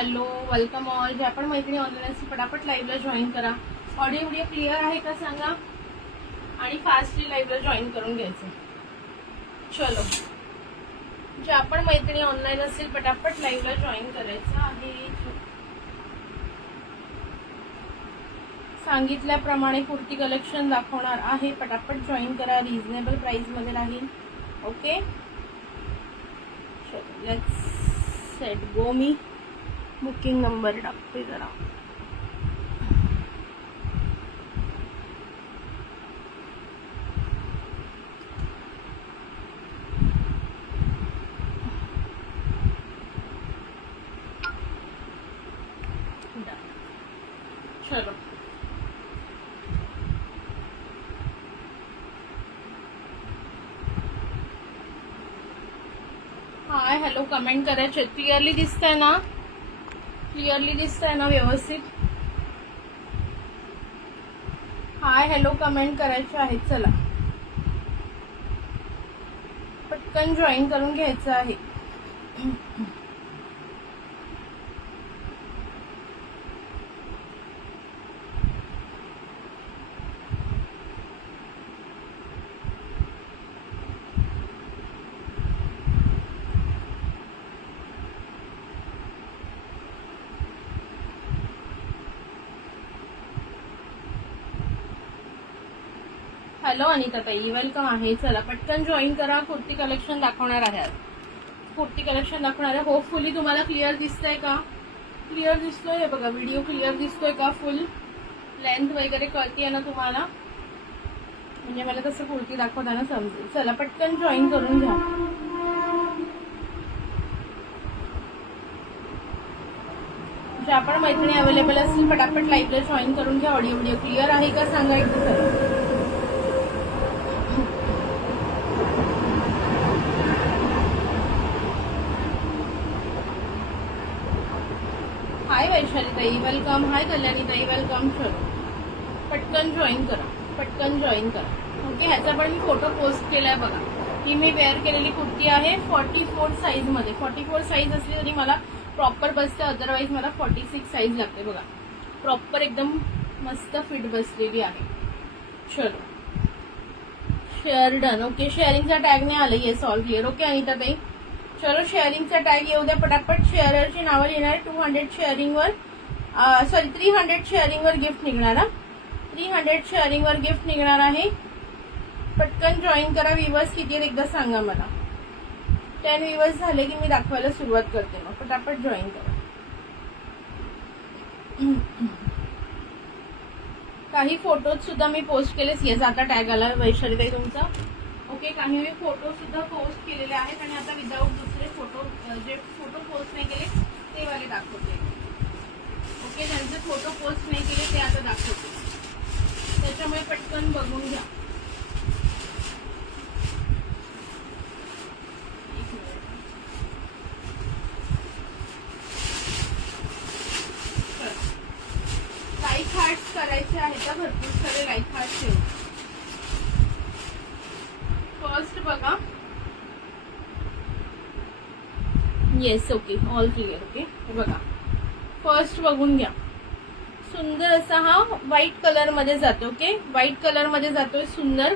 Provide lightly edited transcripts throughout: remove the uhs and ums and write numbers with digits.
Hello, welcome all. जे आपण मैत्रिणी ऑनलाईन असतील पटापट लाईव्हला जॉईन करा. ऑडिओ व्हिडिओ क्लिअर आहे का सांगा आणि फास्टली लाईव्हला जॉईन करून घ्यायचं. चलो, जे आपण मैत्रिणी ऑनलाईन असतील पटापट लाईव्हला जॉईन करायचं आहे. सांगितल्याप्रमाणे कुर्ती कलेक्शन दाखवणार आहे. पटापट जॉईन करा. रिझनेबल प्राइस मध्ये राहील. ओके, चलो let's set go. Me booking number टाकते जरा. चलो, हाय हॅलो कमेंट करायचे. क्लिअरली दिसतंय ना? क्लिअरली दिसतंय ना व्यवस्थित? हाय हॅलो कमेंट करायचे आहेत. चला पटकन जॉईन करून घ्यायचं आहे. हॅलो अनिता ताई, वेलकम आहे. चला पटकन जॉईन करा. कुर्ती कलेक्शन दाखवणार आहे आज. कुर्ती कलेक्शन दाखवणार आहे. होपफुली तुम्हाला क्लिअर दिसतंय का? क्लिअर दिसतोय बघा. व्हिडिओ क्लिअर दिसतोय का? फुल लेंथ वगैरे कळतीये ना तुम्हाला? म्हणजे मला कसं कुर्ती दाखवताना समजेल. चला पटकन जॉईन करून घ्या. जे आपण मैत्रिणी अवेलेबल असतील पटापट लाईव्हला जॉईन करून घ्या. ऑडिओ व्हिडिओ क्लिअर आहे का सांगा एकदा चला. हाय वैशाली ताई, वेलकम. हाय कल्याणी ताई, वेलकम. चलो पटकन जॉईन करा. पटकन जॉईन करा. ओके, ह्याचा पण मी फोटो पोस्ट केलाय बघा. ही मी वेअर केलेली कुर्ती आहे 44 साईज मध्ये. 44 साईज असली तरी मला प्रॉपर बसते, अदरवाईज मला 46 साईज लागते बघा. प्रॉपर एकदम मस्त फिट बसलेली आहे. चलो शेअर डन. ओके, शेअरिंगचा टॅग नाही आलं. Yes all clear. Okay Anita ताई, चलो शेअरिंगचा टॅग येऊ द्या पटापट. शेअररची नावं लिहिणार. 200 शेअरिंगवर 300 शेअरिंगवर गिफ्ट निघणार. 300 शेअरिंगवर गिफ्ट निघणार आहे. पटकन जॉईन करा. व्ह्यूअर्स किती आहेत एकदा सांगा मला. 10 व्ह्यूअर्स झाले की मी दाखवायला सुरुवात करते. मग पटापट जॉईन करा. काही फोटोज सुद्धा मी पोस्ट केले. येस, आता टॅग आला वैशाली ताई तुमचा. ओके, काही मी फोटो सुद्धा पोस्ट केलेले आहेत आणि आता विदाऊट दुसरे फोटो, जे फोटो पोस्ट नाही केले ते वाले दाखवते. ओके, ज्यांचे फोटो पोस्ट नाही केले ते आता दाखवते. त्याच्यामुळे पटकन बघून घ्या. लाईक हार्ट्स करायचे आहेत का? भरपूर सारे लाईक हार्ट्स ठेवू. फर्स्ट बघा. Yes, okay, all clear. Okay, बघा फर्स्ट बघून घ्या. सुंदर असा हा व्हाईट कलर मध्ये जातो. ओके, व्हाईट कलर मध्ये जातोय सुंदर.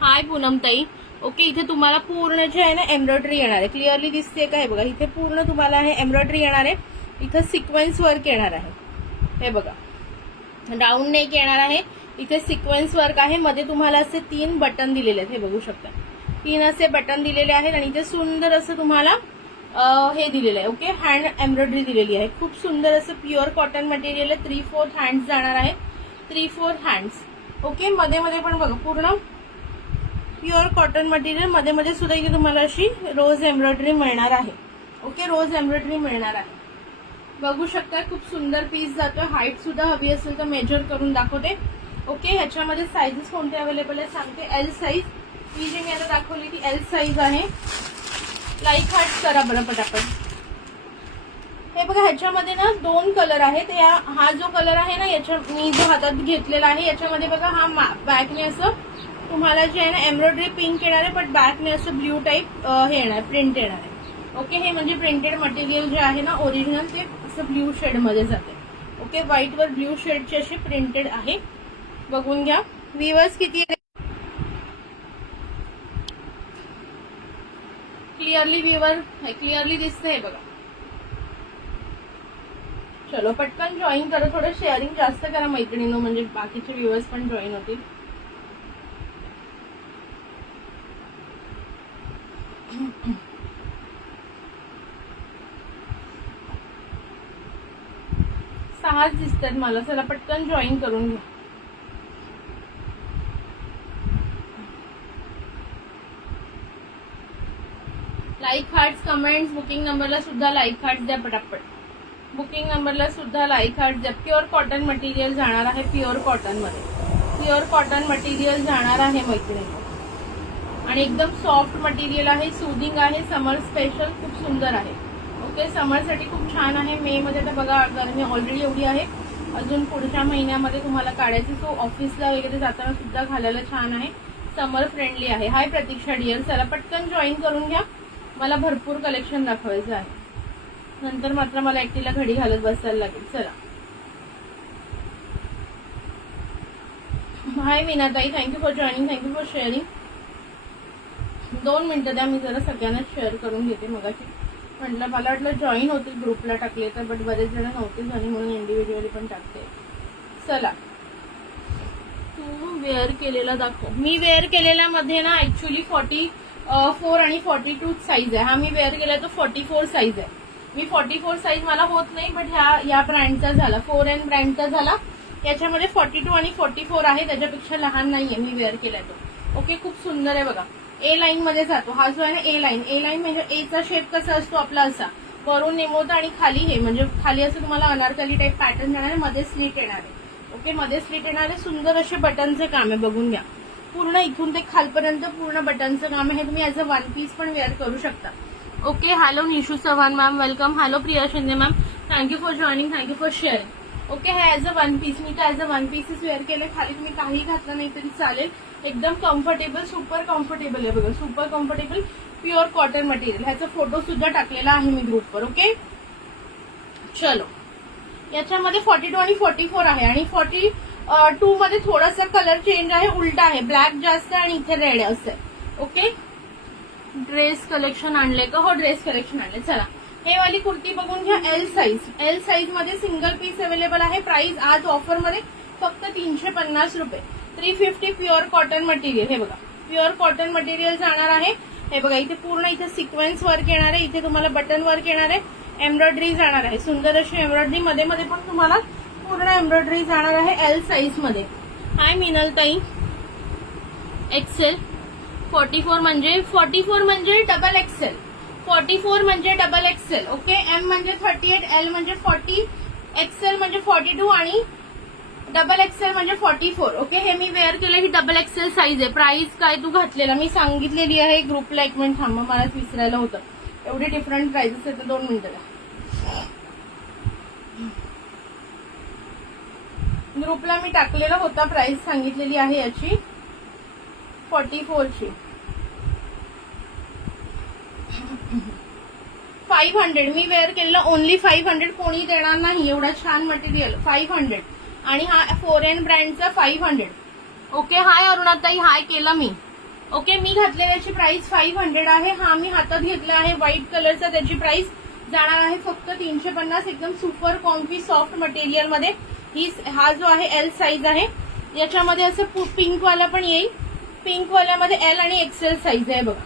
हाय पूनम ताई. ओके, इथे तुम्हाला पूर्ण जे आहे ना एम्ब्रॉयडरी येणार आहे. क्लिअरली दिसते का? हे बघा, इथे पूर्ण तुम्हाला हे एम्ब्रॉयडरी येणार आहे. इथे सिक्वेन्स वर्क येणार आहे. हे बघा, राऊंड नेक येणार आहे. इथे सिक्वेन्स वर्क आहे. मध्ये तुम्हाला असे 3 बटन दिलेले आहेत. हे बघू शकता, 3 असे बटन दिलेले आहेत आणि इथे सुंदर असं तुम्हाला हे दिलेलं आहे. ओके, हँड एम्ब्रॉयडरी दिलेली आहे. खूप सुंदर असं प्युअर कॉटन मटेरियल आहे. 3/4 हँड्स जाणार आहे. 3/4 हँड्स. ओके, मध्ये मध्ये पण बघा पूर्ण प्युअर कॉटन मटेरियल. मध्ये मध्ये सुद्धा इथे तुम्हाला अशी रोज एम्ब्रॉयडरी मिळणार आहे. ओके, रोज एम्ब्रॉयडरी मिळणार आहे. बघू शकता, खूप सुंदर पीस जातोय. हाईट सुद्धा हवी असेल तर मेजर करून दाखवते. ओके, ह्याच्यामध्ये साईजेस कोणते अवेलेबल आहे सांगते. एल साईज, ही जी मी आता दाखवली ती एल साईज आहे. लाईक हार्ट करा बरं पटापट. हे बघा, ह्याच्यामध्ये ना 2 कलर आहेत. हा जो कलर आहे ना, याच्या मी जो हातात घेतलेला आहे याच्यामध्ये बघा, हा बॅकने असं तुम्हाला जे आहे ना एम्ब्रॉयडरी पिंक येणार आहे, बट बॅकने असं ब्ल्यू टाईप हे येणार, प्रिंट येणार आहे. ओके, हे म्हणजे प्रिंटेड मटेरियल जे आहे ना ओरिजिनल ते असं ब्ल्यू शेड मध्ये जाते. ओके, व्हाईट वर ब्ल्यू शेडचे असे प्रिंटेड आहे. बघून घ्या. व्ह्यूअर्स किती क्लिअरली व्ह्यूअर क्लिअरली दिसतंय बघा. चलो पटकन जॉईन करा, थोडं शेअरिंग जास्त करा मैत्रिणींनो, म्हणजे बाकीचे व्ह्यूअर्स पण जॉईन होतील. सहाच दिसतात मला. चला पटकन जॉईन करून घ्या. लाईक हार्ट्स, कमेंट्स, बुकिंग नंबरला सुद्धा लाईक हार्ट्स द्या पटापट. बुकिंग नंबरला सुद्धा लाईक हार्ट द्या. प्युअर कॉटन मटेरियल जाणार आहे. प्युअर कॉटन मध्ये प्युअर कॉटन मटेरियल जाणार आहे मैत्रिणी, आणि एकदम सॉफ्ट मटेरियल आहे. सुदिंग आहे. समर स्पेशल खूप सुंदर आहे. ओके, समरसाठी खूप छान आहे. मे मध्ये तर बघा गरमी ऑलरेडी एवढी आहे, अजून पुढच्या महिन्यामध्ये तुम्हाला काढायची. सो ऑफिसला वगैरे जाताना सुद्धा घालायला छान आहे. समर फ्रेंडली आहे. हाय प्रतीक्षा डिअर, चला पटकन जॉईन करून घ्या. मला भरपूर कलेक्शन दाखवायचं आहे, नंतर मात्र मला एकटीला घडी घालत बसायला लागेल. चला. हाय मीनाताई, thank you for joining, thank you for sharing. 2 मिनिटं द्या, मी जरा सगळ्यांना शेअर करून घेते. मगाशी म्हटलं मला वाटलं जॉईन होतील ग्रुपला टाकले तर, बट बरेच जण नव्हते आणि म्हणून इंडिव्हिज्युअली पण टाकते. चला, तू वेअर केलेला दाखव. मी वेअर केलेल्या मध्ये ना ऍक्च्युली 44 आणि 42 साईज आहे. हा मी वेअर केला तो 44 साईज आहे. मी 44 साईज मला होत नाही, बट या ब्रँडचा झाला, 4N ब्रँडचा झाला. याच्यामध्ये 42 आणि 44 आहे, त्याच्यापेक्षा लहान नाहीये. मी वेअर केलाय तो. ओके, खूप सुंदर आहे बघा. ए लाईन मध्ये जातो हा जो आहे ना, ए लाईन म्हणजे एचा शेप कसा असतो आपला, असा वरून नेमवतो आणि खाली हे म्हणजे खाली असं तुम्हाला अनारकली टाईप पॅटर्न येणार आहे. मध्ये स्लीट येणार आहे. ओके, मध्ये स्लीट येणार आहे. सुंदर असे बटनचे काम आहे. बघून घ्या. पूर्ण इथून ते खालपर्यंत पूर्ण बटनचं काम आहे. हे तुम्ही ऍज अ वन पीस पण वेअर करू शकता. Okay, hello Nishu Chavan ma'am, welcome. Hello Priya Shinde ma'am, thank you for joining, thank you for sharing. Okay, हे ऍज अ वन पीस, मी तर as a one pieces wear केले. खाली तुम्ही काही घातलं नाही तरी चालेल. एकदम कम्फर्टेबल, सुपर कम्फर्टेबल आहे बघा, super comfortable pure cotton material. ह्याचा फोटो सुद्धा टाकलेला आहे मी ग्रुपवर. ओके, चलो. याच्यामध्ये 42 आणि 44 आहे, आणि 42 मध्ये थोडासा कलर चेंज आहे, उलटा आहे. ब्लॅक जास्त आणि इथे रेड असते. ओके, ड्रेस कलेक्शन आणले का? हो, ड्रेस कलेक्शन आणले. चला, हे वाली कुर्ती बघून घ्या. एल साईज मध्ये सिंगल पीस अवेलेबल आहे. प्राइस आज ऑफर मध्ये फक्त 350 रुपये. 350 प्युअर कॉटन मटेरियल. हे बघा, प्युअर कॉटन मटेरियल जाणार आहे. हे बघा, इथे पूर्ण इथे सिक्वेन्स वर्क येणार आहे. इथे तुम्हाला बटन वर्क येणार आहे. एम्ब्रॉयडरी जाणार आहे, सुंदर अशी एम्ब्रॉयडरी. मध्ये मध्ये पण तुम्हाला पूर्ण एम्ब्रॉयडरी जाणार आहे एल साईज मध्ये. हाय मिनलताई. एक्सेल 44 म्हणजे डबल एक्सेल. 44 म्हणजे डबल एक्सेल. ओके, एम म्हणजे 38, एल म्हणजे 40, एक्सेल म्हणजे 42 आणि डबल एक्सेल म्हणजे 44. ओके, हे मी वेअर केलं. ही डबल एक्सेल साईज आहे. प्राइस काय तू घातलेला मी सांगितलेली आहे ग्रुपला. 1 मिनिट थांबा, मलाच विसरायला होतं. एवढे डिफरंट प्राइसेस आहेत. 2 मिनिटं ग्रुपला मी टाकलेला होता. प्राइस सांगितलेली आहे याची 44 ची. 500 मी वेअर केलेला. ओनली 500. कोणी देणार नाही एवढा छान मटेरियल. 500 आणि हा 4N ब्रँडचा 500. ओके, हाय अरुणाताई, हाय केला मी. ओके, मी घातलेल्याची प्राइस 500 आहे. हा मी हातात घेतला आहे व्हाईट कलरचा. त्याची प्राइस जाणार आहे फक्त 350. एकदम सुपर कॉम्फी सॉफ्ट मटेरियल मध्ये. हा जो आहे एल साईज आहे. याच्यामध्ये असं पिंक वाला पण येईल. पिंक वाल्यामध्ये एल आणि एक्सेल साईज आहे बघा.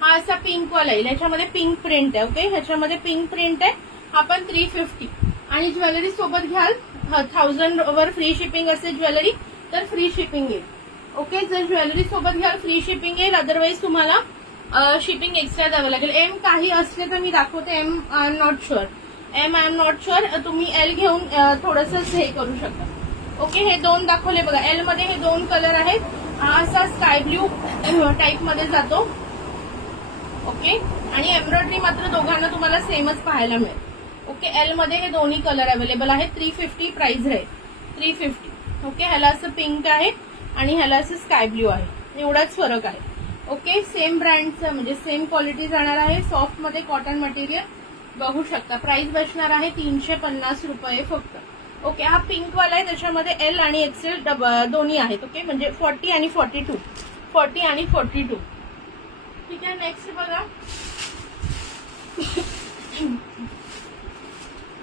हा असा पिंक वाला येईल. याच्यामध्ये पिंक प्रिंट आहे. ओके, ह्याच्यामध्ये पिंक प्रिंट आहे. हा पण 350. आणि ज्वेलरी सोबत घ्याल 1000 वर फ्री शिपिंग असेल ज्वेलरी तर फ्री शिपिंग येईल. ओके, जर ज्वेलरी सोबत घ्याल फ्री शिपिंग येईल. अदरवाईज तुम्हाला शिपिंग एक्स्ट्रा द्यावं लागेल. एम काही असले तर मी दाखवते. Um I am not sure. तुम्ही एल घेऊन थोडंसं हे करू शकता. ओके, हे 2 दाखवले बघा. एल मध्ये हे 2 कलर आहेत. हा असा स्काय ब्ल्यू टाईप मध्ये जातो. ओके, आणि एम्ब्रॉयडरी मात्र दोघांना तुम्हाला सेमच पाहायला मिळेल. ओके, एल मध्ये हे दोन्ही कलर अवेलेबल आहेत. 350 प्राइस राहील. 350. ओके, ह्याला असं पिंक आहे आणि ह्याला असं स्काय ब्ल्यू आहे. एवढाच फरक आहे. ओके, सेम ब्रँडचं म्हणजे सेम क्वालिटी जाणार आहे. सॉफ्ट मध्ये कॉटन मटेरियल. बघू शकता प्राइस बसणार आहे 350 रुपये फक्त. ओके, हा पिंक वाला आहे, त्याच्यामध्ये एल आणि एक्सेल दोन्ही आहेत. ओके, म्हणजे 40 आणि 42, 40 आणि 42. ठीक आहे, नेक्स्ट बघा.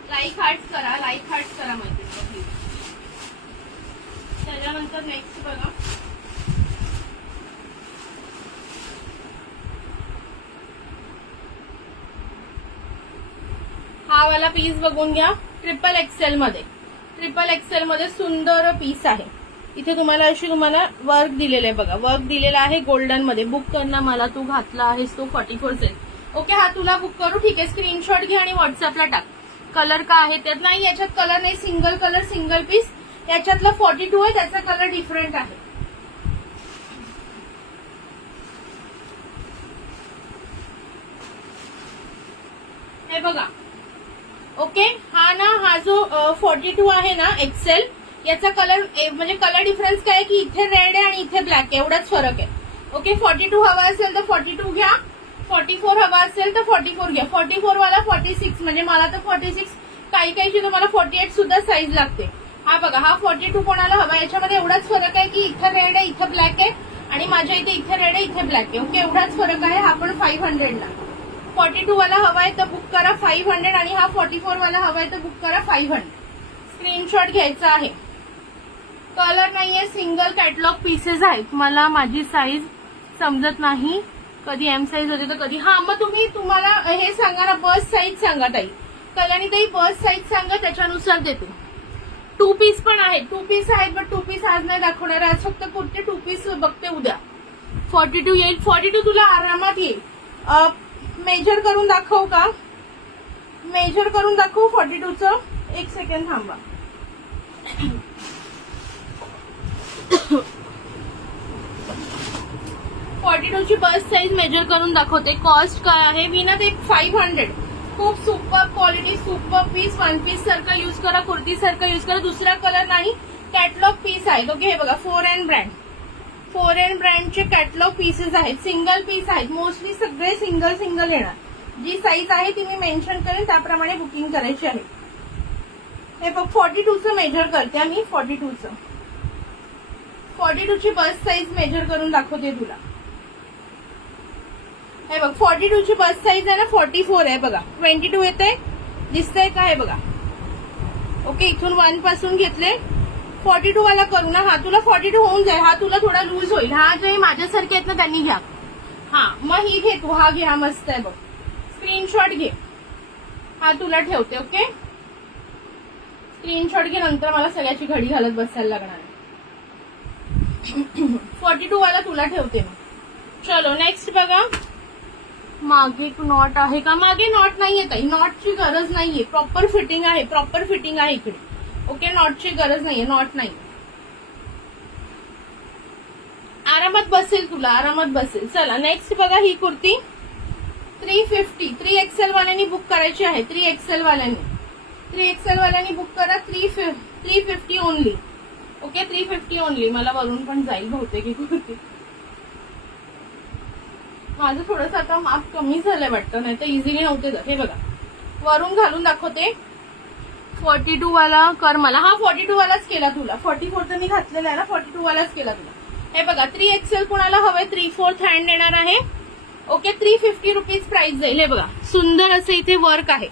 लाईक हार्ट्स करा, लाईक हार्ट्स करा मैत्रिणी प्लीज. त्याच्यानंतर नेक्स्ट बघा. हा वाला पीस बघून घ्या, ट्रिपल एक्सेल मध्ये. ट्रिपल एक्सेल मध्ये सुंदर पीस आहे. इथे तुम्हाला अशी तुम्हाला वर्क दिलेलं आहे बघा, वर्क दिलेला आहे गोल्डन मध्ये. बुक करना मला, तू घातला आहेस तो 44 सेल. ओके, हा तुला बुक करू. ठीक आहे, स्क्रीनशॉट घे आणि व्हॉट्सअपला टाक. कलर का आहे त्यात नाही, याच्यात कलर नाही, सिंगल कलर सिंगल पीस. याच्यातला 42 आहे, त्याचा कलर डिफरंट आहे. हे बघा. ओके, हा ना, हा जो 42 आहे ना एक्सेल, याचा कलर म्हणजे कलर डिफरन्स काय की इथे रेड आहे आणि इथे ब्लॅक आहे, एवढाच फरक आहे. ओके, 42 हवा असेल तर 42 घ्या, 44 हवा असेल तर 44 घ्या. 44 वाला 46, म्हणजे मला तर 46, काही काहीची तुम्हाला 48 सुद्धा साईज लागते. हा बघा, हा 42 कोणाला हवा, याच्यामध्ये एवढाच फरक आहे की इथे रेड आहे इथे ब्लॅक आहे, आणि माझ्या इथे इथे रेड आहे इथे ब्लॅक आहे. ओके, एवढाच फरक आहे. हा पण 500 ला. 42 वाला हवा आहे तर बुक करा 500, आणि हा 44 वाला हवा आहे तर बुक करा 500. स्क्रीनशॉट घ्यायचा आहे. कलर नाहीये, सिंगल कॅटलॉग पीसेस आहेत. मला माझी साईज समजत नाही, कधी एम साईज होते तर कधी. हा, मग तुम्हाला हे सांगा ना, बस साईज सांगा ताई. कल्याणी ताई बस साईज सांगा, त्याच्यानुसार देते. 2 पीस पण आहेत, 2 पीस आहेत, पण 2 पीस आज नाही दाखवणार, आज फक्त कुठचे 2 पीस बघते उद्या. 42 येईल, 42 तुला आरामात येईल. मेजर करून दाखवू का, मेजर करून दाखवू 42चं? एक सेकंड थांबा. 42 ची बस साईज मेजर करून दाखवते. कॉस्ट काय आहे विनत? एक 500. खूप super quality, super piece, one piece सारखा यूज करा, कुर्ती सारखा यूज करा. दुसरा कलर नाही, कॅटलॉग पीस आहेत. ओके, हे बघा 4N ब्रँड, 4N ब्रँडचे कॅटलॉग पीसेस आहेत, सिंगल पीस आहेत. मोस्टली सगळे सिंगल सिंगल येणार. जी साईज आहे ती मी मेन्शन करेन, त्याप्रमाणे बुकिंग करायची आहे. हे बघ 42चं मेजर करते मी. 42 ची बस साईज मेजर करून दाखवते तुला. हे बघ 42 ची बस साईज आहे ना, 44 आहे बघा. 22 येते, दिसतंय का? हे बघा. ओके, इथून 1 पासून घेतले, 42 वाला करू ना. हा तुला 42 होऊन जाईल, हा तुला थोडा लूज होईल. हा जे माझ्यासारखे आहेत ना त्यांनी घ्या. हा, मग ही घे तू, हा घे, हा मस्त आहे बघ. स्क्रीनशॉट घे, हा तुला ठेवते. ओके, स्क्रीनशॉट घे, नंतर मला सगळ्याची घडी घालत बसायला लागणार आहे. 42 वाला तुला ठेवते मग. चलो नेक्स्ट बघा. मागे नॉट आहे का? मागे नॉट नाहीये ताई, नॉटची गरज नाहीये. प्रॉपर फिटिंग आहे, प्रॉपर फिटिंग आहे इकडे. ओके, नॉटची गरज नाहीये, नॉट नाही. आरामात बसेल तुला, आरामात बसेल. चला नेक्स्ट बघा. ही कुर्ती 350, 3XL वाल्यांनी बुक करायची आहे. 3XL वाल्यांनी बुक करा. 350 ओनली. Okay, 350 only. मला वरून पण जाईल बहुतेक ही कुर्ती. माझं थोडंसं आता माप कमी झालंय वाटतं, नाही तर इझिली नव्हते जात. हे बघा, वरून घालून दाखवते. 42 वाला कर मला. हा 42 वालाच केला तुला. 44 तर मी घातलेला आहे ना, 42 वालाच केला तुला. हे बघा 3XL कोणाला हवंय 3/4 हँड येणार आहे. ओके, 350 रुपीज प्राइस जाईल. हे बघा, सुंदर असं इथे वर्क आहे,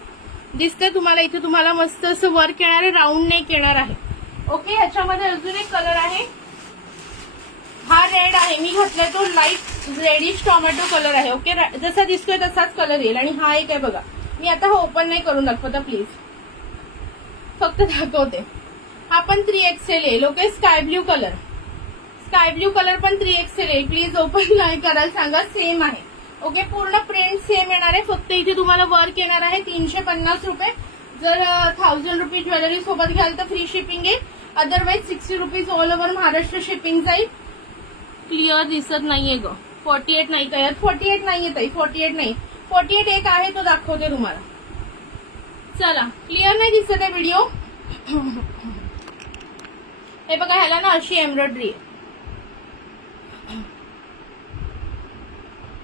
दिसतंय तुम्हाला? इथे तुम्हाला मस्त असं वर्क येणार आहे, राऊंड नेक येणार आहे. ओके, ह्याच्यामध्ये अजून एक कलर आहे. हा रेड आहे, मी घातलाय तो लाईट रेडिश टोमॅटो कलर आहे. ओके, जसा दिसतोय तसाच कलर येईल. आणि हा एक आहे बघा, मी आता हा ओपन नाही करून दाखवता प्लीज, फक्त दाखवते. हा पण 3XL येईल. ओके, स्काय ब्ल्यू कलर पण 3XL येईल. प्लीज ओपन नाही करायला सांगा, सेम आहे. ओके, पूर्ण प्रिंट सेम येणार आहे, फक्त इथे तुम्हाला वर्क येणार आहे. 350 रुपये. जर 1000 रुपये ज्वेलरी सोबत घ्याल तर फ्री शिपिंग येईल. Otherwise 60 rupees all over Maharashtra shipping जाईल. क्लिअर दिसत नाहीये ग. 48 नाही काय? 48 नाहीये ताई, 48 नाही. 48 एक आहे, तो दाखवते तुम्हाला. चला, क्लिअर नाही दिसत आहे व्हिडिओ. हे बघा, ह्याला ना अशी एम्ब्रॉयडरी आहे.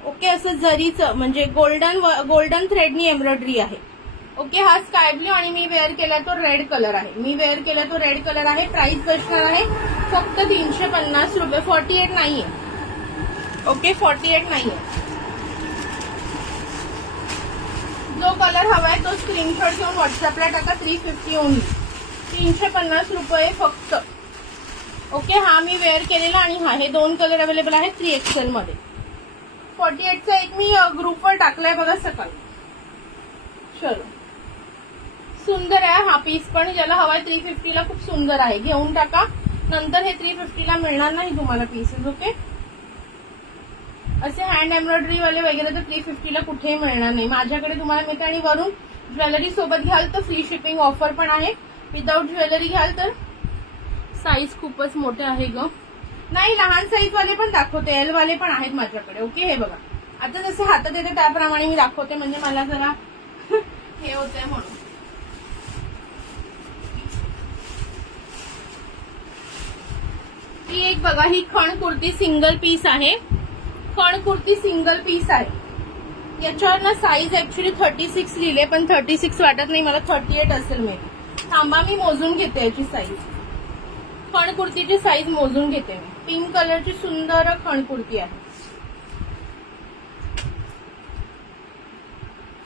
ओके, असं जरीचं म्हणजे गोल्डन थ्रेडनी एम्ब्रॉयडरी आहे. ओके, हा स्काय ब्ल्यू आणि मी वेअर केला तो रेड कलर आहे. मी वेअर केला तो रेड कलर आहे. प्राइस बसणार आहे फक्त 350 रुपये. 48 नाहीये. ओके, 48 नाहीये. जो कलर हवाय तो स्क्रीनशॉट घेऊन व्हॉट्सअपला टाका. 350 ओनली. 350 रुपये फक्त. ओके, हा मी वेअर केलेला आणि हा हे 2 कलर अवेलेबल आहेत 3XL मध्ये. 48चा एक मी ग्रुपवर टाकलाय बघा सकाळी. चलो, सुंदर आहे हा पीस पण. ज्याला हवाय 350 ला खूप सुंदर आहे. घेऊन टाका. नंतर हे 350 ला मिळणार नाही तुम्हाला पीसेस. ओके, असे हँड एम्ब्रॉयडरी वाले वगैरे तर 350 ला कुठेही मिळणार नाही. माझ्याकडे तुम्हाला मिळते. आणि वरून ज्वेलरी सोबत घ्याल तर फ्री शिपिंग ऑफर पण आहे. विदाउट ज्वेलरी घ्याल तर साईज खूपच मोठे आहे ग. नाही, लहान साईज वाले पण दाखवते. एल वाले पण आहेत माझ्याकडे. ओके, हे बघा आता जसे हातात येते त्याप्रमाणे मी दाखवते, म्हणजे मला जरा हे होतंय म्हणून. ही एक बघा, ही खण कुर्ती सिंगल पीस आहे. खण कुर्ती सिंगल पीस आहे. याच्यावर ना साईज ऍक्च्युली 36 लिहिले, पण 36 वाटत नाही मला. 38 असेल मे. थांबा, मी मोजून घेते याची साईज. खण कुर्तीची साईज मोजून घेते मी. पिंक कलरची सुंदर खण कुर्ती आहे.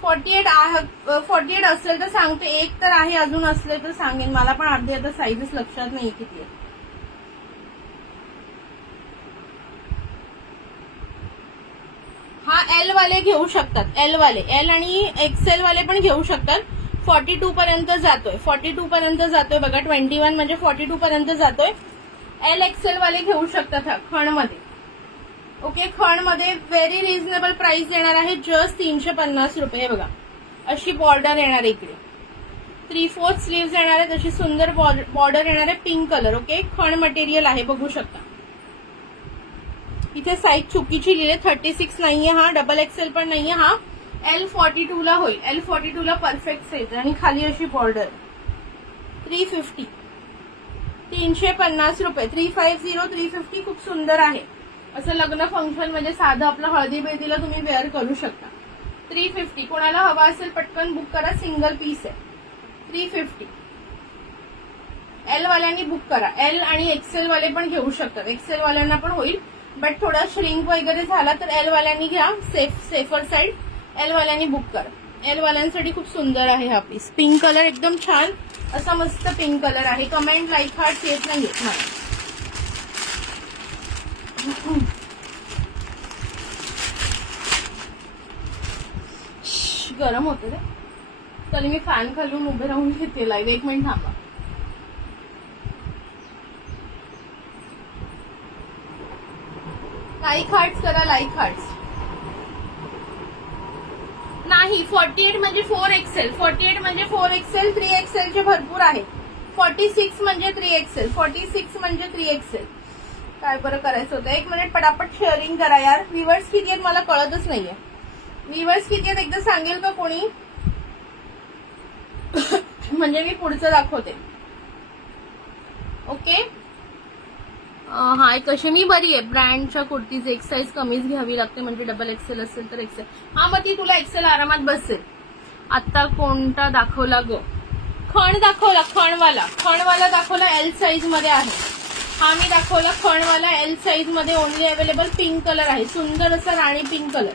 48 असेल तर सांगते. एक तर आहे, अजून असले तर सांगेन. मला पण अर्धी आता साईजच लक्षात नाही किती आहे. हा एल वाले घेऊ शकतात. एल वाले, एल आणि एक्सेल वाले पण घेऊ शकतात. 42 पर्यंत जातोय. 42 पर्यंत जातोय बघा. 21 म्हणजे 42 पर्यंत जातोय. एल एक्सेल वाले घेऊ शकतात हा खण मध्ये. ओके, खण मध्ये व्हेरी रिझनेबल प्राइस येणार आहे. जस्ट 350 रुपये. बघा, अशी बॉर्डर येणार आहे इकडे. 3/4 स्लीव्स येणार आहेत. अशी सुंदर बॉर्डर येणार आहे. Pink colour. ओके, खण मटेरियल आहे, बघू शकता. इथे साईज चुकीची लिहिले. 36 नाहीये हा. डबल एक्सेल पण नाहीये हा. L42 ला होईल. L42 ला परफेक्ट साईज. आणि खाली अशी बॉर्डर. 350. 350 रुपये. 350, 350 खूप सुंदर आहे. असं लग्न फंक्शन म्हणजे साधं आपलं हळदी बेदीला तुम्ही वेअर करू शकता. 350. कोणाला हवा असेल पटकन बुक करा. सिंगल पीस आहे. 350. एल वाल्यांनी बुक करा. एल आणि एक्सेल वाले पण घेऊ शकतात. एक्सेल वाल्यांना पण होईल, बट थोडा श्रिंक वगैरे झाला तर एल वाल्यांनी घ्या. Safer side. एल वाल्यांनी बुक करा. एल वाल्यांसाठी खूप सुंदर आहे हा पीस. पिंक कलर एकदम छान असा मस्त पिंक कलर आहे. कमेंट लाईक हार्ट येत नाही मला. गरम होतं रे. तरी मी फॅन खालून उभे राहून घेते लाईव्ह. 1 मिनिट थांबा. लाईक हार्ट्स करा. Like hearts. नाही, 48 म्हणजे 4XL. 48 म्हणजे 4XL. 3XL चे भरपूर आहे. 46 म्हणजे 3XL. 46 म्हणजे 3XL. काय बरं करायचं होतं. 1 मिनिट पटापट शेअरिंग करा यार. व्ह्यूअर्स किती आहेत मला कळतच नाहीये. व्ह्यूअर्स किती आहेत एकदा सांगेल का कोणी? म्हणजे मी पुढचं दाखवते. ओके, हाय, कशी मी बरी आहे. ब्रँडच्या कुर्तीज एक साईज कमीच घ्यावी लागते, म्हणजे डबल एक्सेल असेल तर एक्सेल. हा, मग ती तुला एक्सेल आरामात बसेल. आता कोणता दाखवला ग? खण दाखवला. खणवाला दाखवला. एल साईज मध्ये आहे हा. मी दाखवला खणवाला. एल साईज मध्ये ओनली अवेलेबल. पिंक कलर आहे. सुंदर असा राणी पिंक कलर.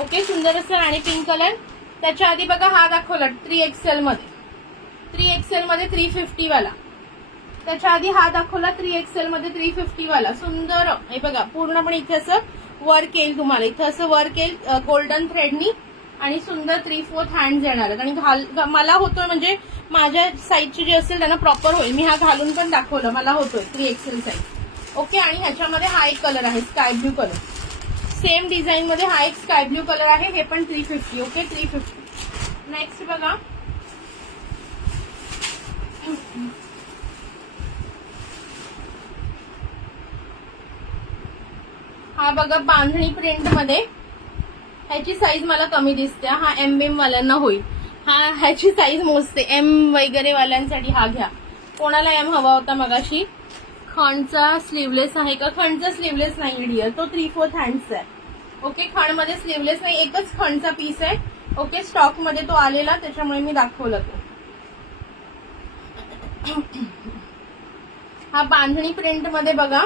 ओके, सुंदर असा राणी पिंक कलर. त्याच्या आधी बघा हा दाखवला 3XL मध्ये. 3XL मध्ये 350 वाला. त्याच्या आधी हा दाखवला 3XL मध्ये 350 वाला. सुंदर. हे बघा, पूर्णपणे इथे असं वर्क येईल तुम्हाला. इथं असं वर्क येईल गोल्डन थ्रेडनी. आणि सुंदर 3/4 हँड्स येणार आहेत. आणि मला होतोय, म्हणजे माझ्या साईजची जी असेल त्यांना प्रॉपर होईल. मी हा घालून पण दाखवलं. मला होतोय 3XL साईज. ओके, आणि ह्याच्यामध्ये हा एक कलर आहे sky blue colour. Same design मध्ये हा एक स्काय ब्ल्यू कलर आहे. हे पण 350. ओके, 350. नेक्स्ट बघा, हा बघा बांधणी प्रिंट मध्ये. ह्याची साईज मला कमी दिसते. हा एम वाल्यांना होईल. हा, ह्याची साईज मोजते. एम वगैरे वाल्यांसाठी हा घ्या. कोणाला एम हवा होता मगाशी? खणचा स्लीवलेस आहे का? खणचा स्लीवलेस नाही डिअर. तो 3/4 हँड्स आहे. ओके, खण मध्ये स्लीवलेस नाही. एकच खणचा पीस आहे. ओके, स्टॉक मध्ये तो आलेला त्याच्यामुळे मी दाखवला तो. हा बांधणी प्रिंट मध्ये बघा,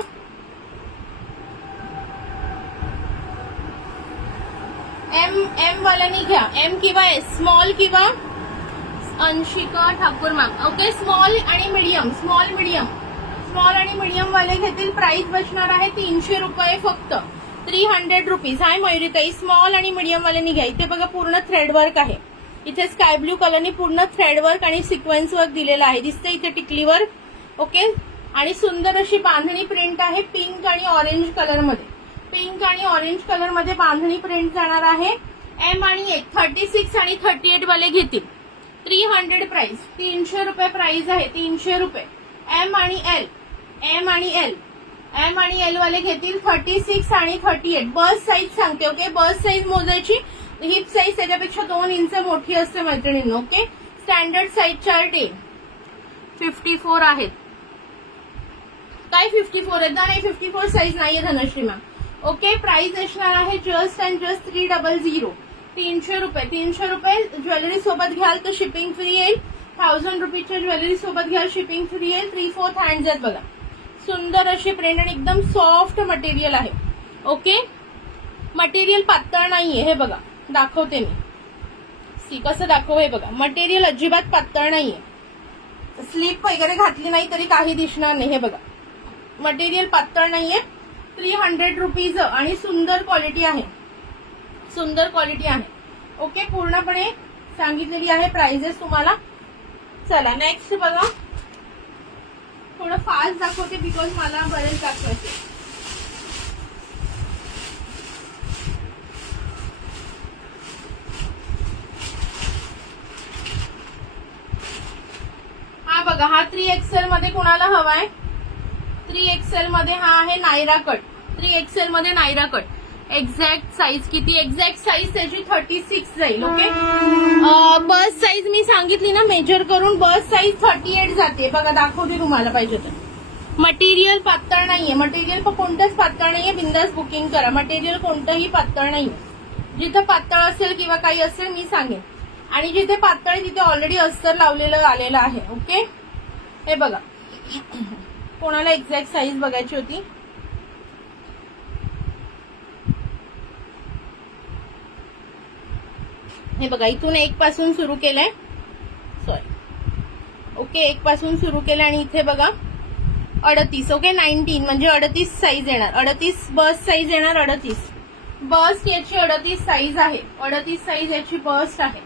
एम वाल्यांनी घ्या, एम किंवा एस, स्मॉल किंवा Anshika Thakur ma'am. Okay, small आणि मीडियम, स्मॉल आणि मीडियम वाले घेतील. प्राइस बसणार आहे 300 रुपये फक्त, 300 रुपीज. हाय मयुरीताई, स्मॉल आणि मीडियम वाल्यांनी घ्या. इथे बघा पूर्ण थ्रेड वर्क आहे, इथे स्काय ब्ल्यू कलरनी पूर्ण थ्रेड वर्क आणि सिक्वेन्स वर्क दिलेला आहे, दिसते इथे टिकली वर्क. ओके, आणि सुंदर अशी बांधणी प्रिंट आहे पिंक आणि ऑरेंज कलर मध्ये, पिंक आणि ऑरेंज कलर मध्ये बांधणी प्रिंट जाणार आहे. एम आणि 36 आणि 38 वाले घेतील 300 प्राइस, 300 रुपये प्राइस आहे, 300 रुपये. एम आणि एल वाले घेतील 36 आणि 38. बस साईज सांगते. ओके, बस साईज मोजायची, हिप साईज त्याच्यापेक्षा 2 इंच मोठी असते मैत्रिणींनो. ओके, स्टँडर्ड साईज चार्ट 54 आहेत. काय 54 आहेत ना? नाही, 54 साईज नाहीये धनश्री मॅम. ओके, प्राइस असणार आहे जस्ट अँड जस्ट 300, 300 रुपये. 300 रुपये ज्वेलरी सोबत घ्याल तर शिपिंग फ्री येईल. 1000 रुपीच्या ज्वेलरी सोबत घ्याल शिपिंग फ्री येईल. 3/4 हँड्स आहेत बघा, सुंदर अशी प्रिंट आणि एकदम सॉफ्ट मटेरियल आहे. ओके, मटेरियल पातळ नाहीये, हे बघा दाखवते मी. सी कसं दाखव, हे बघा मटेरियल अजिबात पातळ नाहीये, स्लीप वगैरे घातली नाही तरी काही दिसणार नाही. हे बघा मटेरियल पातळ नाहीये, 300 रुपीज आणि सुंदर क्वालिटी आहे, सुंदर क्वालिटी आहे. ओके, पूर्णपणे सांगितलेली आहे प्राइजेस तुम्हाला. चला नेक्स्ट बघा, थोडं फास्ट दाखवते बिकॉज मला बरेच दाखवायचे. हा बघा, हा 3XL मध्ये कुणाला हवाय? 3XL मध्ये हा आहे नायरा कट, 3XL मध्ये नायरा कट. एक्झॅक्ट साईज किती? एक्झॅक्ट साईज त्याची 36 जाईल. ओके, बस साईज मी सांगितली ना मेजर करून, बस साईज 38 जाते. बघा दाखवते तुम्हाला पाहिजे तर. मटेरियल पातळ नाहीये, मटेरियल कोणतंच पातळ नाहीये, बिंदास बुकिंग करा. मटेरियल कोणतंही पातळ नाहीये. जिथं पातळ असेल किंवा काही असेल मी सांगेन, आणि जिथे पातळ आहे तिथे ऑलरेडी अस्तर लावलेलं आलेलं आहे. ओके, हे बघा, कोणाला एक्झॅक्ट साईज बघायची होती? हे बघा, इथून 1 पासून सुरू केलंय, सॉरी. ओके, 1 पासून सुरू केलं आणि इथे बघा 38. ओके, 19 म्हणजे 38 साईज येणार, 38 बस साईज येणार. 38 बस्ट याची 38 साईज आहे, 38 साईज याची बस्ट आहे,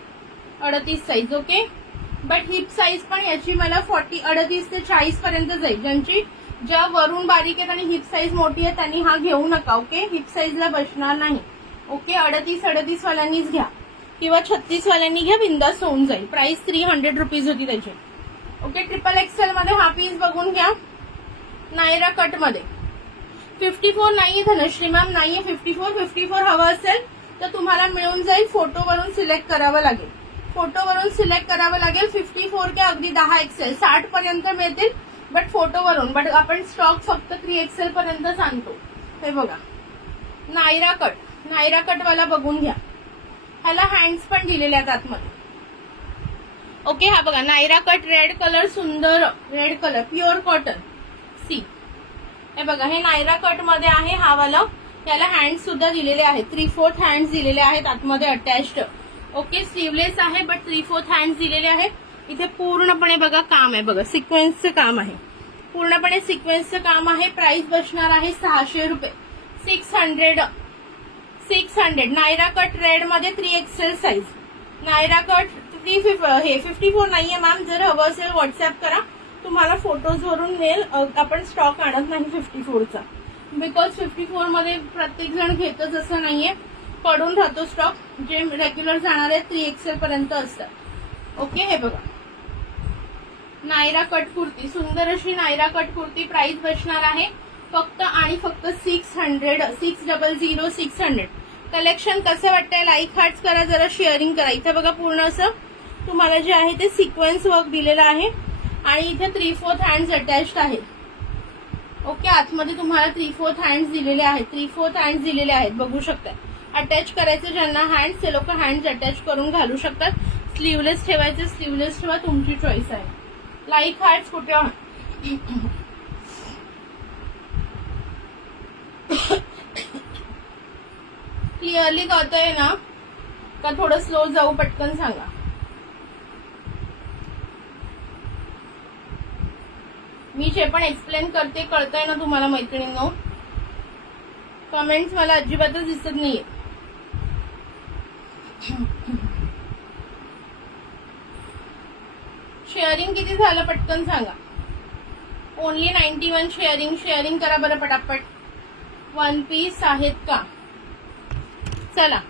38 size. Okay, but heap size पण याची मला 38 ते 40 पर्यंत जाईल. ज्या वरून बारीक आहेत आणि हिप साईज मोठी आहे त्यांनी हा घेऊ नका. ओके, हिप साईजला बसणार नाही. ओके, 38 वाल्यांनीच घ्या किंवा 36 वाल्यांनी घ्या, बिंदास होऊन जाईल. प्राइस 300 रुपीज होती त्याची. ओके, XXL मध्ये हा पीस बघून घ्या, नायरा कट मध्ये. 54 नाहीये धनश्री मॅम, नाहीये 54 हवं असेल तर तुम्हाला मिळून जाईल. फोटोवरून सिलेक्ट करावं लागेल, फोटोवरून सिलेक्ट करावं लागेल. 54 ते अगदी 10XL 60 पर्यंत मिळतील, बट फोटोवरून. बट आपण स्टॉक फक्त 3XL पर्यंत आणतो. हे बघा नायरा कट वाला बघून घ्या, ह्याला हँड्स पण दिलेले आहेत आतमध्ये. ओके, हा बघा नायरा कट, रेड कलर, सुंदर red colour, pure cotton. See, हे बघा हे नायरा कट मध्ये आहे हा वाला. याला हँड्स सुद्धा दिलेले आहेत, 3/4 हँड्स दिलेले आहेत आतमध्ये अटॅच्ड. ओके, स्लीवलेस आहे बट 3/4 हँड्स दिलेले आहेत. इथे पूर्णपणे बघा काम आहे, बघा सिक्वेन्सचं काम आहे, पूर्णपणे सिक्वेन्सचं काम आहे. प्राइस बसणार आहे 600 रुपये, 600. नायरा कट रेड मध्ये 3XL साईज. नायरा कट 54 नाहीये मॅम. जर हवं असेल व्हॉट्सअप करा, तुम्हाला फोटोज वरून मिळेल. आपण स्टॉक आणत नाही 54चा, बिकॉज 54 मध्ये प्रत्येक जण घेतच असं नाहीये, पडून राहतो स्टॉक. जे रेग्युलर जाणारे 3XL पर्यंत असतात. ओके, हे बघा नायरा कट कुर्ती, सुंदर अशी नायरा कट कुर्ती. प्राइस बसणार आहे फक्त आणि फक्त 600. कलेक्शन कसं वाटतंय? लाईक हार्ट्स करा, जरा शेअरिंग करा. इथे बघा पूर्ण असं तुम्हाला जे आहे ते सिक्वेन्स वर्क दिलेलं आहे आणि इथे 3/4 हँड्स अटॅच्ड आहेत. ओके, आतमध्ये तुम्हाला 3/4 हँड्स दिलेले आहेत, 3/4 हँड्स दिलेले आहेत, बघू शकता. अटॅच करायचं ज्यांना हँड्स ते लोक हँड्स अटॅच करून घालू शकतात. स्लीवलेस ठेवायचे स्लीवलेस ठेवा, तुमची चॉईस आहे. लाईक हार्ट्स कुठे क्लिअरली कळतंय ना का थोडं स्लो जाऊ? पटकन सांगा. मी जे पण एक्सप्लेन करते कळतंय ना तुम्हाला मैत्रिणींनो? कमेंट्स मला अजिबातच दिसत नाहीये. शेअरिंग किती झालं पटकन सांगा. Only 91 sharing. शेअरिंग करा बरं पटापट. वन पीस आहेत का? चला,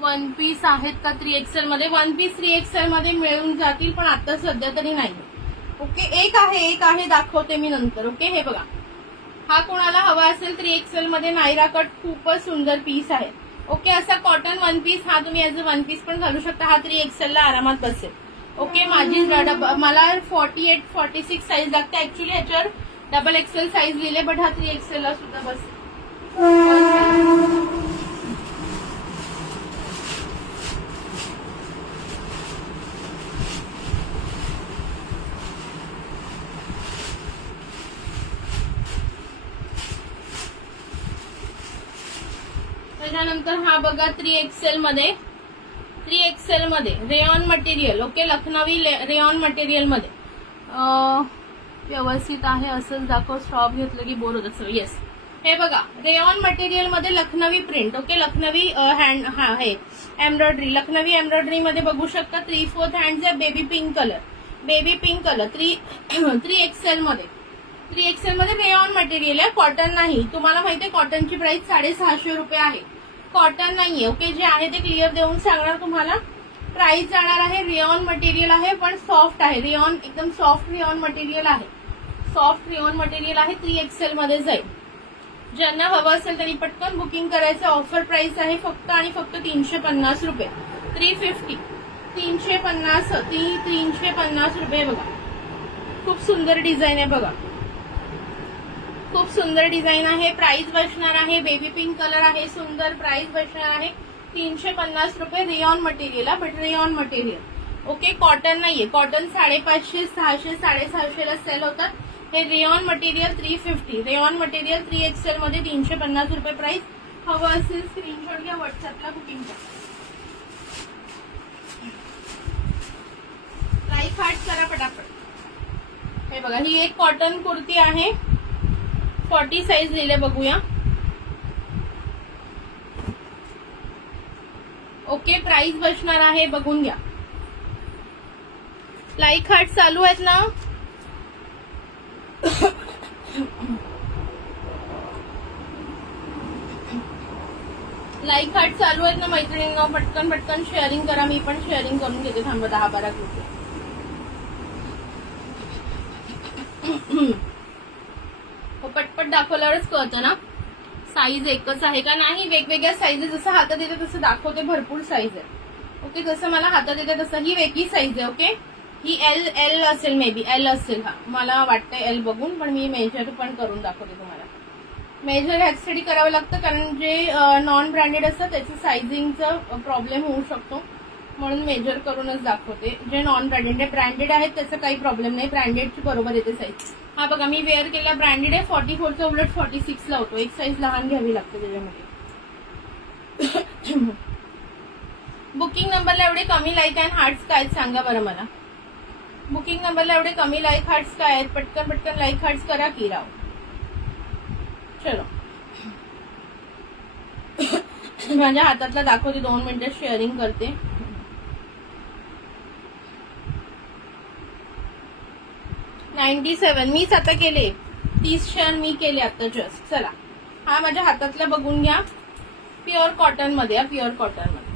वन पीस आहेत का 3XL मध्ये? वन पीस 3XL मध्ये मिळून जातील, पण आता सध्या तरी नाही. ओके, एक आहे दाखवते मी नंतर. ओके, हे बघा, हा कोणाला हवा असेल 3XL मध्ये नायरा कट, खूपच सुंदर पीस आहे. ओके, असा कॉटन वन पीस, हा तुम्ही ॲज अ वन पीस पण घालू शकता. हा 3XL ला आरामात बसेल. ओके, माझी मला 48-46 साईज लागते. ऍक्च्युली ह्याच्यावर XXL साईज लिहिले, बट हा 3XL ला सुद्धा बसेल. त्याच्यानंतर हा बघा 3XL मध्ये rayon material. Okay, Lucknowi rayon material मध्ये व्यवस्थित आहे असंच दाखव. स्टॉप घेतलं की बोर होत असेल. येस, हे बघा रेयॉन मटेरियल मध्ये Lucknowi print. Okay, Lucknowi hand हा आहे एम्ब्रॉयडरी. लखनवी एम्ब्रॉयडरी मध्ये बघू शकता. 3/4 हँड्स आहे. बेबी पिंक कलर 3XL मध्ये रेयॉन मटेरियल आहे. कॉटन नाही. तुम्हाला माहितीये कॉटनची प्राइस 650 रुपये आहे. कॉटन नाहीये. ओके, जे आहे ते क्लिअर देऊन सांगणार तुम्हाला. प्राइस जाणार आहे. रेयॉन मटेरियल आहे, पण सॉफ्ट आहे. रेयॉन एकदम सॉफ्ट रेयॉन मटेरियल आहे. 3XL मध्ये जाईल. ज्यांना हवं असेल त्यांनी पटकन बुकिंग करायचं. ऑफर प्राइस आहे फक्त आणि फक्त 350 रुपये. 350 350 रुपये. बघा, खूप सुंदर डिझाईन आहे. बघा, खूप सुंदर डिझाईन आहे. प्राइस बसणार आहे. बेबी पिंक कलर आहे. सुंदर प्राइस बसणार आहे 350 रुपये. रेयॉन मटेरियल आहे, but rayon material. Okay, cotton नाहीये. कॉटन 550, 600, 650 ला सेल होतात. हे rayon material 350. Rayon material 3XL मध्ये 350 रुपये प्राइस. हवं असेल स्क्रीनशॉट घ्या, व्हॉट्सअपला बुकिंग करा. लाईक हार्ट करा पटापट. हे बघा, ही एक कॉटन कुर्ती आहे. 40 साईज लिहिले, बघूया. ओके, प्राइस बसणार आहे, बघून घ्या. लाईक हार्ट चालू आहेत ना? लाईक हार्ट चालू आहेत ना मैत्रिणींना? पटकन शेअरिंग करा. मी पण शेअरिंग करून घेते. थांबा, 10-12 ग्रुप. पटपट दाखवल्यावरच कळतं ना साईज एकच आहे का नाही. वेगवेगळ्या साईज, जसं हातात येते तसं दाखवते. भरपूर साईज आहे. ओके, जसं मला हातात येते तसं. ही वेगळी साईज आहे. ओके, ही एल असेल, मे बी एल असेल. हा, मला वाटतंय एल बघून, पण मी मेजर पण करून दाखवते तुम्हाला. मेजर ह्याच्यासाठी करावं लागतं कारण जे नॉन ब्रँडेड असतं त्याचं सायझिंगचा प्रॉब्लेम होऊ शकतो, म्हणून मेजर करूनच दाखवते. जे नॉन ब्रँडेड आहेत त्याचा काही प्रॉब्लेम नाही. ब्रँडेडची बरोबर येते साईज. हा बघा, मी वेअर केला ब्रँडेड आहे. 44चा उलट 46 ला होतो. एक साईज लहान घ्यावी लागते त्याच्यामध्ये. बुकिंग नंबरला एवढे कमी लाईक अँड हार्ट्स काय आहेत सांगा बरं मला. बुकिंग नंबरला एवढे कमी लाईक हार्ट्स काय आहेत? पटकन लाईक हार्ट्स करा की राव. चलो, माझ्या हातातला दाखवते. 2 मिनिटं शेअरिंग करते. $97 मीच आता केले. 30 शेअर मी केले आता जस्ट. चला, हा माझ्या हातातला बघून घ्या. प्युअर कॉटन मध्ये. प्युअर कॉटन मध्ये.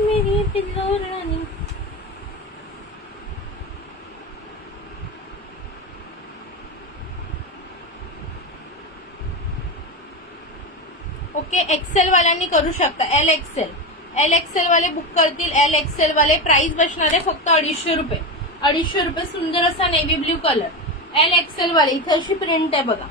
मेरी पिल्लो रानी. ओके, एक्सेल वाल्यांनी करू शकता. एल एक्सेल वाले बुक करतील. एल एक्सेल वाले प्राइस बसणार आहे फक्त 250 रुपये. 250 रुपये. सुंदर असा नेव्ही ब्ल्यू कलर. LXL वाले. इथे अशी प्रिंट आहे बघा,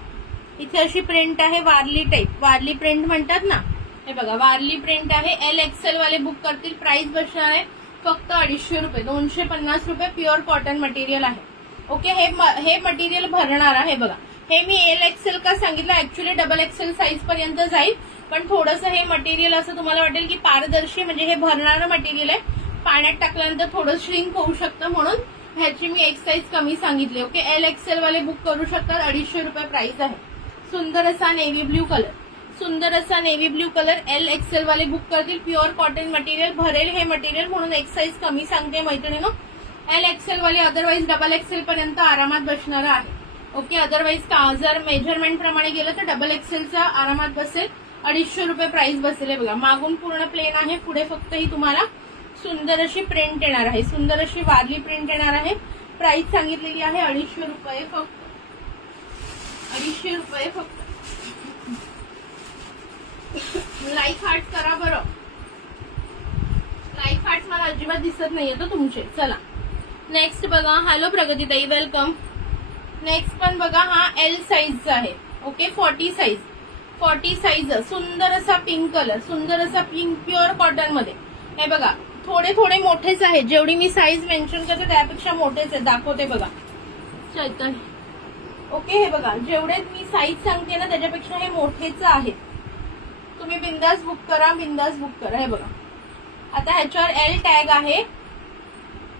इथे अशी प्रिंट आहे वारली टाईप, वारली प्रिंट म्हणतात ना, हे बघा वारली प्रिंट आहे. LXL वाले बुक करतील. प्राइस बसणार आहे फक्त 250 रुपये. 250 रुपये. प्युअर कॉटन मटेरियल आहे. ओके, हे मटेरियल भरणार आहे बघा. हे मी LXL का सांगितलं, ऍक्च्युली XXL साईज पर्यंत जाईल, पण थोडंसं हे मटेरियल असं तुम्हाला वाटेल की पारदर्शी, म्हणजे हे भरणारं मटेरियल आहे, पाण्यात टाकल्यानंतर थोडं श्रिंक होऊ शकतं, म्हणून ह्याची मी एक साईज कमी सांगितली. ओके, LXL वाले बुक करू शकतात. 250 रुपये प्राइस आहे. सुंदर असा नेव्ही ब्ल्यू कलर, सुंदर असा नेव्ही ब्ल्यू कलर. LXL वाले बुक करतील. प्युअर कॉटन मटेरियल भरेल हे मटेरियल, म्हणून एक साईज कमी सांगते मैत्रिणीनो. LXL वाले अदरवाईज XXL पर्यंत आरामात बसणार आहे. ओके, अदरवाईज जर मेजरमेंट प्रमाणे गेलं तर XXLचा आरामात बसेल. 250 रुपये प्राइस बसेल. बघा मागून पूर्ण प्लेन आहे, पुढे फक्त ही तुम्हाला सुंदर अशी प्रिंट येणार आहे, सुंदर अशी वारली प्रिंट येणार आहे. प्राइस सांगितलेली आहे 250 रुपये फक्त. 250 रुपये फक्त. लाईक हार्ट करा बरं. लाईक हार्ट मला अजिबात दिसत नाहीये तर तुमचे. चला नेक्स्ट बघा. Hello प्रगतीताई, welcome. नेक्स्ट पण बघा, हा L साईजचा आहे. Okay, 40 size, 40 size. सुंदर असा पिंक कलर, सुंदर असा पिंक, प्युअर कॉटन मध्ये. हे बघा थोडे थोडे मोठेच आहेत, जेवढी मी साईज मेन्शन करते त्यापेक्षा मोठेच आहे. दाखवते बघा चैतन्य. ओके, हे बघा जेवढे मी साईज सांगते ना त्याच्यापेक्षा हे मोठेच आहेत. तुम्ही बिंदास बुक करा, बिंदास बुक करा. हे बघा आता ह्याच्यावर L टॅग आहे,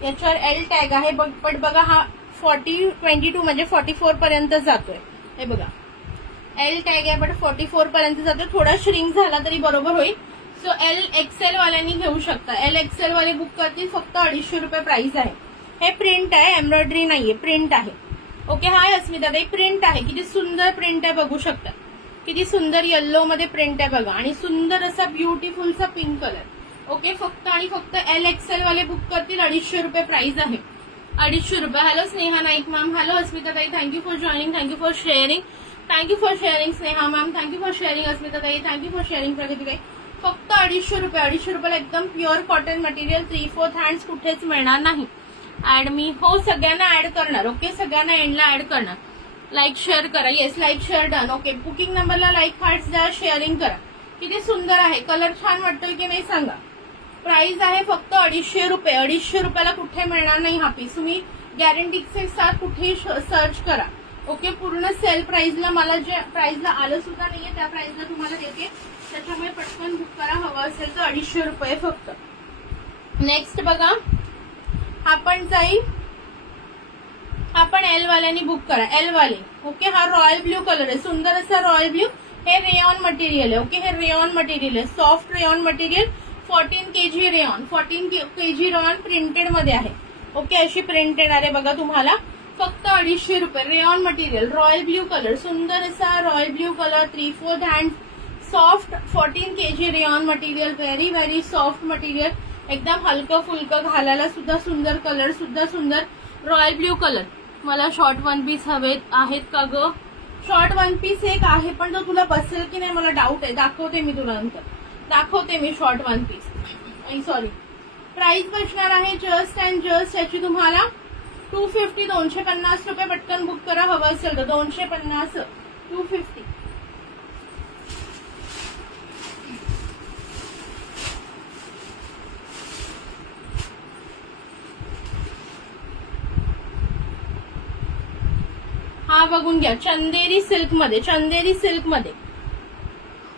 याच्यावर L टॅग आहे, पण बघा हा 22 म्हणजे 44 पर्यंत जातोय. हे बघा L टॅग आहे पण 44 पर्यंत जातोय. थोडा श्रिंक झाला तरी बरोबर होईल. सो LXL वाल्यांनी घेऊ शकता. LXL वाले बुक करतील. फक्त 250 रुपये प्राइस आहे. हे प्रिंट आहे, एम्ब्रॉयडरी नाहीये, प्रिंट आहे. ओके, हाय अस्मिता ताई, प्रिंट आहे. किती सुंदर प्रिंट आहे बघू शकता, किती सुंदर येल्लो मध्ये प्रिंट आहे बघा, आणि सुंदर असा ब्युटिफुलचा पिंक कलर. ओके, फक्त आणि फक्त LXL वाले बुक करतील. 250 रुपये प्राइस आहे. 250 रुपये. Hello Sneha Naik ma'am, hello Asmita tai, thank you for joining, thank you for sharing, thank you for sharing Sneha ma'am, thank you for sharing Asmita tai, thank you for sharing प्रगती ताई. फक्त 250 रुपये. 250 रुपयाला एकदम प्युअर कॉटन मटेरियल. 3/4 हँड्स कुठेच मिळणार नाही. ऍड मी, हो सगळ्यांना ऍड करणार. ओके, सगळ्यांना एंडला ऍड करणार. लाईक शेअर करा. Yes, like share done. Okay, booking नंबरला लाईक हार्ट्स द्या, शेअरिंग करा. किती सुंदर आहे, कलर छान वाटतोय की नाही सांगा. प्राइस आहे फक्त 250 रुपये. 250 रुपयाला कुठे मिळणार नाही हा पीस. तुम्ही गॅरंटीचे साथ कुठेही सर्च करा. ओके, पूर्ण सेल प्राइसला, मला जे प्राइसला आलं सुद्धा नाहीये त्या प्राइसला तुम्हाला देते, त्याच्यामुळे पटकन बुक करा. हवं असेल तर 250 रुपये फक्त. नेक्स्ट बघा, हा पण जाईल, हा पण L वाल्यांनी बुक करा. L वाले. ओके, हा रॉयल ब्ल्यू कलर आहे, सुंदर असा रॉयल ब्ल्यू. हे रेयॉन मटेरियल आहे. ओके, हे रेयॉन मटेरियल आहे, soft rayon material. 14 kg rayon, 14 kg rayon printed मध्ये आहे. ओके, अशी प्रिंट येणार आहे बघा तुम्हाला. फक्त 250 रुपये. Rayon material, royal blue colour, सुंदर असा royal blue colour. 3/4 hand, soft 14 kg rayon material. Very very soft material, एकदम हलकं फुलकं, घालायला सुद्धा सुंदर, कलर सुद्धा सुंदर. Royal blue colour. मला शॉर्ट वन पीस हवेत आहेत का ग? शॉर्ट वन पीस एक आहे, पण तो तुला बसेल की नाही मला डाऊट आहे. दाखवते मी तुला नंतर, दाखवते मी short one piece. Sorry, price बसणार आहे जस्ट अँड जस्ट याची तुम्हाला 250. 250 रुपये. पटकन बुक करा हवं असेल तर. 250, 250. हा बघून घ्या, चंदेरी सिल्क मध्ये, चंदेरी सिल्क मध्ये.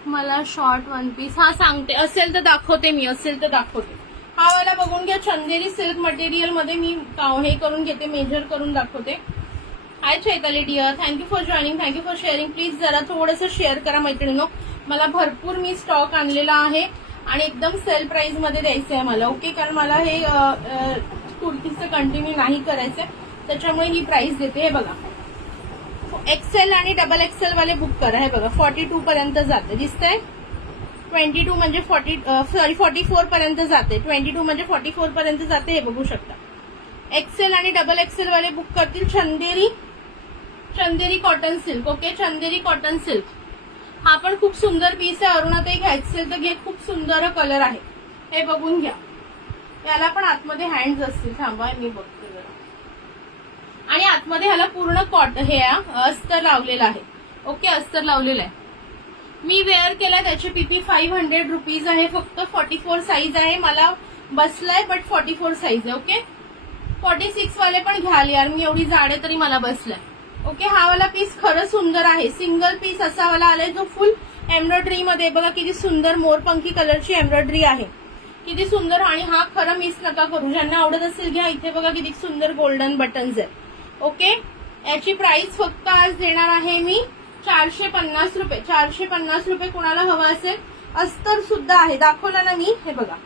मला शॉर्ट वन पीस, हा सांगते, असेल तर दाखवते मी, असेल तर दाखवते. हा वाला बघून घ्या, चंदेरी सिल्क मटेरियल मध्ये. मी हे करून घेते, मेजर करून दाखवते. Hi Chaitali dear, thank you for joining, thank you for sharing. Please जरा थोडंसं शेअर करा मैत्रिणींनो. मला भरपूर मी स्टॉक आणलेला आहे आणि एकदम सेल प्राइस मध्ये द्यायचं आहे मला. ओके, कारण मला हे कुर्तीचं कंटिन्यू नाही करायचंय, त्याच्यामुळे ही प्राइस देते. हे बघा, XL आणि XXL वाले बुक करा. हे बघा 42 पर्यंत जाते, दिसतंय. 22 म्हणजे 44 पर्यंत जाते. 22 म्हणजे 44 पर्यंत जाते, हे बघू शकता. XL आणि XXL वाले बुक करतील. चंदेरी कॉटन सिल्क. ओके, चंदेरी कॉटन सिल्क. हा पण खूप सुंदर पीस आहे. अरुणाताई घ्यायचं असेल तर घे, खूप सुंदर कलर आहे. हे बघून घ्या. याला पण आतमध्ये हँड्स असतील. थांबा मी बघते जरा. आतमध्ये ह्याला पूर्ण हे अस्तर लावलेलं आहे. ओके, अस्तर लावलेलं आहे. मी वेअर केला त्याचे पीपी 500 रुपीज आहे. फक्त 44 साईज आहे. मला बसलाय बट 44 साईज आहे. ओके, 46 वाले पण घ्याल यार, मी एवढी जाड आहे तरी मला बसलाय. ओके, हा वाला पीस खरंच सुंदर आहे. सिंगल पीस असा वाला आलाय जो फुल एम्ब्रॉयडरी मध्ये. बघा किती सुंदर मोरपंखी कलरची एम्ब्रॉयडरी आहे, किती सुंदर. आणि हा खरं मिस नका करू, ज्यांना आवडत असेल घ्या. इथे बघा किती सुंदर गोल्डन बटन्स आहेत. ओके, याची प्राइस फक्त आज देणार आहे मी 450 रुपये. 450 रुपये. कुणाला हवं असेल, अस्तर सुद्धा आहे, दाखवलं ना मी. हे बघा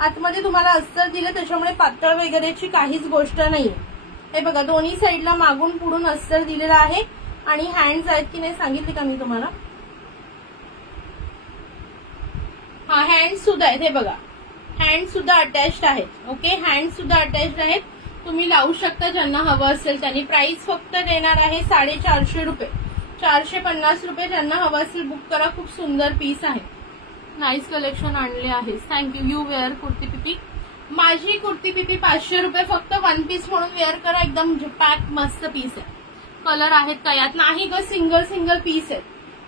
आतमध्ये तुम्हाला अस्तर दिलं, त्याच्यामुळे पातळ वगैरेची काहीच गोष्ट नाहीये. हे बघा दोन्ही साईडला मागून पुढून अस्तर दिलेलं आहे. आणि हँड्स आहेत की नाही सांगितले का मी तुम्हाला. हा, हँड सुद्धा आहेत. हे बघा हँड सुद्धा अटॅच्ड आहेत. ओके, हँड सुद्धा अटॅच्ड आहेत. तुम्ही लावू शकता ज्यांना हवं असेल त्यांनी. प्राइस फक्त देणार आहे 450 रुपये. 450 रुपये. ज्यांना हवं असेल बुक करा. खूप सुंदर पीस आहे. नाईस कलेक्शन आणले आहे. थँक्यू. यू वेअर कुर्ती पिपी. माझी कुर्ती पिपी 500 रुपये. फक्त वन पीस म्हणून वेअर करा. एकदम पॅक मस्त पीस आहे. कलर आहेत का यात? नाही ग, सिंगल पीस आहेत.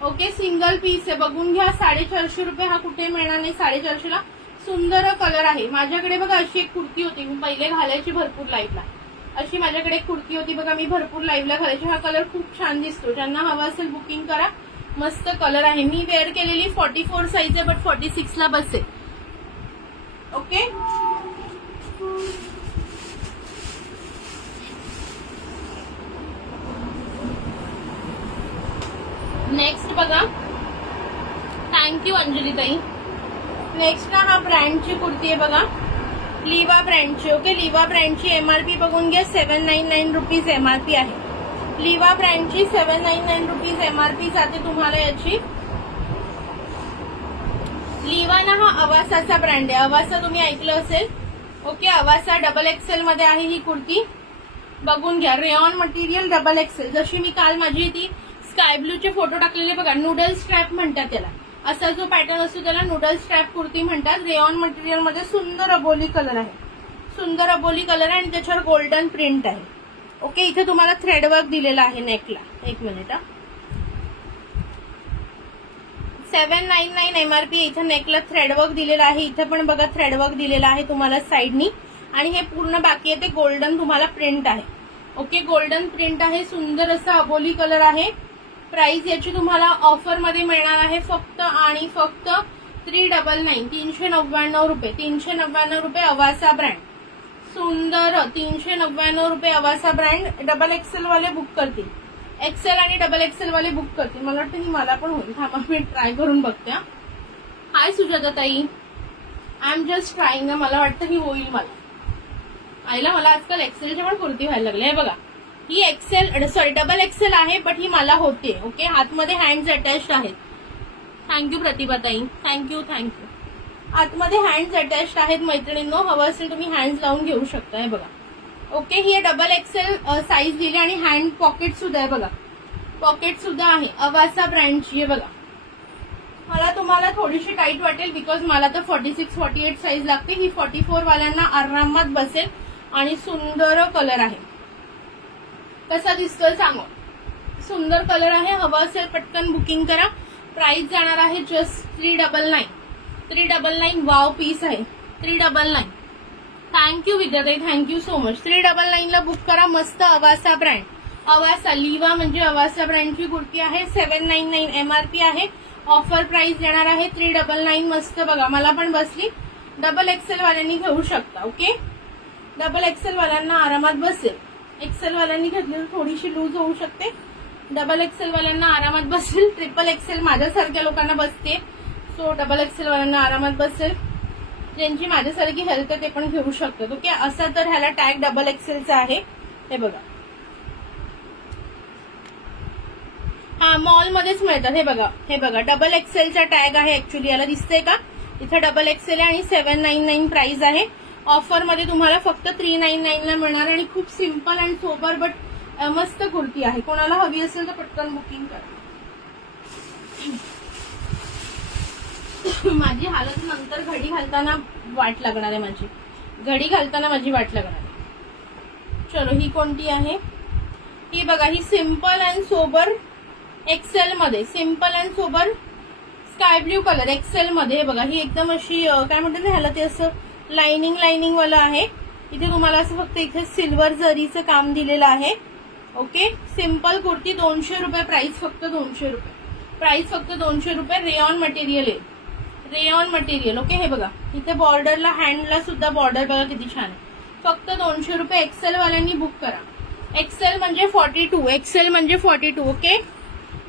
ओके, सिंगल पीस आहे. बघून घ्या. 450 रुपये. हा कुठे मिळणार नाही 450 ला. सुंदर कलर आहे. माझ्याकडे बघा अशी एक कुर्ती होती, मी पहिले घालायची भरपूर लाईव्हला. अशी माझ्याकडे एक कुर्ती होती बघा, मी भरपूर लाईव्हला घालायची. हा कलर खूप छान दिसतो. ज्यांना हवा असेल बुकिंग करा. मस्त कलर आहे. मी वेअर केलेली 44 साईज आहे बट 46 ला बसेल. ओके, नेक्स्ट बघा. थँक्यू अंजली ताई. नेक्स्ट ना हा ब्रँडची कुर्ती आहे बघा, लिवा ब्रँडची. ओके, लिवा ब्रँडची एमआरपी बघून घ्या. 799 रुपीज एमआरपी आहे. लिवा ब्रँडची 799 रुपीज एमआरपी जाते तुम्हाला याची. लिवा ना हा अवासाचा ब्रँड आहे. अवासा तुम्ही ऐकलं असेल. ओके, अवासा डबल एक्सेल मध्ये आहे ही कुर्ती. बघून घ्या. Rayon material double XL. जशी मी काल माझी ती स्काय ब्लूचे फोटो टाकलेले बघा, नूडल स्ट्रॅप म्हणतात त्याला. असा जो पॅटर्न असतो त्याला नूडल स्ट्रॅप कुर्ती म्हणतात. रेऑन मटेरियल मध्ये सुंदर अबोली कलर आहे. सुंदर अबोली कलर आहे आणि त्याच्यावर गोल्डन प्रिंट आहे. ओके, इथे तुम्हाला थ्रेडवर्क दिलेला आहे नेकला. एक मिनिट. 799 एमआरपी. इथं नेकला थ्रेडवर्क दिलेला आहे. इथे पण बघा थ्रेडवर्क दिलेला आहे तुम्हाला साईडनी. आणि हे पूर्ण बाकी आहे ते गोल्डन तुम्हाला प्रिंट आहे. ओके, गोल्डन प्रिंट आहे. सुंदर असा अबोली कलर आहे. प्राइस याची तुम्हाला ऑफर मध्ये मिळणार आहे फक्त आणि फक्त 399. 399 रुपये. 399 रुपये. अवासा ब्रँड. सुंदर 399 रुपये अवासा ब्रँड. डबल एक्सेल वाले बुक करतील. एक्सेल आणि डबल एक्सेल वाले बुक करतील. मला वाटतं की मला पण होईल. थांबा मी ट्राय करून बघते. हाय सुजाता ताई, आय एम जस्ट ट्राईंग. मला वाटतं ही होईल. मला आईला मला आजकाल एक्सेलच्या पण कुर्ती व्हायला लागल्या. हे बघा ही एक्सेल सॉरी डबल एक्सेल आहे बट ही मला होते. ओके, आतमध्ये हँड्स अटॅच्ड आहेत. थँक्यू प्रतिभा ताई. थँक्यू. आतमध्ये हँड्स अटॅच्ड आहेत मैत्रिणींनो. हवं असेल तुम्ही हँड्स लावून घेऊ शकता. हे बघा. ओके, ही डबल एक्सेल साईज दिली आणि हँड पॉकेट सुद्धा आहे बघा. पॉकेट सुद्धा आहे. अवासा ब्रँडची आहे बघा. मला तुम्हाला थोडीशी टाईट वाटेल बिकॉज मला तर 46-48 साईज लागते. ही 44 वाल्यांना आरामात बसेल आणि सुंदर कलर आहे. कसा दिसतोय सांगा. सुंदर कलर आहे. हवं असेल पटकन बुकिंग करा. प्राइस जाणार आहे जस्ट 399. 399. वाव पीस आहे. 399. थँक्यू विद्याताई. Thank you so much. 399 ला बुक करा. मस्त अवासा ब्रँड. अवासा लिवा म्हणजे अवासा ब्रँडची कुर्ती आहे. 799 एमआरपी आहे. ऑफर प्राइस देणार आहे 399. मस्त बघा मला पण बसली. डबल एक्सेल वाल्यांनी घेऊ शकता. ओके, डबल एक्सेल वाल्यांना आरामात बसेल. एक्सेल वाल्यांनी घेतली थोडीशी लूज होऊ शकते. डबल एक्सेल वाल्यांना आरामात बसेल. ट्रिपल एक्सेल माझ्यासारख्या लोकांना बसते. सो डबल एक्सेल वाल्यांना आरामात बसेल. ज्यांची माझ्यासारखी हेल्थ आहे ते पण घेऊ शकतात. ओके, असं तर ह्याला टॅग डबल एक्सेलचा आहे. हे बघा. हा मॉल मध्येच मिळतात. हे बघा डबल एक्सेलचा टॅग आहे. ऍक्च्युली याला दिसतंय का इथं डबल एक्सेल आहे आणि 799 प्राइस आहे. ऑफर मध्ये तुम्हाला फक्त 399 ला मिळणार आणि खूप सिंपल अँड सोबर बट मस्त कुर्ती आहे. कोणाला हवी असेल तर पटकन बुकिंग करा. माझी हालत नंतर घडी घालताना वाट लागणार आहे. माझी घडी घालताना माझी वाट लागणार आहे. चलो ही कोणती आहे. ही बघा, ही सिंपल अँड सोबर एक्सेल मध्ये, simple and sober sky blue colour XL मध्ये. हे बघा, ही एकदम अशी काय म्हणतात ना ह्याला, ते असं लाइनिंग वाला आहे. इथे तुम्हाला असं फक्त इथे सिल्वर जरीचं काम दिलेलं आहे. ओके, सिंपल कुर्ती 200 रुपये प्राइस, फक्त 200 रुपये प्राइस, फक्त 200 रुपये. रेयॉन मटेरियल आहे, रेयॉन मटेरियल. ओके, हे बघा इथे बॉर्डरला, हँडला सुद्धा बॉर्डर बघा किती छान आहे. फक्त 200 रुपये. एक्सेल वाल्यांनी बुक करा. एक्सेल म्हणजे 42, एक्सेल म्हणजे 42. ओके,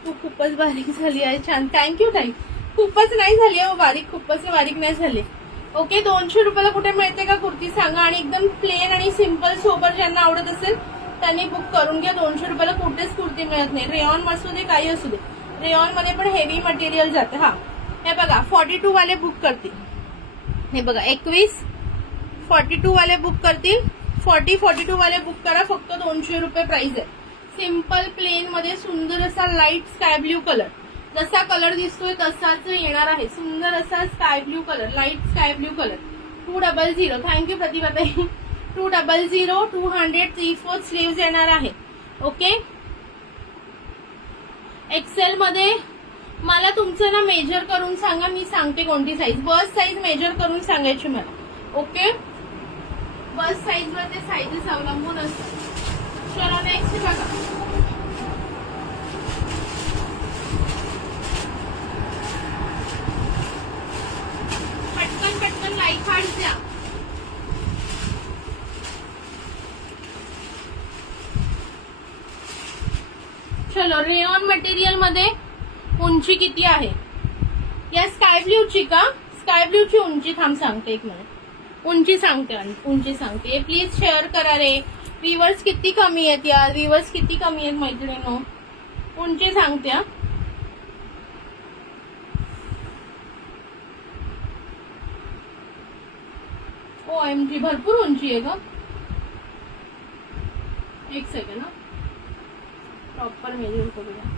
तू खूपच बारीक झाली आहे, छान, थँक्यू ताई. खूपच नाही झाली आहे बारीक, खूपच बारीक नाही झाली. ओके, 200 रुपयाला कुठे मिळते का कुर्ती सांगा. आणि एकदम प्लेन आणि सिंपल सोबर ज्यांना आवडत असेल त्यांनी बुक करून घ्या. 200 रुपयाला कुठेच कुर्ती मिळत नाही. रेयॉन असू दे, काही असू दे, रेयॉन मध्ये पण हेवी मटेरियल जाते. हा, हे बघा 42 वाले बुक करतील. हे बघा 21, 42 वाले बुक करतील. 42 वाले बुक करा. फक्त 200 रुपये प्राइस आहे. सिंपल प्लेन मध्ये सुंदर असा लाईट स्काय ब्ल्यू कलर, जसा कलर दिसतोय तसाच येणार आहे. सुंदर असा sky blue colour, light sky blue colour. 200. Thank you प्रतिभाताई. 200, 200 3/4 स्लीव्स येणार आहे. ओके, एक्सेल मध्ये मला तुमचं ना मेजर करून सांगा, मी सांगते कोणती साईज. बस साईज मेजर करून सांगायची मला. ओके, बस साईज वर ते साईजेस अवलंबून असतात. चला नेक्स्ट बघा. पटकन पटकन लाईक हार्ट द्या. चलो, रेयॉन मटेरियल मध्ये उंची किती आहे या स्काय ब्ल्यूची का? स्काय ब्ल्यूची उंची थांब सांगते, एक मिनिट. उंची सांगते, उंची सांगते. प्लीज शेअर करा रे. व्ह्यूअर्स किती कमी आहेत यार, व्ह्यूअर्स किती कमी आहेत मैत्रिणींनो. उंची सांगते. OMG, भरपूर उंची आहे ग. एक सेकंड ना, प्रॉपर मेजर करूया.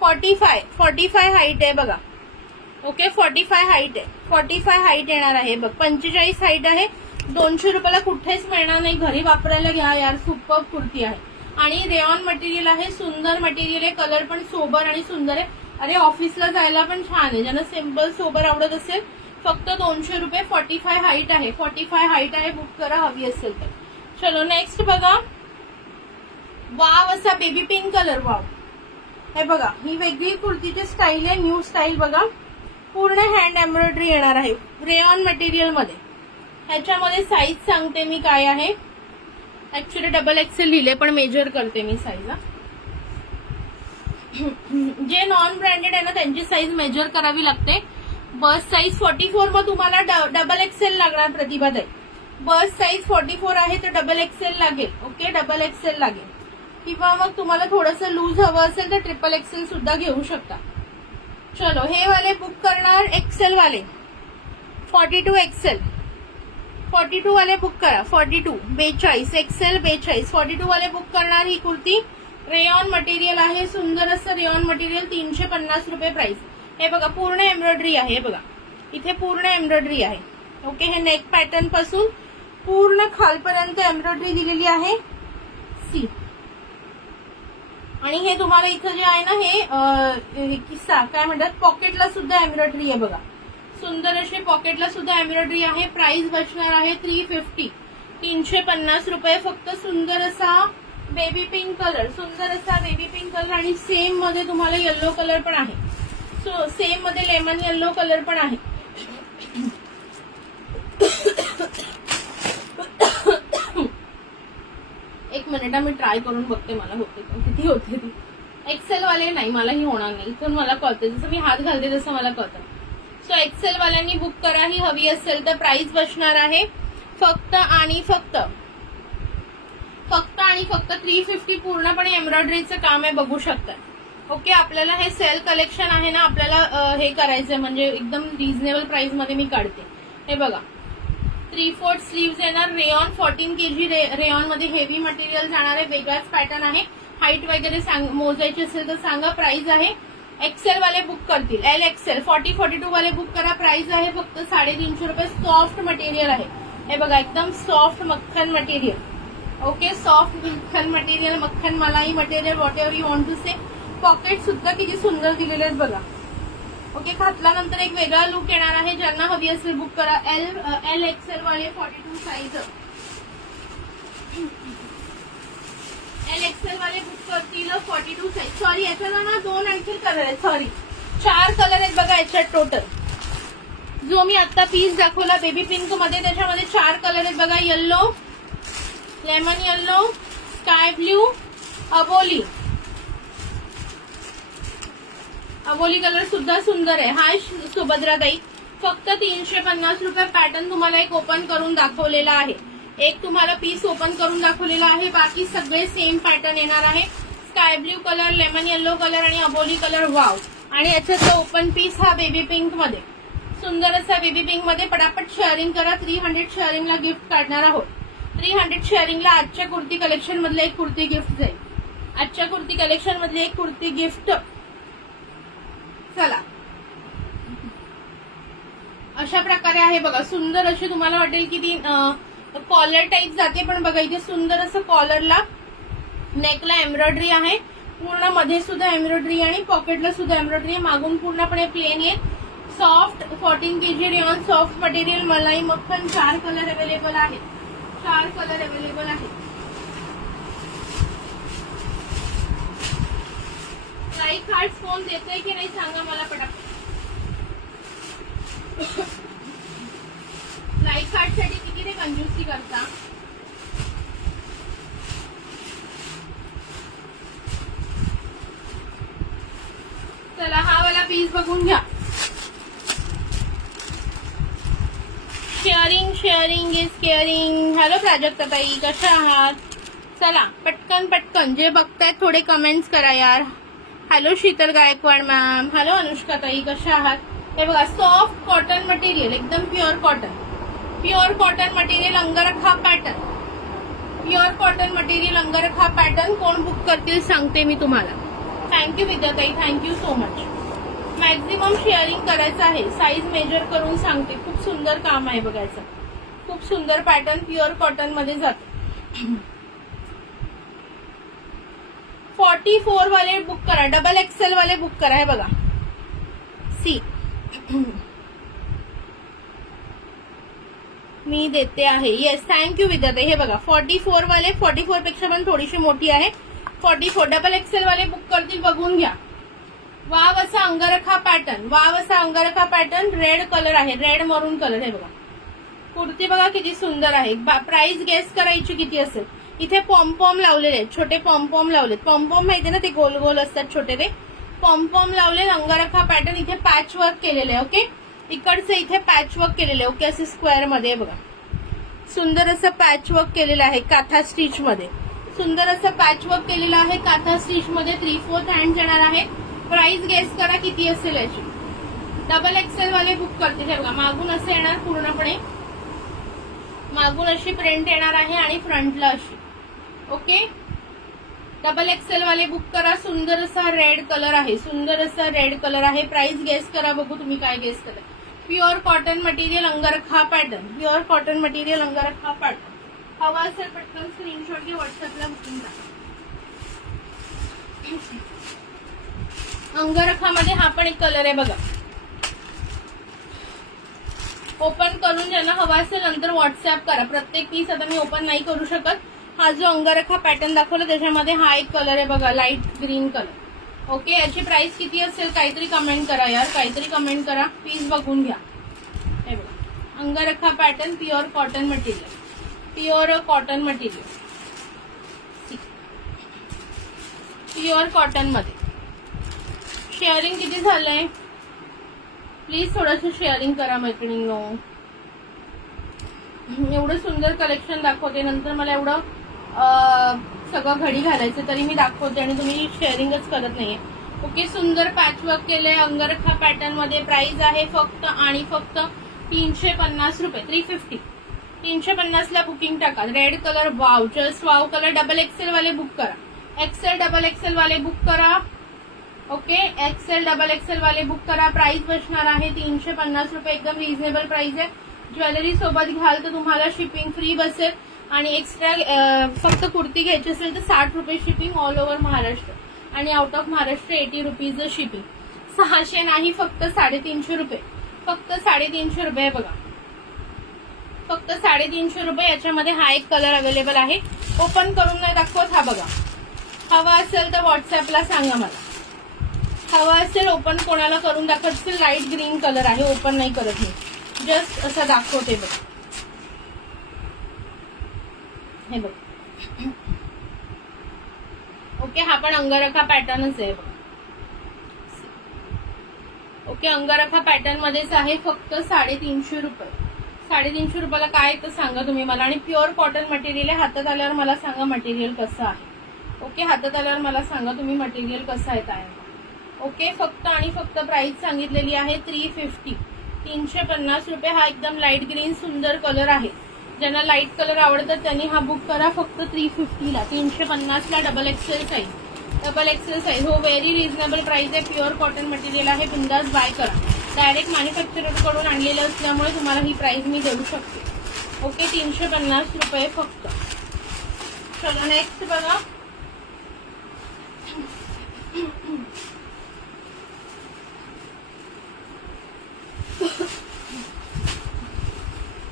45 हाईट आहे बघा. ओके, 45 हाईट आहे. 45 हाईट येणार आहे बघ. 45 हाईट आहे. 200 रुपयाला कुठेच मिळणार नाही. घरी वापरायला घ्या यार, सुपर कुर्ती आहे. आणि रेयॉन मटेरियल आहे, सुंदर मटेरियल आहे. कलर पण सोबर आणि सुंदर आहे. अरे ऑफिसला जायला पण छान आहे. ज्यांना सिंपल सोबर आवडत असेल फक्त 200 रुपये. 45 हाईट आहे, 45 हाईट आहे. बुक करा हवी असेल तर. चलो नेक्स्ट बघा. वाव असा बेबी पिंक कलर. वाव, हे बघा, ही वेगळी कुर्तीची स्टाईल आहे, न्यू स्टाईल बघा. पूर्ण हँड एम्ब्रॉयडरी येणार आहे रेयॉन मटेरियल मध्ये. ह्याच्यामध्ये साईज सांगते मी काय आहे. ऍक्च्युली XXL लिहिले पण मेजर करते मी साईज. जे नॉन ब्रँडेड आहे ना त्यांची साईज मेजर करावी लागते. बस साईज 44, मग तुम्हाला XXL लागणार प्रतिभाताई. बस साईज 44 आहे तर XXL लागेल. ओके, XXL लागेल. किंवा मग तुम्हाला थोडंसं लूज हवं असेल तर XXL सुद्धा घेऊ शकता. चलो, हे वाले बुक करणार एक्सेल वाले. 42 एक्सेल, 42 वाले बुक करा. 42 42 एक्सेल 42 42 वाले बुक करणार. ही कुर्ती रेयॉन मटेरियल आहे, सुंदर असं रेयॉन मटेरियल. 350 रुपये प्राइस. हे बघा पूर्ण एम्ब्रॉयडरी आहे. हे बघा इथे पूर्ण एम्ब्रॉयडरी आहे. ओके, हे नेक पॅटर्न पासून पूर्ण खालपर्यंत एम्ब्रॉयडरी दिलेली आहे. सी, आणि हे तुम्हाला इथं जे आहे ना हे किस्सा काय म्हणतात, पॉकेटला सुद्धा एम्ब्रॉयडरी आहे बघा. सुंदर अशी पॉकेटला सुद्धा एम्ब्रॉयडरी आहे. प्राइस बसणार आहे 350, 350 रुपये फक्त. सुंदर असा बेबी पिंक कलर, सुंदर असा बेबी पिंक कलर. आणि सेम मध्ये तुम्हाला येल्लो कलर पण आहे. सो सेम मध्ये लेमन येल्लो कलर पण आहे. एक मिनिट मी ट्राय करून बघते मला होते का, किती होते ती. एक्सेल वाले नाही, मलाही होणार नाही. इथून मला कळते, जसं मी हात घालते तसं मला कळतं. सो एक्सेल वाल्यांनी बुक करा. ही हवी असेल तर. प्राइस बसणार आहे फक्त आणि फक्त 350. पूर्णपणे एम्ब्रॉयडरीचं काम आहे, बघू शकता. ओके, आपल्याला हे सेल कलेक्शन आहे ना, आपल्याला हे करायचंय म्हणजे एकदम रिझनेबल प्राइस मध्ये मी काढते. हे बघा 3/4 स्लीव्स येणार. रेयॉन 14 kg रेयॉन मध्ये हेवी मटेरियल जाणार आहे. वेगळाच पॅटर्न आहे. हाईट वगैरे मोजायची असेल तर सांगा. प्राइस आहे. एक्सेल वाले बुक करतील. LXL 40-42 वाले बुक करा. प्राइस आहे फक्त 350 रुपये. सॉफ्ट मटेरियल आहे. हे बघा एकदम सॉफ्ट मक्खन मटेरियल. ओके, सॉफ्ट मक्खन मटेरियल, मक्खन मलाई material, whatever you want to say. Pocket सुद्धा किती सुंदर दिलेले आहेत बघा. ओके, घातल्यानंतर एक वेगळा लुक येणार आहे. ज्यांना हवी असेल बुक करा. एल एक्सेल वाले 42 साईज. एल एक्सेल वाले बुक करतील 42 साईज. सॉरी, याच्याला ना 2 आणखी कलर आहेत. सॉरी, 4 कलर आहेत बघा याच्यात टोटल. जो मी आता पीस दाखवला बेबी पिंक मध्ये, त्याच्यामध्ये 4 कलर आहेत बघा. Yellow, lemon yellow, sky blue, अबोली. अबोली कलर सुद्धा सुंदर आहे. हाय सुभद्राताई, फक्त 350 रुपये. पॅटर्न तुम्हाला एक ओपन करून दाखवलेला आहे. एक तुम्हाला पीस ओपन करून दाखवलेला आहे. बाकी सगळे सेम पॅटर्न येणार आहे. Sky blue colour, lemon yellow colour आणि अबोली कलर. वाव. आणि याच्यातला ओपन पीस हा बेबी पिंक मध्ये, सुंदर असा बेबी पिंक मध्ये. पटापट शेअरिंग करा. 300 शेअरिंगला गिफ्ट काढणार आहोत. 300 शेअरिंगला आजच्या कुर्ती कलेक्शन मधले एक कुर्ती गिफ्ट जाईल. आजच्या कुर्ती कलेक्शन मधले एक कुर्ती गिफ्ट. चला, अशा प्रकारे आहे बघा. सुंदर अशी तुम्हाला वाटेल की ती कॉलर टाईप जाते, पण बघा इथे सुंदर असं कॉलरला, नेकला एम्ब्रॉयडरी आहे. पूर्ण मध्ये सुद्धा एम्ब्रॉयडरी आणि पॉकेटला सुद्धा एम्ब्रॉयडरी आहे. मागून पूर्णपणे प्लेन आहे. Soft 14 kg rayon soft material, मलाई मक्खन. 4 कलर अवेलेबल आहे. 4 कलर अवेलेबल आहे. लाईक कार्ड कोण देतोय की नाही सांगा मला पटापट. लाईक कार्ड साठी किती ते कंजूसी करता. चला, हा वाला पीस बघून घ्या. Sharing is caring. हॅलो प्राजक्ताताई, कशा आहात. चला, पटकन पटकन जे बघतायत थोडे कमेंट्स करा यार. Hello Sheetal Gaikwad ma'am. Hello अनुष्काताई, कशा आहात. हे बघा, सॉफ्ट कॉटन मटेरियल, एकदम pure cotton. Pure cotton material, angrakha pattern. Pure cotton material, angrakha pattern. कोण बुक करतील सांगते मी तुम्हाला. थँक्यू विद्याताई, thank you so much. Maximum sharing करायचं आहे. साईज मेजर करून सांगते. खूप सुंदर काम आहे बघायचं. खूप सुंदर पॅटर्न प्युअर कॉटन मध्ये जातो. 44 वाले बुक करा. डबल एक्सेल वाले बुक करा. हे बघा, सी मी देते आहे. येस, थँक्यू विद्याताई. हे बघा, 44 वाले, 44 पेक्षा पण थोडीशी मोठी आहे. 44 डबल एक्सेल वाले बुक करतील. बघून घ्या. वाव असा अंगरखा पॅटर्न, वाव असा अंगरखा पॅटर्न. रेड कलर आहे, रेड मरून कलर. हे बघा, कुर्ती बघा किती सुंदर आहे. प्राइस गेस करायची किती असेल. इथे पॉम्पॉम लावलेले आहेत, छोटे पॉम्पॉम लावलेत. पॉम्पॉम माहिती ना, ते गोल गोल असतात छोटे, ते पॉम्पॉम लावले. अंगरखा पॅटर्न. इथे पॅच वर्क केलेले आहे. ओके, इकडचे इथे पॅच वर्क केलेले. ओके, असे स्क्वेअर मध्ये बघा, सुंदर असं पॅच वर्क केलेलं आहे. काथा स्टिच मध्ये सुंदर असं पॅच वर्क केलेलं आहे. काथा स्टिच मध्ये 3/4 हँड येणार आहे. प्राइस गेस करा किती असेल याची. डबल एक्सेल वाले बुक करते. हे बघा, मागून असं येणार पूर्णपणे. मागून अशी प्रिंट येणार आहे आणि फ्रंटला अशी. ओके, डबल एक्सेल वाले बुक करा. सुंदर असा रेड कलर आहे. सुंदर असा रेड कलर आहे. प्राइस गेस करा, बघू तुम्ही काय गेस करा. Pure cotton material, angrakha pattern. Pure cotton material, angrakha pattern. हवा असेल पटकन स्क्रीनशॉट घे, व्हॉट्सअपला बुकिंग करा. अंगरखामध्ये हा पण एक कलर आहे बघा. ओपन करून ज्यांना हवा असेल नंतर व्हॉट्सअप करा. प्रत्येक पीस आता मी ओपन नाही करू शकत. हा जो अंगरखा पॅटर्न दाखवला त्याच्यामध्ये हा एक कलर आहे बघा, लाईट ग्रीन कलर. ओके, याची प्राइस किती असेल काहीतरी कमेंट करा यार, काहीतरी कमेंट करा. पीस बघून घ्या. हे बघा, अंगरखा pattern, pure cotton material. Pure cotton material, pure cotton मध्ये. शेअरिंग किती झालंय प्लीज थोडंसं शेअरिंग करा मैत्रिणींनो. एवढं सुंदर कलेक्शन दाखवते, नंतर मला एवढं सगळं घडी घालायचं तरी मी दाखवते आणि तुम्ही शेअरिंगच करत नाहीये. ओके, सुंदर पॅच वर्क केलंय अंगरखा पॅटर्न मध्ये. प्राइस आहे फक्त आणि फक्त 350 रुपये. 350, 350 ला बुकिंग टाका. Red colour, wow, just wow colour. Double XL वाले बुक करा. एक्सेल डबल एक्सेल वाले बुक करा. ओके, एक्सेल डबल एक्सेल वाले बुक करा. प्राइस बसणार आहे 350 रुपये. एकदम रिझनेबल प्राइस आहे. ज्वेलरी सोबत घ्याल तर तुम्हाला शिपिंग फ्री बसेल. आणि एक्स्ट्रा फक्त कुर्ती घ्यायची असेल तर 60 रुपये शिपिंग ऑल ओव्हर महाराष्ट्र, आणि out of Maharashtra 80 rupees shipping. 600 नाही, फक्त 350 रुपये, फक्त 350 रुपये बघा, फक्त 350 रुपये. याच्यामध्ये हा एक कलर अवेलेबल आहे, ओपन करून नाही दाखवत. हा बघा, हवा असेल तर व्हॉट्सअपला सांगा मला. हवा असेल ओपन कोणाला करून दाखवत असेल. लाईट ग्रीन कलर आहे, ओपन नाही करत मी, जस्ट असं दाखवते बघ. हे बघ, ओके. हा पण अंगरखा पॅटर्नच आहे बघ. ओके, अंगरखा पॅटर्न मध्येच आहे, फक्त 350 रुपये. 350 रुपयाला काय तर सांगा तुम्ही मला. आणि प्युअर कॉटन मटेरियल आहे. हातात आल्यावर मला सांगा मटेरियल कसं आहे. ओके, हातात आल्यावर मला सांगा तुम्ही मटेरियल कसं आहे काय. ओके, फक्त आणि फक्त प्राइस सांगितलेली आहे 350, 350 रुपये. हा एकदम लाईट ग्रीन सुंदर कलर आहे. ज्यांना लाईट कलर आवडतात त्यांनी हा बुक करा, फक्त 350 ला, 350 ला. Double XL size, double XL size. हो, व्हेरी रिझनेबल प्राइस आहे. प्युअर कॉटन मटेरियल आहे, बिंदास बाय करा. डायरेक्ट मॅन्युफॅक्चरर कडून आणलेलं असल्यामुळे तुम्हाला ही प्राइस मी देऊ शकते. ओके, 350 रुपये फक्त. चलो नेक्स्ट बघा.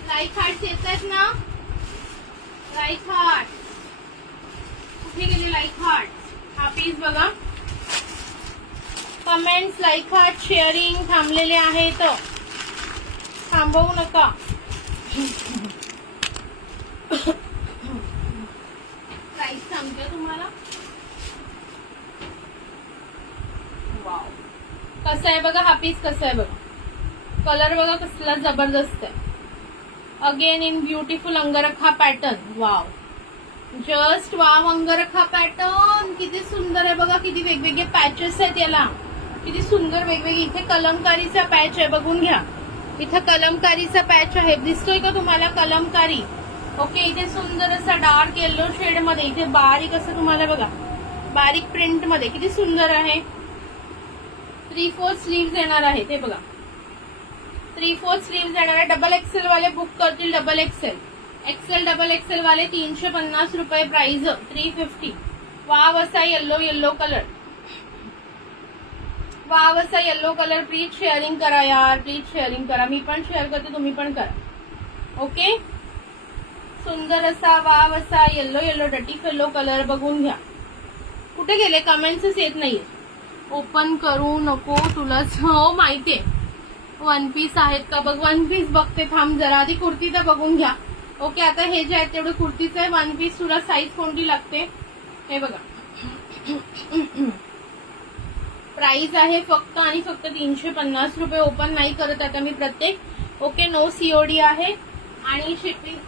लाईक हार्ट्स येत आहेत ना, लाईक हार्ट कुठे गेले, लाईक हार्ट. हा पीस बघा, कमेंट्स, लाईक हार्ट, शेअरिंग थांबलेले आहेत, थांबवू नका. प्राइस सांगते तुम्हाला. वाव, कसं आहे बघा हा पीस, कसा आहे बघा. कलर बघा कसला जबरदस्त आहे. Again in beautiful अंगरखा pattern. Wow, just wow. अंगरखा pattern किती सुंदर आहे बघा. किती वेगवेगळे पॅचेस आहेत याला, किती सुंदर वेगवेगळे. इथे कलमकारीचा पॅच आहे, बघून घ्या. इथं कलमकारीचा पॅच आहे, दिसतोय का तुम्हाला कलमकारी. ओके, इथे सुंदर असा डार्क येलो शेड मध्ये, इथे बारीक असं तुम्हाला बघा, बारीक प्रिंट मध्ये किती सुंदर आहे. 3/4 स्लीव्ह येणार आहे ते बघा, 3/4 स्लीव्ह येणार आहे. डबल एक्सेल वाले बुक करतील, double XL. Excel double Excel वाले 350 रुपये प्राइस, 350. वाव असा येलो कलर, वाव असा येलो कलर. प्लीज शेअरिंग करा यार, प्लीज शेअरिंग करा. मी पण शेअर करते, तुम्ही पण करा. ओके, सुंदर असा वाव असा येलो डटीफ येलो कलर. बघून घ्या. कुठे गेले, कमेंट्सच येत नाहीये. ओपन करू नको तुलाच. हो माहितीये, वन पीस आहेत का बघ. वन पीस बघते, थांब जरा. आधी कुर्ती तर बघून घ्या. ओके, आता हे जे आहेत तेवढं कुर्तीच आहे. वन पीस तुला साईज कोणती लागते हे बघा. प्राइस आहे फक्त आणि फक्त 350 रुपये. ओपन नाही करत आता मी प्रत्येक. ओके, नो सीओडी आहे आणि शिपिंग.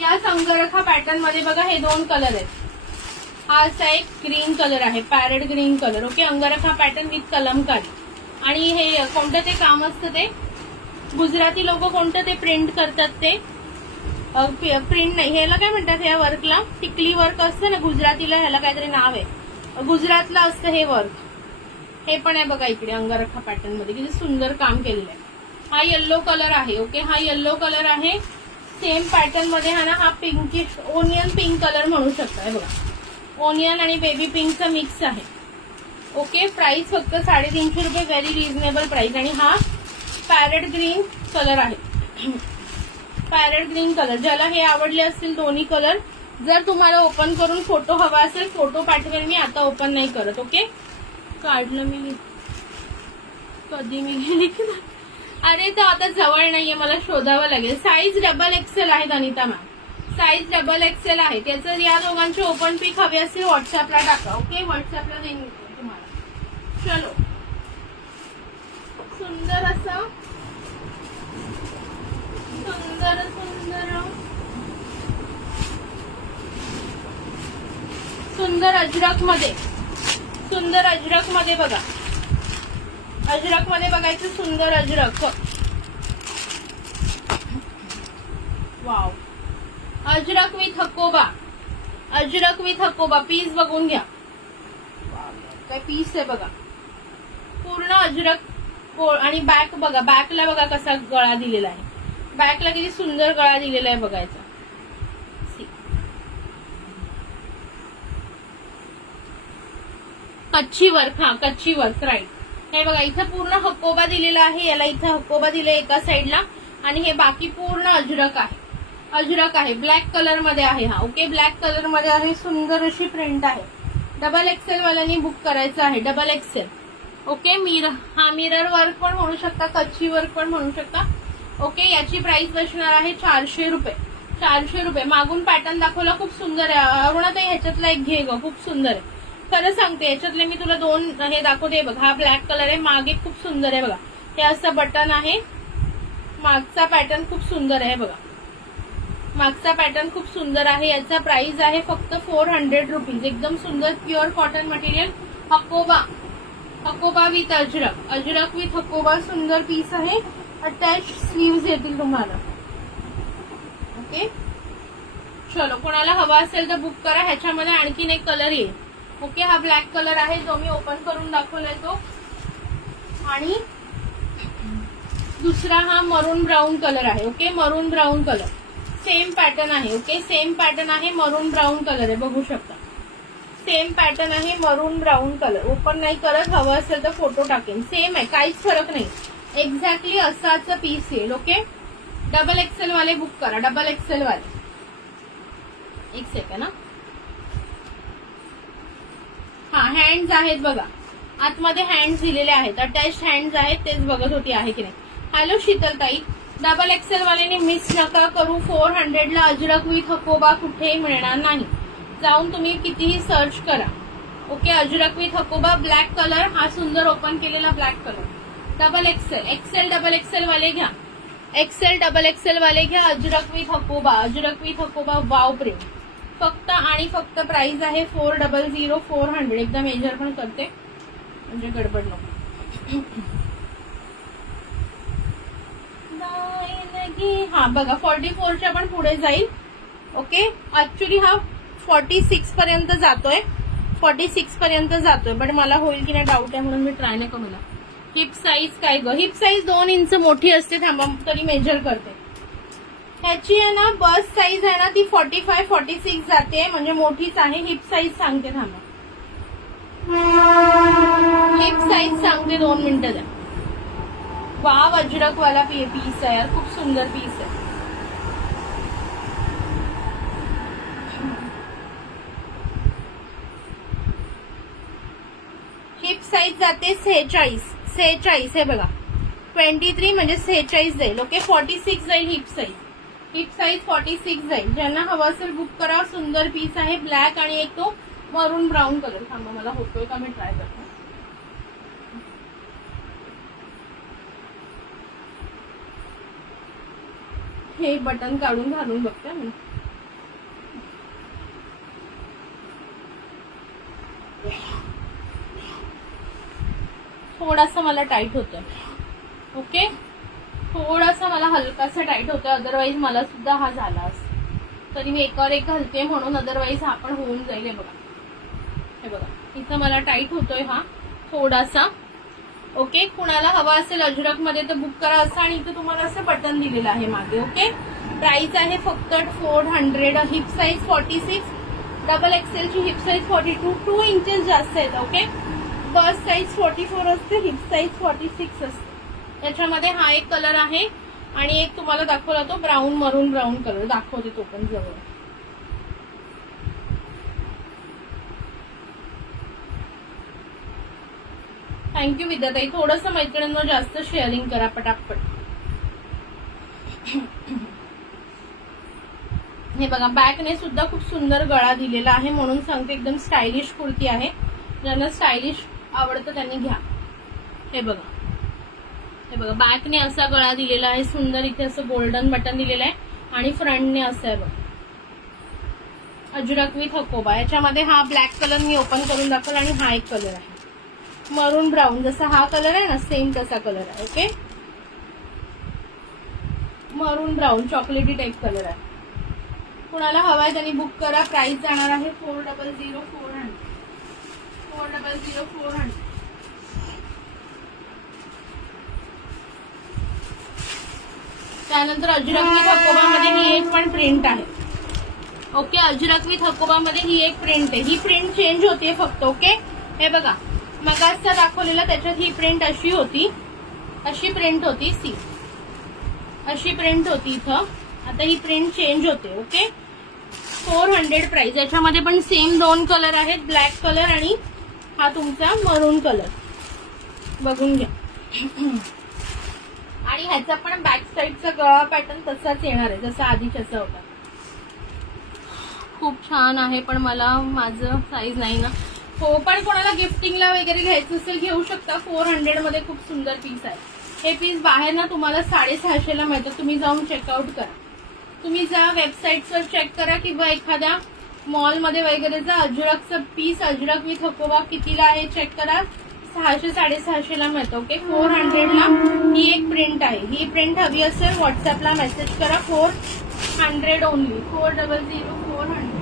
या अंगरखा पॅटर्न मध्ये बघा हे 2 कलर आहेत. हा असा एक ग्रीन कलर आहे, parrot green colour. Okay, अंगरखा pattern with Kalamkari. आणि हे कोणतं ते काम असतं ते, गुजराती लोक कोणतं ते प्रिंट करतात ते, प्रिंट नाही, ह्याला काय म्हणतात या वर्कला, टिकली वर्क असतं ना गुजरातीला, ह्याला काहीतरी नाव आहे, गुजरातला असतं हे वर्क. हे पण आहे बघा इकडे अंगरखा पॅटर्न मध्ये, किती सुंदर काम केलेलं आहे. हा येल्लो कलर आहे. ओके, हा येल्लो कलर आहे. सेम पॅटर्न मध्ये हा ना, हा पिंकिश ओनियन पिंक कलर म्हणू शकता. हे बघा, ओनियन आणि बेबी पिंकचा मिक्स आहे. ओके, प्राइस फक्त 350 रुपये, व्हेरी रिझनेबल प्राइस. आणि हा पॅरेट ग्रीन कलर आहे, पॅरेट ग्रीन कलर. ज्याला हे आवडले असतील दोन्ही कलर, जर तुम्हाला ओपन करून फोटो हवा असेल, फोटो पाठवेल मी. आता ओपन नाही करत. ओके, काढलं मी, कधी मी गेली की नाही. अरे तर आता जवळ नाहीये, मला शोधावं लागेल. साईज डबल एक्सेल आहे Anita ma'am, size double XL आहे. त्याचं या दोघांचे ओपन पिक हवे असतील व्हॉट्सअपला टाका. ओके, व्हॉट्सअपला देईन तुम्हाला. चलो, सुंदर असं सुंदर सुंदर सुंदर अजरक मध्ये, सुंदर अजरक मध्ये बघा. अजरक मध्ये बघायचं, सुंदर Ajrak. Wow, Ajrak with Hakoba, Ajrak with Hakoba. Piece बघून घ्या, काय पीस आहे बघा, पूर्ण अजरक. आणि बॅक बघा, बॅकला बघा कसा गळा दिलेला आहे. बॅकला किती सुंदर गळा दिलेला आहे बघायचा. कच्ची वर्क, हा कच्ची वर्क, राईट. हे बघा इथं पूर्ण हकोबा दिलेला आहे, याला इथं हकोबा दिले एका साईडला आणि हे बाकी पूर्ण अजरक आहे. अजरक आहे, ब्लॅक कलर मध्ये आहे हा. ओके, ब्लॅक कलर मध्ये आहे, सुंदर अशी प्रिंट आहे. डबल एक्सेल वाल्यांनी बुक करायचं आहे, double XL. Okay, mirror work पण म्हणू शकता, कच्ची वर्क पण म्हणू शकता. ओके, याची प्राइस बसणार आहे 400 रुपये. 400 रुपये. मागून पॅटर्न दाखवला, खूप सुंदर आहे. अरुणाताई ह्याच्यातला एक घे ग, खूप सुंदर आहे. खरं सांगते, याच्यातले मी तुला 2 हे दाखवते बघ. हा ब्लॅक कलर आहे, मागे खूप सुंदर आहे बघा. हे असं बटन आहे, मागचा पॅटर्न खूप सुंदर आहे बघा. मागचा पॅटर्न खूप सुंदर आहे. याचा प्राइस आहे फक्त 400 रुपीज. एकदम सुंदर pure cotton material. Hakoba with Ajrak, Ajrak with Hakoba, सुंदर पीस आहे. अटॅच स्लीव्ज येतील तुम्हाला. ओके, चलो, कोणाला हवा असेल तर बुक करा. ह्याच्यामध्ये आणखीन एक कलर येईल. ओके, हा ब्लॅक कलर आहे जो मी ओपन करून दाखवलाय तो, आणि दुसरा हा मरून ब्राऊन कलर आहे. ओके, मरून ब्राऊन कलर, सेम पॅटर्न आहे. ओके, सेम पॅटर्न आहे, मरून ब्राऊन कलर आहे, बघू शकता. सेम पॅटर्न आहे, मरून ब्राऊन कलर. ओपन नाही करत, हवं असेल तर फोटो टाकेन. सेम आहे, काहीच फरक नाही. एक्झॅक्टली असाच पीस येईल. ओके, डबल एक्सेल वाले बुक करा, डबल एक्सेल वाले. एक सेकंड. हा, हँड्स आहेत बघा, आतमध्ये हँड्स दिलेले आहेत, अटॅच हँड्स आहेत. तेच बघत होती आहे की नाही. Hello Sheetaltai, double XL वाल्याने miss नका करू. 400 ला अजरक विथ हकोबा कुठेही मिळणार नाही. जाऊन तुम्ही कितीही सर्च करा. Okay, Ajrak with Hakoba, black colour, हा सुंदर ओपन केलेला black colour. Double XL, Excel double Excel वाले घ्या, एक्सेल डबल एक्सेल वाले घ्या. Ajrak with Hakoba, Ajrak with Hakoba, wow print. फक्त आणि फक्त प्राइस आहे 400, 400. एकदा मेजर पण करते म्हणजे गडबड नको. हा बघा, 44च्या पण पुढे जाईल. ओके, ऍक्च्युली हा 46 पर्यंत जातोय, 46 पर्यंत जातोय, बट मला होईल की नाही डाऊट आहे, म्हणून मी ट्राय नाही करूला. हिप साईज काय ग, हिप साईज 2 इंच मोठी असते. थांबा तरी मेजर करते. ह्याची आहे ना बस साईज आहे ना ती 45, 46 जाते, म्हणजे मोठीच आहे. हिप साईज सांगते, थांबा. हिप साईज सांगते, 2 मिनिटं द्या. वाव, अजरक वाला पीस आहे यार, खूप सुंदर पीस आहे. हिप साईज जाते 46 हे बघा. 23 म्हणजे 46 जाईल. ओके, 46 जाईल हिप साईज. हिप साईज 46 जाईल. ज्यांना हवं असेल बुक करा. सुंदर पीस आहे, ब्लॅक आणि एक तो मरून ब्राऊन कलर. थांबा, मला होतोय का मी ट्राय करतो. हे बटन काढून घालून बघते मी. थोडासा मला टाईट होतोय. ओके, थोडासा मला हलकासा टाईट होतोय, अदरवाईज मला सुद्धा हा झाला असता. तरी मी एकावर एक घालते म्हणून, अदरवाईज हा पण होऊन जाईल. हे बघा, हे बघा, इथं मला टाईट होतोय हा थोडासा. ओके, कुणाला हवा असेल अजरक मध्ये तर बुक करा असं. आणि इथं तुम्हाला असं बटन दिलेलं आहे मागे. ओके, प्राइस आहे फक्त 400. हिप साईज 46, डबल एक्सेलची हिप साईज 42, 2 इंचेस जास्त आहेत. ओके, बस साईज 44 असते, हिप साईज 46 असते. याच्यामध्ये हा एक कलर आहे आणि एक तुम्हाला दाखवला तो ब्राऊन, मरून ब्राऊन कलर दाखवते तो पण जवळ. थँक्यू विद्याताई. थोडंसं मैत्रिणींना जास्त शेअरिंग करा पटापट. हे बघा, बॅकने सुद्धा खूप सुंदर गळा दिलेला आहे, म्हणून सांगते एकदम स्टायलिश कुर्ती आहे. ज्यांना स्टायलिश आवडतं त्यांनी घ्या. हे बघा, हे बघा, बॅकने असा गळा दिलेला आहे सुंदर. इथे असं गोल्डन बटन दिलेलं आहे आणि फ्रंटने असं आहे बघा, अजरक विथ हकोबा. याच्यामध्ये हा ब्लॅक कलर मी ओपन करून दाखवला आणि हा एक कलर आहे मरून ब्राऊन. जसा हा कलर आहे ना सेम तसा कलर आहे. ओके, मरून ब्राऊन चॉकलेटी टाईप कलर आहे. कुणाला हवाय त्यांनी बुक करा. प्राइस जाणार आहे 400, 400. त्यानंतर अजरक विथ हकोबा मध्ये ही एक पण प्रिंट आहे. ओके, अजरक विथ हकोबा मध्ये ही एक प्रिंट आहे. ही प्रिंट चेंज होते फक्त. ओके, हे बघा, मगाचा दाखवलेला त्याच्यात ही प्रिंट अशी होती, अशी प्रिंट होती, सी अशी प्रिंट होती इथं. आता ही प्रिंट चेंज होते. Okay 400 price. याच्यामध्ये पण सेम 2 कलर आहेत, ब्लॅक कलर आणि हा तुमचा मरून कलर. बघून घ्या. आणि ह्याचा पण बॅक साईडचा गळा पॅटर्न तसाच येणार आहे जसा आधीचा होता. खूप छान आहे, पण मला माझं साईज नाही ना. हो, पण कोणाला गिफ्टिंगला वगैरे घ्यायचं असेल घेऊ शकता. 400 मध्ये खूप सुंदर पीस आहे. हे पीस बाहेर ना तुम्हाला 650 मिळतं. तुम्ही जाऊन चेकआउट करा. तुम्ही जा वेबसाईटवर चेक करा किंवा एखाद्या मॉलमध्ये वगैरे जा. अजरकचं पीस, अजरक विथ हकोबा कितीला आहे चेक करा. 600-650 मिळतं. ओके 400ला ही एक प्रिंट आहे. ही प्रिंट हवी असेल व्हॉट्सअपला मेसेज करा. 400 ओनली. 400.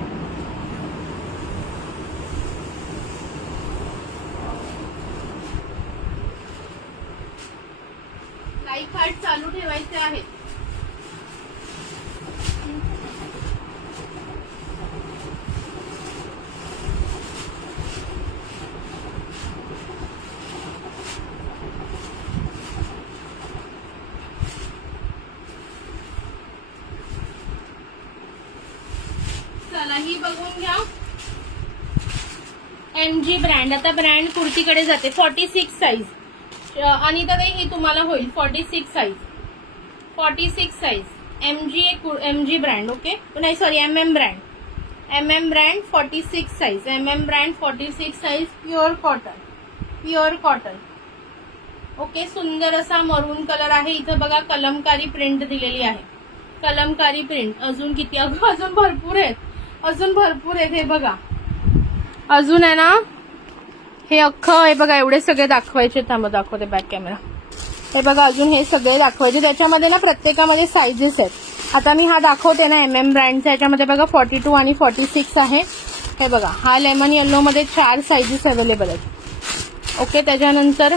लाईक हार्ट चालू ठेवायचे आहेत. चला ही बघून घ्या. MG brand. आता ब्रँड कुर्तीकडे जाते. 46 साईज. अनिता ताई ही तुम्हाला होईल 46 size. 46 size MG brand. Okay नाही sorry MM brand 46 size. MM brand 46 size. Pure cotton. Okay सुंदर असा मरून कलर आहे. इथं बघा कलमकारी प्रिंट दिलेली आहे. कलमकारी प्रिंट. अजून किती? अजून भरपूर आहेत. हे बघा अजून आहे ना. हे अख्खं हे बघा एवढे सगळे दाखवायचे. थांबा दाखवते बॅक कॅमेरा. हे बघा अजून हे सगळे दाखवायचे. त्याच्यामध्ये ना प्रत्येकामध्ये साईजेस आहेत. आता मी हा दाखवते ना MM ब्रँडचा. याच्यामध्ये बघा 42 आणि 46 आहे. हे बघा हा लेमन येलो मध्ये 4 साईजेस अवेलेबल आहेत. ओके त्याच्यानंतर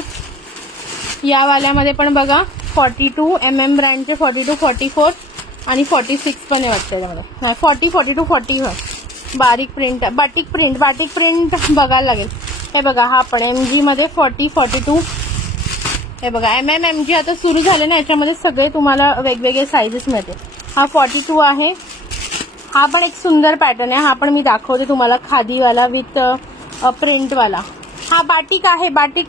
या वाल्यामध्ये पण बघा 42 MM ब्रँडचे 42, 44 आणि 46 पण आहे वाटतं त्याच्यामध्ये. नाही 40, 42, 40 बारीक प्रिंट, बाटिक प्रिंट बघायला लागेल. हे बघा हा पण MG मध्ये 40, 42. हे बघा MM MG आता सुरू झाले ना. याच्यामध्ये सगळे तुम्हाला वेगवेगळे साईजेस मिळते. हा 42 आहे. हा पण एक सुंदर पॅटर्न आहे. हा पण मी दाखवते तुम्हाला खादीवाला विथ प्रिंटवाला. हा बाटिक आहे. बाटिक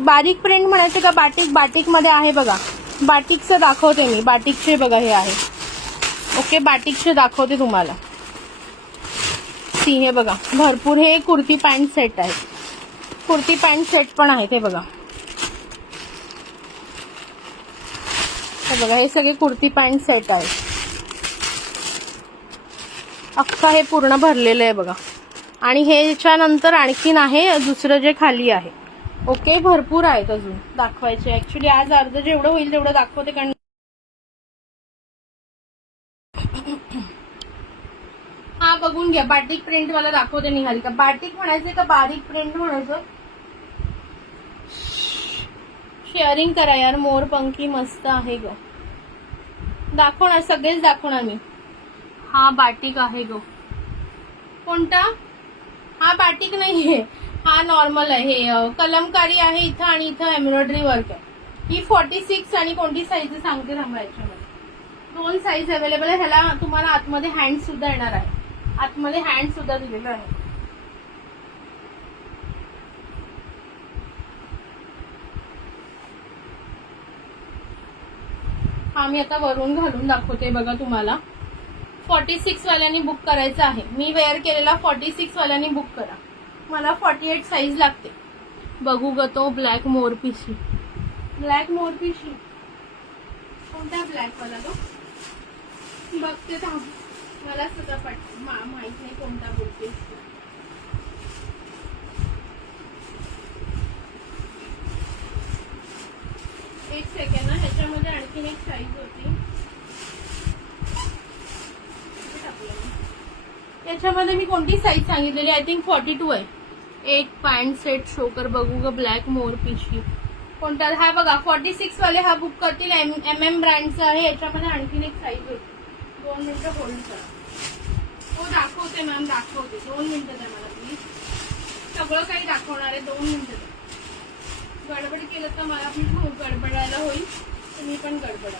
बारीक प्रिंट म्हणायचे का बाटिक मध्ये आहे बघा. बाटिकचं दाखवते मी. बाटिकचे बघा हे आहे. ओके बाटिकचे दाखवते तुम्हाला. सी हे बघा भरपूर. हे कुर्ती पॅन्ट सेट आहे. कुर्ती पॅन्ट सेट पण आहेत. हे बघा हे सगळे कुर्ती पॅन्ट सेट आहे. अख्खा हे पूर्ण भरलेलं आहे बघा. आणि ह्याच्या नंतर आणखीन आहे दुसरं जे खाली आहे. ओके भरपूर आहेत अजून दाखवायचे. ऍक्च्युली आज अर्ध जेवढं होईल तेवढं दाखवते. कारण हा बघून घ्या. बाटिक प्रिंट वाला दाखवते निघाली का. बाटिक म्हणायचं का बारीक प्रिंट म्हणायचं. शेअरिंग करा यार. मोरपंखी मस्त आहे ग. दाखवणार सगळेच दाखवणार मी. हा बाटिक आहे ग. कोणता? हा बाटिक नाहीये. हा नॉर्मल आहे. हे कलमकारी आहे इथं आणि इथं एम्ब्रॉयडरी वर्क आहे. ही 46 आणि कोणती साईज सांगते थांबा. याच्यामध्ये 2 साईज अवेलेबल आहे. ह्याला तुम्हाला आतमध्ये हँड सुद्धा येणार आहे. आतमध्ये हँड सुद्धा दिलेलं आहे. हा मी आता वरून घालून दाखवते बघा तुम्हाला. 46 वाल्यांनी बुक करायचं आहे. मी वेअर केलेला 46 वाल्यांनी बुक करा. मला 48 साईज लागते. बघू ग तो ब्लॅक मोरपिशी. कोणता ब्लॅक वाला तो बघते थांब. मला सुद्धा माहित नाही कोणता बोलते. एक सेकंड ना. ह्याच्यामध्ये आणखीन एक साईज होती. याच्यामध्ये मी कोणती साईज सांगितलेली आय थिंक 42 आहे. एक पॅन्ट सेट शो कर बघू ग. ब्लॅक मोरपिशी कोणता. हा बघा 46 वाले हा बुक करतील. MM ब्रँडचा आहे. याच्यामध्ये आणखीन एक साईज होती. 2 मिनिटं होल्ड करा. हो दाखवते मॅम दाखवते. 2 मिनिटं द्या मला प्लीज. सगळं काही दाखवणार आहे. 2 मिनिटं द्या. गडबड केलं तर मला पण गडबडायला होईल, तुम्ही पण गडबडा.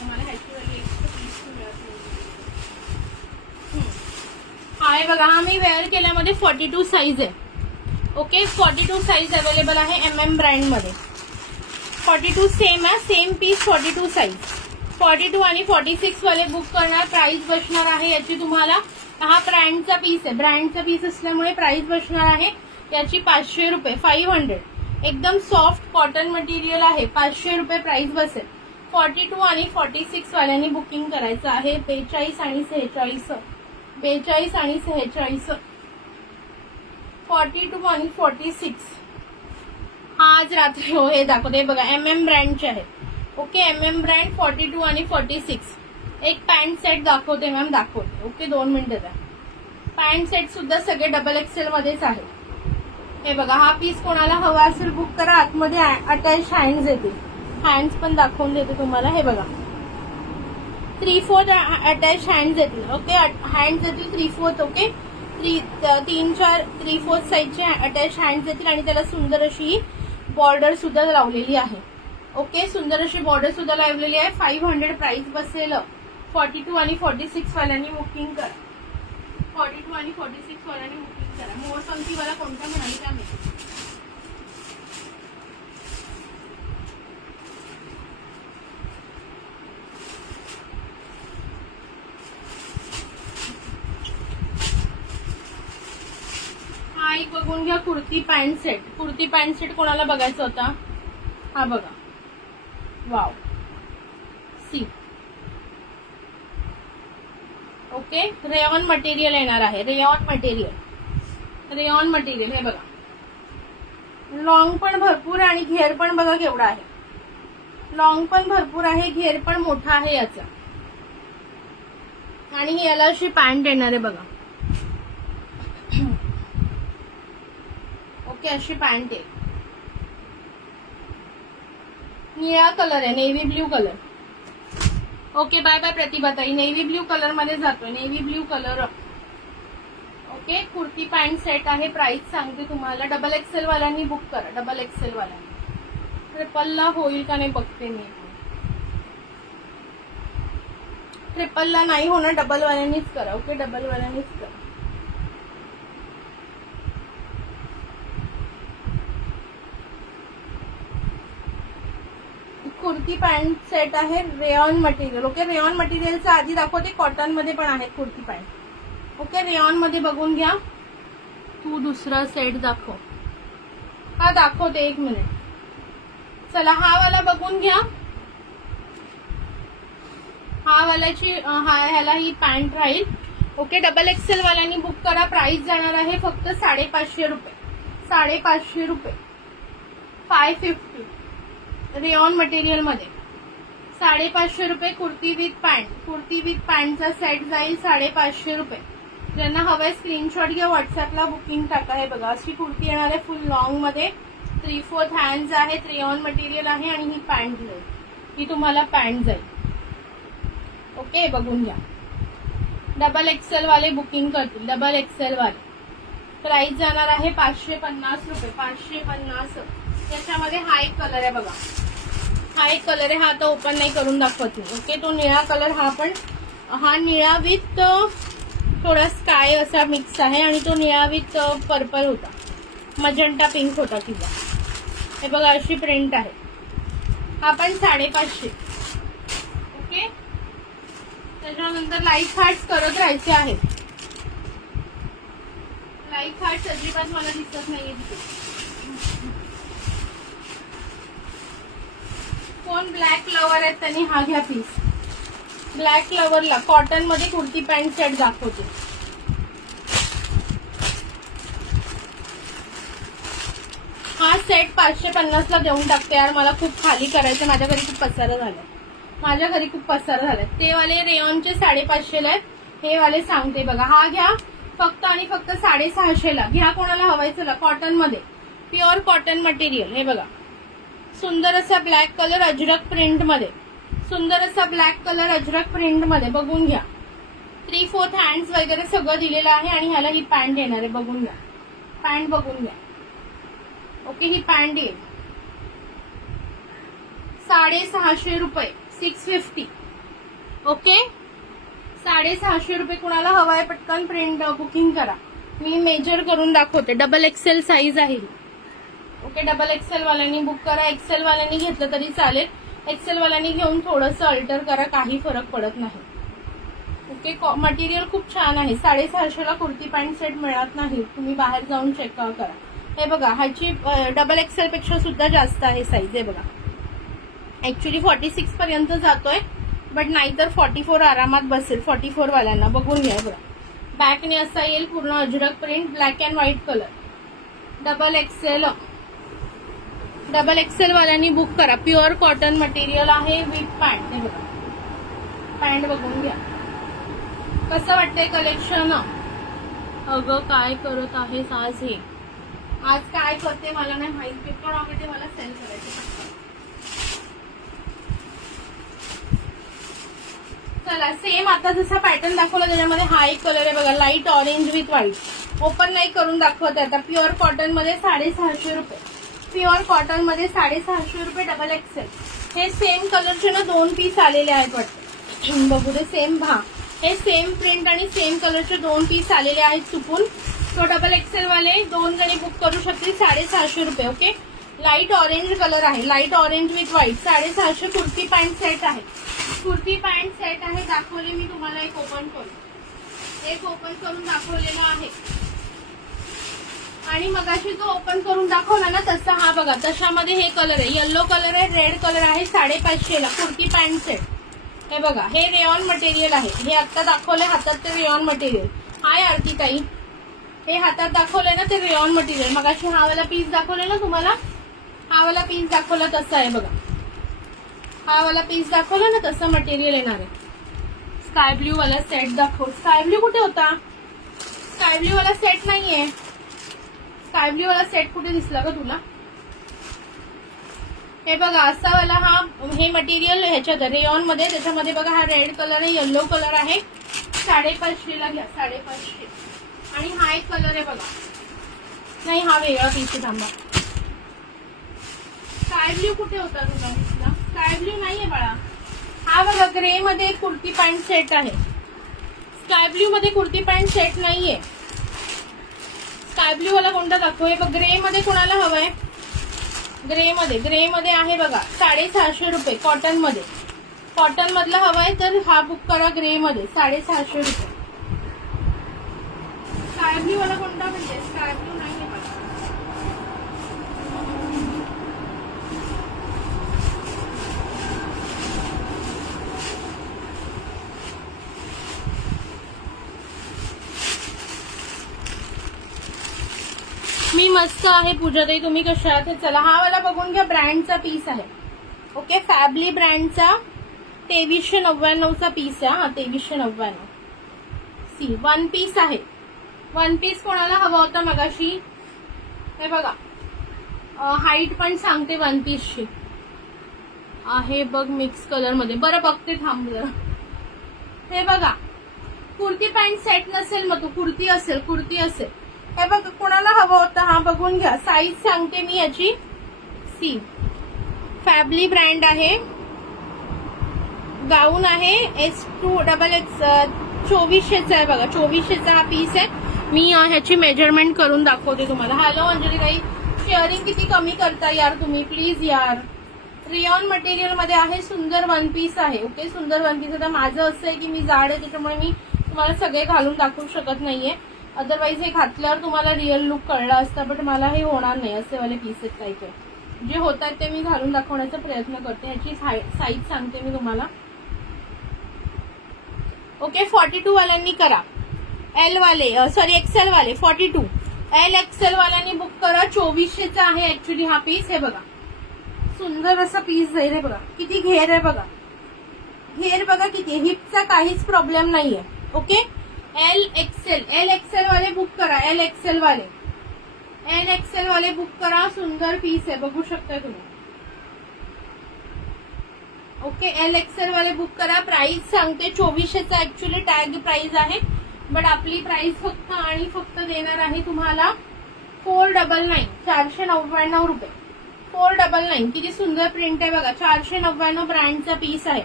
मला ह्याची वाली एक्स्ट्रा पीस मिळत नाही. आहे बघा, हा मी वेअर केल्यामध्ये 42 साईज आहे. ओके, 42 साईज अवेलेबल आहे MM ब्रँड मध्ये. 42 सेम आहे, सेम पीस 42 साईज. 42 आणि 46 वाले बुक करणार. प्राइस बसणार आहे याची तुम्हाला, हा ब्रँडचा पीस आहे, ब्रँडचा पीस असल्यामुळे प्राइस बसणार आहे याची 500 रुपये. 500. एकदम सॉफ्ट कॉटन मटेरियल आहे, 500 रुपये प्राइस बसेल. 42 आणि 46 वाल्यांनी बुकिंग करायचं आहे. 42 आणि 46, 42 आणि 46, 42 आणि 46. हा आज रात्री हो हे दाखवते बघा, MM ब्रँडचे आहे. ओके, MM ब्रँड 42 आणि 46. एक पॅन्ट सेट दाखवते मॅम, दाखवते. ओके, 2 मिनिटं द्या. पॅन्ट सेट सुद्धा सगळे डबल XL मध्येच आहे. हे बघा, हा पीस कोणाला हवा असेल बुक करा. आतमध्ये अटॅच हँड्स येतील, हँड्स पण दाखवून देते तुम्हाला. हे बघा, 3/4 अटॅच हँड्स येतील. ओके, हँड्स येतील 3/4. ओके, 3/4 साईजचे अटॅच हँड्स येतील आणि त्याला सुंदर अशी बॉर्डर सुद्धा लावलेली आहे. ओके, सुंदर अशी बॉर्डर सुद्धा लावलेली आहे. 500 प्राइस बसेल. 42 आणि 46 वाल्यांनी बुकिंग करा. 42 आणि 46 वाल्यांनी बुकिंग करा. मोरपंखी वाला कोणता म्हणाली का मी? हा एक बघून घ्या, kurti pant set. Kurti pant set कोणाला बघायचा होता? हा बघा, wow, see. Okay, rayon material येणार आहे. Rayon material, rayon material. हे बघा, लॉंग पण भरपूर आणि घेर पण बघा केवढा आहे. लॉंग पण भरपूर आहे, घेर पण मोठा आहे याचा. आणि याला अशी पॅन्ट येणार आहे बघा. ओके, अशी पॅन्ट आहे. निळा कलर आहे, navy blue colour. Okay, bye bye प्रतिभाताई. नेव्ही ब्ल्यू कलर मध्ये जातोय, navy blue colour. Okay, kurti pant set आहे. प्राइस सांगते तुम्हाला. डबल XL वाल्यांनी बुक करा, डबल XL वाल्यांनी. ट्रिपलला होईल का नाही बघते मी. ट्रिपलला नाही होणार, डबल वाल्यांनीच करा. ओके, डबल वाल्यांनीच करा. कुर्ती पॅन्ट सेट आहे, रेयॉन मटेरियल. ओके, रेयॉन मटेरियलचा आधी दाखवते. कॉटन मध्ये पण आहे कुर्ती पॅन्ट. ओके, रेयॉन मध्ये बघून घ्या. तू दुसरा सेट दाखव. हा दाखवते, 1 मिनिट. चला, हा वाला बघून घ्या. हा वाल्याची ह्याला ही पॅन्ट राहील. ओके, डबल XL वाल्यांनी बुक करा. प्राइस जाणार आहे फक्त 550 रुपये. 550 रुपये. 550 रेयॉन मटेरियल मध्ये. 550 रुपये. Kurti with pant. Kurti with पॅन्टचा सेट जाईल 550 रुपये. ज्यांना हवंय स्क्रीनशॉट घ्या, व्हॉट्सअपला बुकिंग टाका. हे बघा, अशी कुर्ती येणार आहे फुल लॉंग मध्ये. 3/4 हँड्स आहेत, रेयॉन मटेरियल आहे आणि ही पॅन्ट जाईल. ही तुम्हाला पॅन्ट जाईल. ओके, बघून घ्या. डबल XL वाले बुकिंग करतील, डबल XL वाले. प्राइस जाणार आहे 550 रुपये. 550. त्याच्यामध्ये हा एक कलर आहे बघा, हा एक कलर आहे. हा आता ओपन नाही करून दाखवत मी. ओके, तो निळा कलर. हा पण, हा निळा विथ थोडा स्काय असा मिक्स आहे आणि तो निळा विथ पर्पल होता, मजंटा पिंक होता किंवा. हे बघा, अशी प्रिंट आहे. हा पण 550. ओके, त्याच्यानंतर लाईट हार्ट्स करत राहायचे आहेत. लाईट हार्ट्स अजिबात मला दिसत नाहीये तिथे. कोण ब्लॅक लवर आहेत त्यांनी हा घ्या पीस. ब्लॅक लवरला कॉटन मध्ये कुर्ती पॅन्ट सेट दाखवते. हा सेट 550 ला देऊन टाकते यार. मला खूप खाली करायचं, माझ्या घरी खूप पसारा झालाय. माझ्या घरी खूप पसारा झालाय. ते वाले रेयॉनचे 550 ला आहेत. हे वाले सांगते बघा. हा घ्या फक्त आणि फक्त 650 ला. घ्या कोणाला हवाय. चला, कॉटन मध्ये, प्युअर कॉटन मटेरियल. हे बघा, सुंदर असा ब्लॅक कलर अजरक प्रिंट मध्ये. सुंदर असा ब्लॅक कलर अजरक प्रिंट मध्ये. बघून घ्या. 3/4 हँड्स वगैरे सगळं दिलेलं आहे आणि ह्याला ही पॅन्ट येणार आहे. बघून घ्या, पॅन्ट बघून घ्या. ओके, ही पॅन्ट येईल 650 रुपये, 650. ओके, 650 रुपये. कुणाला हवाय पटकन प्रिंट बुकिंग करा. मी मेजर करून दाखवते. डबल एक्सेल साईज आहे. ओके, डबल एक्सेल वाल्यांनी बुक करा. एक्सेल वाल्यांनी घेतलं तरी चालेल. एक्सेल वाल्यांनी घेऊन थोडंसं अल्टर करा, काही फरक पडत नाही. ओके, मटेरियल खूप छान आहे. 650 ला कुर्ती पॅन्ट सेट मिळत नाही, तुम्ही बाहेर जाऊन चेक करा. हे बघा, ह्याची डबल एक्सेल पेक्षा सुद्धा जास्त आहे साईज. हे बघा, ऍक्च्युली 46 पर्यंत जातोय, बट नाहीतर 44 आरामात बसेल 44 वाल्यांना. बघून घ्या बघा, बॅकने असा येईल पूर्ण Ajrak print, black and white colour. Double XL वाल्यांनी बुक करा. प्युअर कॉटन मटेरियल आहे विथ पॅन्ट. हे बघा, पॅन्ट बघून घ्या कसं वाटतंय कलेक्शन. अगं काय करत आहेस आज? हे आज काय करते मला नाही माहित. पिक्चर मला सेल करायचे. चला, सेम आता जसा पॅटर्न दाखवला त्याच्यामध्ये हा एक कलर आहे बघा, light orange with white. Open नाही करून दाखवते आता. प्युअर कॉटन मध्ये 650 रुपये. प्युअर कॉटन मध्ये 650 रुपये डबल एक्सेल. हे सेम कलरचे ना 2 पीस आलेले आहेत वाटतं. बघू दे, सेम हे सेम प्रिंट आणि सेम कलरचे 2 पीस आलेले आहेत चुकून. तो डबल एक्सेल वाले 2 जणी बुक करू शकतील. 650 रुपये. ओके, लाईट ऑरेंज कलर आहे, light orange with white. 650. Kurti pant set आहे. कुर्ती पॅन्ट सेट आहे. दाखवले मी तुम्हाला. एक ओपन करून दाखवलेला आहे. आणि मगाशी जो ओपन करून दाखवला ना तसा हा बघा, तशामध्ये हे कलर आहे, येलो कलर आहे, रेड कलर आहे. 550 ला कुर्ती पॅन्ट सेट. हे बघा, हे रेयॉन मटेरियल आहे. हे आता दाखवलंय हातात ते रेयॉन मटेरियल. हाय आरती ताई, हे हातात दाखवलंय ना ते रेयॉन मटेरियल. मगाशी हा वाला पीस दाखवलाय ना तुम्हाला, हा वाला पीस दाखवला तसा आहे बघा. हा वाला पीस दाखवला ना तसं मटेरियल येणार आहे. स्काय ब्ल्यू वाला सेट दाखव. स्काय ब्ल्यू कुठे होता? स्काय ब्ल्यू वाला सेट नाहीये. स्काय ब्ल्यू वाला सेट कुठे दिसला का तुला? हे बघा, असा वाला हा, हे मटेरियल ह्याच्यात रेयॉन मध्ये. त्याच्यामध्ये बघा हा रेड कलर आहे, येलो कलर आहे. 550 ला घ्या, 550. आणि हा एक कलर आहे बघा. नाही, हा वेगळा पीस आहे. थांबा, स्काय ब्ल्यू कुठे होता तुला दिसला? स्काय ब्ल्यू नाहीये बाळा. हा बघा, ग्रे मध्ये कुर्ती पॅन्ट सेट आहे. स्काय ब्ल्यू मध्ये कुर्ती पॅन्ट सेट नाहीये. स्काय ब्ल्यू वाला कोणता दाखव? हे बघ, ग्रे मध्ये कोणाला हवाय? ग्रे मध्ये आहे बघा, 650 रुपये. कॉटन मध्ये, कॉटन मधला हवाय तर हा बुक करा. ग्रे मध्ये 650 रुपये. स्काय ब्ल्यू वाला कोणता म्हणजे? स्काय ब्ल्यू नाहीये मला. मी मस्त आहे पूजाताई, तुम्ही कशा आहात? चला, हा वाला बघून घ्या. ब्रँडचा पीस आहे. ओके, फॅबली ब्रँडचा 2399चा पीस आहे. हा, 2399. सी 1 पीस आहे. 1 पीस कोणाला हवा होता मगाशी? हे बघा, हाईट पण सांगते 1 पीसची आहे बघ, मिक्स कलर मध्ये. बरं बघते, थांब जरा. हे बघा, कुर्ती पॅन्ट सेट नसेल मग तू कुर्ती असेल. हे बघा, कोणाला हवं होतं? हा बघून घ्या. साईज सांगते मी याची. सी फॅबली ब्रँड आहे. गाऊन आहे. S2XX 2400चा आहे बघा. 2400चा हा पीस आहे. मी ह्याची मेजरमेंट करून दाखवते तुम्हाला. हॅलो अंजली ताई, शेअरिंग किती कमी करता यार तुम्ही, प्लीज यार. रियॉन मटेरियल मध्ये आहे. सुंदर 1 पीस आहे. ओके, सुंदर 1 पीस. आता माझं असं आहे की मी जाड आहे, त्याच्यामुळे मी तुम्हाला सगळे घालून दाखवू शकत नाहीये. अदरवाईज हे घातल्यावर तुम्हाला रिअल लुक कळला असता, बट मला हे होणार नाही. असे वाले पीस आहेत काही काही. जे होत आहेत ते मी घालून दाखवण्याचा प्रयत्न करते. ह्याची साईज सांगते मी तुम्हाला. ओके, 42 वाल्यांनी करा. एक्सेल वाले 42. एक्सेल वाल्यांनी बुक करा. 2400चा आहे ऍक्च्युली हा पीस. हे बघा, सुंदर असा पीस जाईल. हे बघा किती घेर आहे बघा. घेर बघा किती. हिपचा काहीच प्रॉब्लेम नाहीये. ओके, एल एक्सेल वाले बुक करा. एल एक्सेल वाले बुक करा. सुंदर पीस आहे, बघू शकता तुम्ही. ओके, एल एक्सेल वाले बुक करा. प्राइस सांगते 2400चा ऍक्च्युली टॅग प्राइस आहे, बट आपली प्राइस फक्त आणि फक्त देणार आहे तुम्हाला 499, 499 रुपये, 499. किती सुंदर प्रिंट आहे बघा. 499 ब्रँडचा पीस आहे,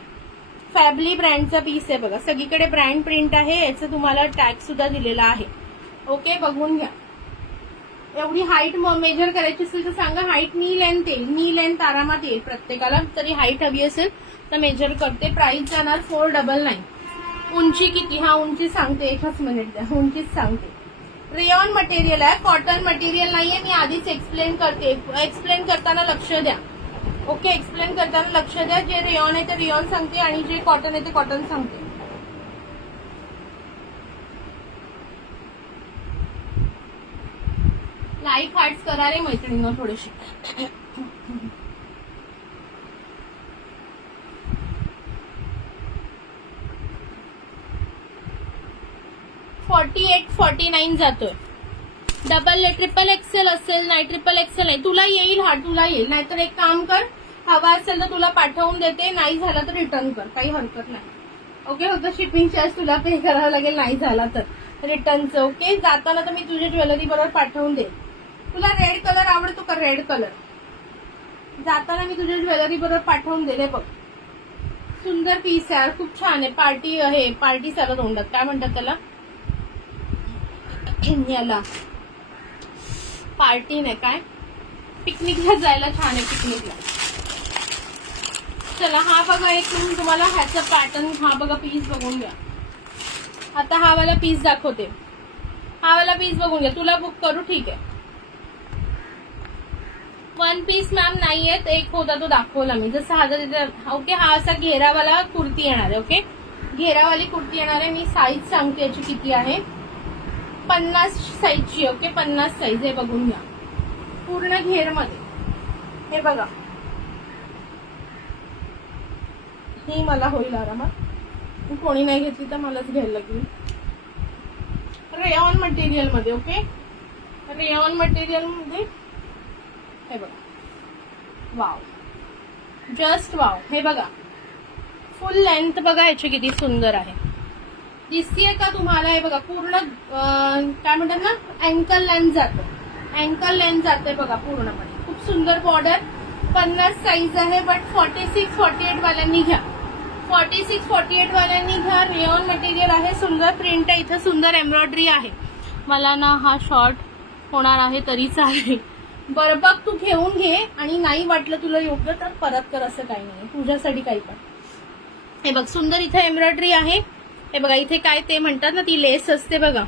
फॅबली ब्रँडचा पीस आहे बघा. सगळीकडे ब्रँड प्रिंट आहे. याचं तुम्हाला टॅग सुद्धा दिलेला आहे. ओके, बघून घ्या. एवढी हाईट मेजर करायची असेल तर सांगा. हाईट नी लेंथ येईल, नी लेंथ आरामात येईल प्रत्येकाला. तरी हाईट हवी असेल तर मेजर करते. प्राइस जाणार 499. उंची किती, हा उंची सांगते, एकच मिनिट द्या, उंचीच सांगते. रेयॉन मटेरियल आहे, कॉटन मटेरियल नाहीये. मी आधीच एक्सप्लेन करते, एक्सप्लेन करताना लक्ष द्या. ओके, एक्सप्लेन करताना लक्ष द्या. जे रेयॉन आहे ते रेयॉन सांगते आणि जे कॉटन आहे ते कॉटन सांगते. लाईक हार्ट्स करा रे मैत्रिणींना थोडेसे. 48-49 जातोय. डबल ट्रिपल एक्सेल असेल, नाही ट्रिपल एक्सेल नाही. तुला येईल, हा तुला येईल. नाहीतर एक काम कर, हवा असेल तर तुला पाठवून देते, नाही झालं तर रिटर्न कर, काही हरकत नाही. ओके, फक्त शिपिंग चार्ज तुला पे करावं लागेल नाही झाला तर रिटर्नचं. ओके, जाताना तर मी तुझ्या ज्वेलरी बरोबर पाठवून दे. तुला रेड कलर आवडतो का? रेड कलर जाताना मी तुझ्या ज्वेलरी बरोबर पाठवून दे. बघ, सुंदर पीस आहे, खूप छान आहे. पार्टी आहे, पार्टी सारं तोंडात, काय म्हणतात त्याला, याला पार्टी नाही, काय पिकनिकला जायला छान आहे, पिकनिकला. चला, हा बघा एक तुम्हाला ह्याचा पॅटर्न, हा बघा पीस बघून घ्या. आता हा वाला पीस दाखवते, हा वाला पीस बघून घ्या. तुला बुक करू? ठीक आहे. 1 पीस मॅम नाहीये, एक होता तो दाखवला मी, जसं हा जर. ओके, हा असा घेरावाला कुर्ती येणार आहे. ओके, घेरावाली कुर्ती येणार आहे. मी साईज सांगते याची किती आहे. 50 साईजची. Okay, 50 size. हे बघून घ्या, पूर्ण घेर मध्ये. हे बघा, ही मला होईल आरामात. कोणी नाही घेतली तर मलाच घ्यायला लागेल. रेयॉन मटेरियल मध्ये. ओके, रेयॉन मटेरियल मध्ये. हे बघा, वाव, जस्ट वाव. हे बघा, फुल लेंथ बघा याची किती सुंदर आहे. दिसतीये का तुम्हाला? हे बघा, पूर्ण काय म्हणतात ना, अँकल लेंथ जातो, अँकल लेंथ जाते बघा पूर्णपणे. खूप सुंदर बॉर्डर. 50 साईज आहे, बट 46-48 वाल्यांनी घ्या. 46-48 वाल्यांनी घ्या. रेयॉन मटेरियल आहे, सुंदर प्रिंट आहे. इथं सुंदर एम्ब्रॉयडरी आहे. मला ना हा शॉर्ट होणार आहे तरी चालेल. बरं बघ, तू घेऊन घे आणि नाही वाटलं तुला योग्य तर परत कर, असं काही नाही, तुझ्यासाठी काही पण. हे बघ, सुंदर इथं एम्ब्रॉयडरी आहे. हे बघा, इथे काय ते म्हणतात ना, ती लेस असते बघा,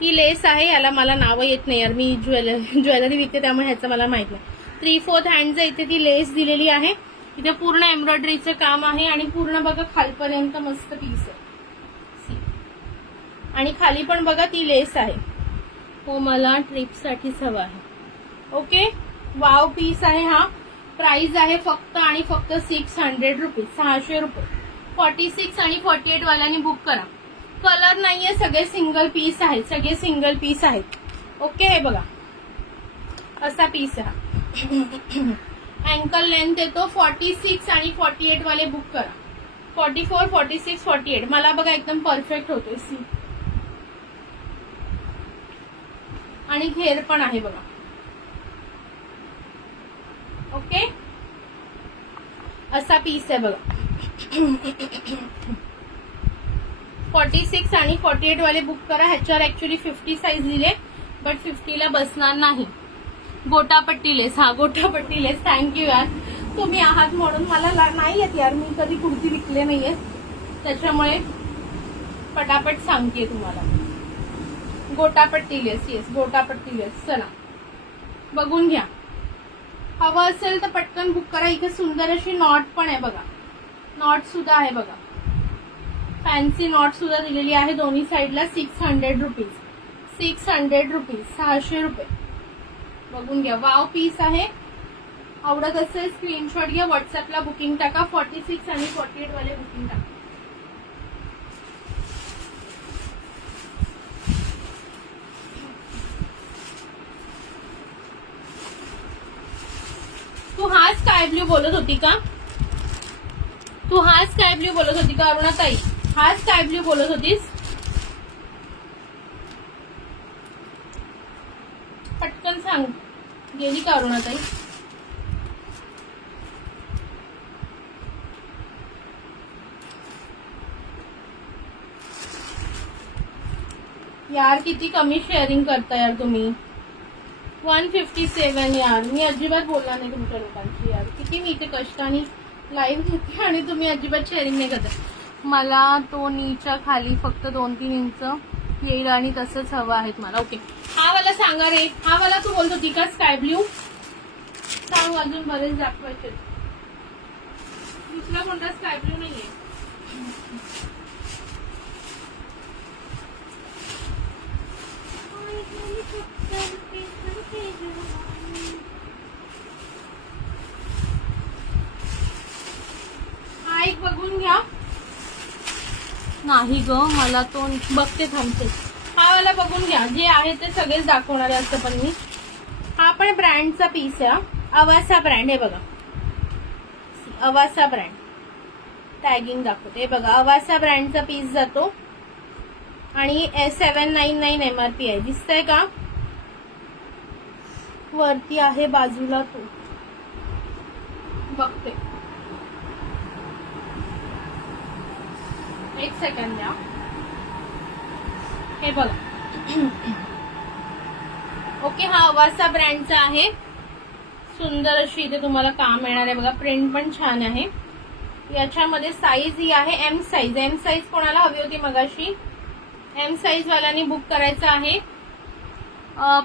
ती लेस आहे. याला मला नावं येत नाही यार, मी ज्वेलरी विकते त्यामुळे ह्याचं मला माहित नाही. 3/4 हँडचं इथे ती लेस दिलेली आहे. इथे पूर्ण एम्ब्रॉयडरीचं काम आहे आणि पूर्ण बघा खालपर्यंत मस्त पीस आहे. आणि खाली पण बघा ती लेस आहे. हो, मला ट्रिपसाठीच हवा आहे. ओके, वाव पीस आहे हा. प्राइस आहे फक्त आणि फक्त 600 रुपीज, 600 रुपये. 46 आणि 48 वाल्यांनी बुक करा. कलर नाहीये, सगळे सिंगल पीस आहेत, सगळे सिंगल पीस आहेत. ओके, हे बघा असा पीस आहे. अँकल लेंथ येतो. 46 आणि 48 वाले बुक करा. 44, 46, 48 मला बघा एकदम परफेक्ट होतोय. सी आणि घेर पण आहे बघा. ओके, असा पीस आहे बघा. 46 आणि 48 वाले बुक करा. ह्याच्यावर ऍक्च्युली 50 साईज दिले, बट 50 ला बसणार नाही. गोटापट्टी लेस, हा गोटापट्टी लेस. थँक्यू यार, तुम्ही आहात म्हणून. मला नाही येत यार, मी कधी कुर्ती विकले नाहीये, त्याच्यामुळे पटापट सांगते तुम्हाला. गोटापट्टी लेस, येस गोटापट्टी लेस. चला बघून घ्या. हवं असेल तर पटकन बुक करा. इथे सुंदर अशी नॉट पण आहे बघा, नॉट सुद्धा आहे बघा, फॅन्सी नॉट सुद्धा दिलेली आहे दोन्ही साईडला. 600 रुपीज, 600 रुपीज, 600 रुपये. बघून घ्या, वाव पीस आहे. आवडत असेल स्क्रीनशॉट घ्या, व्हॉट्सअपला बुकिंग टाका. 46 आणि 48 वाले बुकिंग टाका. तू हा स्काय ब्ल्यू बोलत होती का? तू हा स्काय ब्ल्यू बोलत होती का अरुणाताई? हा स्काय ब्ल्यू बोलत होतीस? गेली का अरुणाताई? यार किती कमी शेअरिंग करता यार तुम्ही. 157 यार. मी अजिबात बोलणार नाही तुमच्या लोकांची यार. किती मी इथे कष्टाने लाईव्ह घेते आणि तुम्ही अजिबात शेअरिंग नाही करता. मला तो नीच्या खाली फक्त 2-3 इंच येईल आणि तसंच हवं आहेत मला. ओके, हा वाला सांगा रे. हा वाला तू बोलत होती का स्काय ब्ल्यू? सांग, अजून बरेच दाखवायचे. दुसरा कोणता स्काय ब्ल्यू नाहीये. हा एक बघून घ्या. नाही ग, मला तो बघते, थांबते. हा वाला बघून घ्या. जे आहे ते सगळेच दाखवणार आहे असं पण मी. हा पण ब्रँडचा पीस आहे. अवासा ब्रँड. हे बघा, अवासा ब्रँड. टॅगिंग दाखवते. हे बघा, अवासा ब्रँडचा पीस जातो आणि 799 MRP आहे. दिसतंय का? वरती आहे बाजूला. तो बघते, एक सेकंड द्या. हे बघा. ओके, हा अवासा ब्रँडचा आहे. सुंदर अशी इथे तुम्हाला काम येणार आहे बघा. प्रिंट पण छान आहे. याच्यामध्ये साईज ही आहे एम साईज. एम साईज कोणाला हवी होती मगाशी? एम साईज वाल्यांनी बुक करायचं आहे.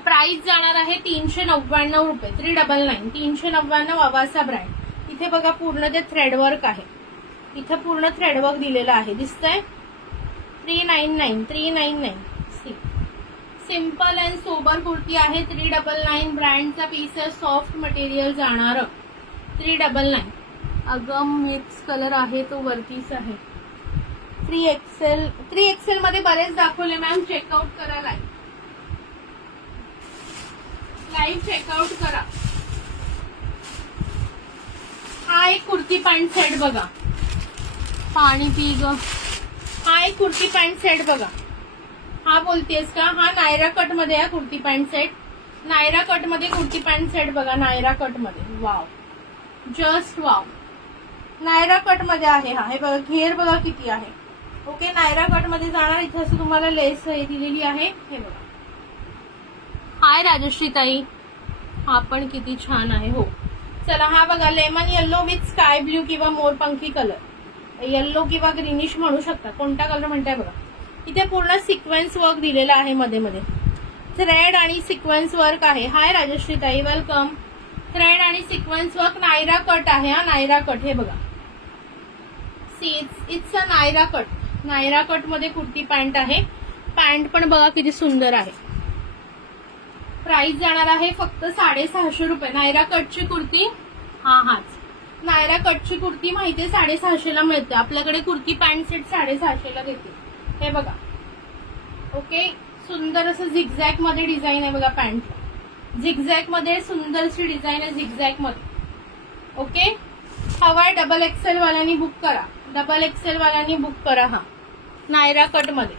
प्राइस जाणार आहे 399 रुपये. 399. 399 अवासा ब्रँड. इथे बघा पूर्ण ते थ्रेडवर्क आहे. इथे पूर्ण थ्रेडवर्क दिलेलं आहे. दिसतंय? 399. 399. सिंपल अँड सोबर कुर्ती आहे. 399 ब्रँडचा पीस आहे. सॉफ्ट मटेरियल जाणार. 399. अगं मिक्स कलर आहे तो वरतीच आहे. 3XL मध्ये बरेच दाखवले मॅम. चेकआउट करा. लाईव्ह चेकआउट करा. हा एक कुर्ती पॅन्ट सेट बघा. पाणी पी ग. हा एक कुर्ती पॅन्ट सेट बघा. हा बोलतेस का? हा नायरा कट मध्ये आहे kurti pant set. Naira cut मध्ये कुर्ती पॅन्ट सेट बघा. नायरा कट मध्ये. Wow, just wow. Naira cut मध्ये आहे हा. हे बघा, घेर बघा किती आहे. ओके, नायरा कट मध्ये जाणार. इथे असं तुम्हाला लेस दिलेली आहे. हे बघा. हाय राजश्री ताई. हा पण किती छान आहे. हो, चला हा बघा. Lemon yellow with sky blue किंवा मोरपंखी कलर. येल्लो किंवा ग्रीनिश म्हणू शकता. कोणता कलर म्हणताय बघा. इथे पूर्ण सिक्वेन्स वर्क दिलेला आहे. मध्ये मध्ये थ्रेड आणि सिक्वेन्स वर्क आहे. हाय राजश्री ताई, वेलकम. थ्रेड आणि सिक्वेन्स वर्क. नायरा कट आहे हा. नायरा कट. हे बघा, it's a Naira cut. Naira cut मध्ये कुर्ती पॅन्ट आहे. पॅन्ट पण बघा किती सुंदर आहे. प्राइस जाणार आहे फक्त 650 रुपये. नायरा कटची कुर्ती. हाच नायरा कटची कुर्ती माहितीये 650 ला मिळते. आपल्याकडे कुर्ती पॅन्ट सेट 650 ला देते. हे बघा. ओके, सुंदर असं झिगझॅग मध्ये डिझाईन आहे बघा. पॅन्ट झिगझॅग मध्ये सुंदरशी डिझाईन आहे. झिगझॅग मध्ये. ओके, हवाय डबल एक्सेल वाल्यांनी बुक करा. डबल एक्सेल वाल्यांनी बुक करा. हा नायरा कट मध्ये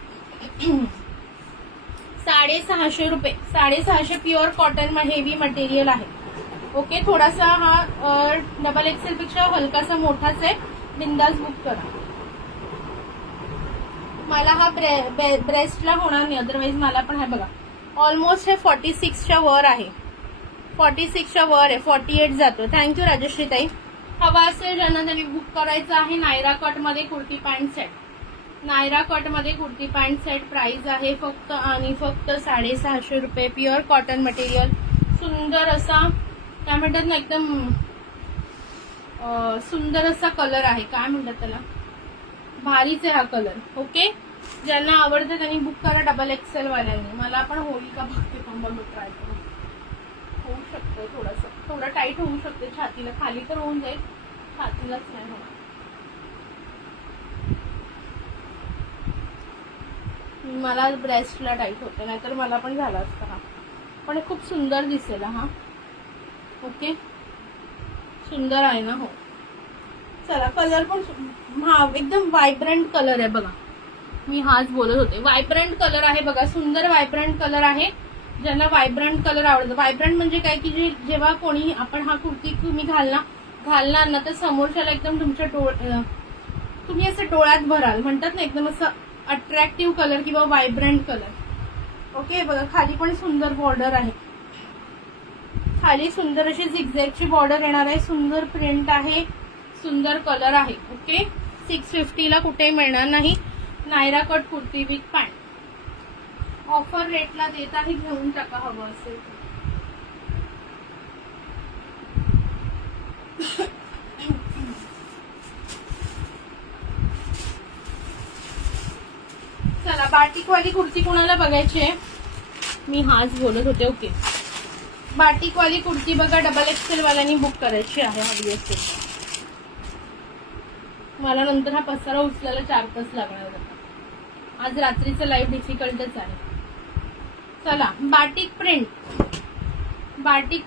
650 रुपये. 650 प्युअर कॉटन हेवी मटेरियल आहे. ओके, थोडासा हा डबल एक्सेल पेक्षा हलकासा मोठाच आहे. बिंदास बुक करा. मला हा ब्रेस्टला होणार नाही, अदरवाईज मला पण हा बघा. ऑलमोस्ट हे 46च्या वर आहे. 46च्या वर आहे. 48 जातो. थँक्यू राजश्री ताई. हवा असेल ज्यांना त्यांनी बुक करायचं आहे. नायरा कट मध्ये kurti pant set. Naira cut मध्ये कुर्ती पॅन्ट सेट. प्राइस आहे फक्त आणि फक्त 650 रुपये. Pure cotton material. सुंदर असा काय म्हणतात ना, एकदम सुंदर असा कलर आहे. काय म्हणतात त्याला, भारीच आहे हा कलर. ओके, ज्यांना आवडतं त्यांनी बुक करा डबल एक्सेल वाल्यांनी. मला पण होईल का बघते. पण बघ, ट्राय करू. होऊ शकतं थोडं टाईट होऊ शकते छातीला. खाली तर होऊन जाईल, छातीलाच नाही होणार. मला ब्रेस्टला टाईट होते, नाहीतर मला पण झाला असता हा. पण खूप सुंदर दिसेल हा. ओके, सुंदर आहे ना. हो, चला. कलर पण हा एकदम व्हायब्रंट कलर आहे बघा. मी हाच बोलत होते. व्हायब्रंट कलर आहे बघा. सुंदर व्हायब्रंट कलर आहे. ज्यांना व्हायब्रंट कलर आवडतो, व्हायब्रंट म्हणजे काय की जेव्हा कोणी आपण हा कुर्ती तुम्ही घालणार ना तर समोरच्याला एकदम तुमच्या तुम्ही असं डोळ्यात भराल, म्हणतात ना एकदम असं अट्रॅक्टिव्ह कलर किंवा व्हायब्रंट कलर. ओके बघा खाली पण सुंदर बॉर्डर आहे, खाली सुंदर अशी झिगझॅगची बॉर्डर येणार आहे, सुंदर प्रिंट आहे, सुंदर कलर आहे. ओके 650 ला कुठे मिळणार नाही. Naira cut kurti with pant offer रेटला देत आहे, घेऊन टाका हवं असेल. चला बाटिकवाली कुर्ती कोणाला बघायची आहे, मी हाच बोलत होते. ओके बाटिकवाली कुर्ती बघा, डबल एक्सेल वाल्यांनी बुक करायची आहे हवी असेल. मला नंतर हा पसारा उचलायला 4 तास लागणार होता, आज रात्रीचं लाईव्ह डिफिकल्टच आहे. चला बाटिक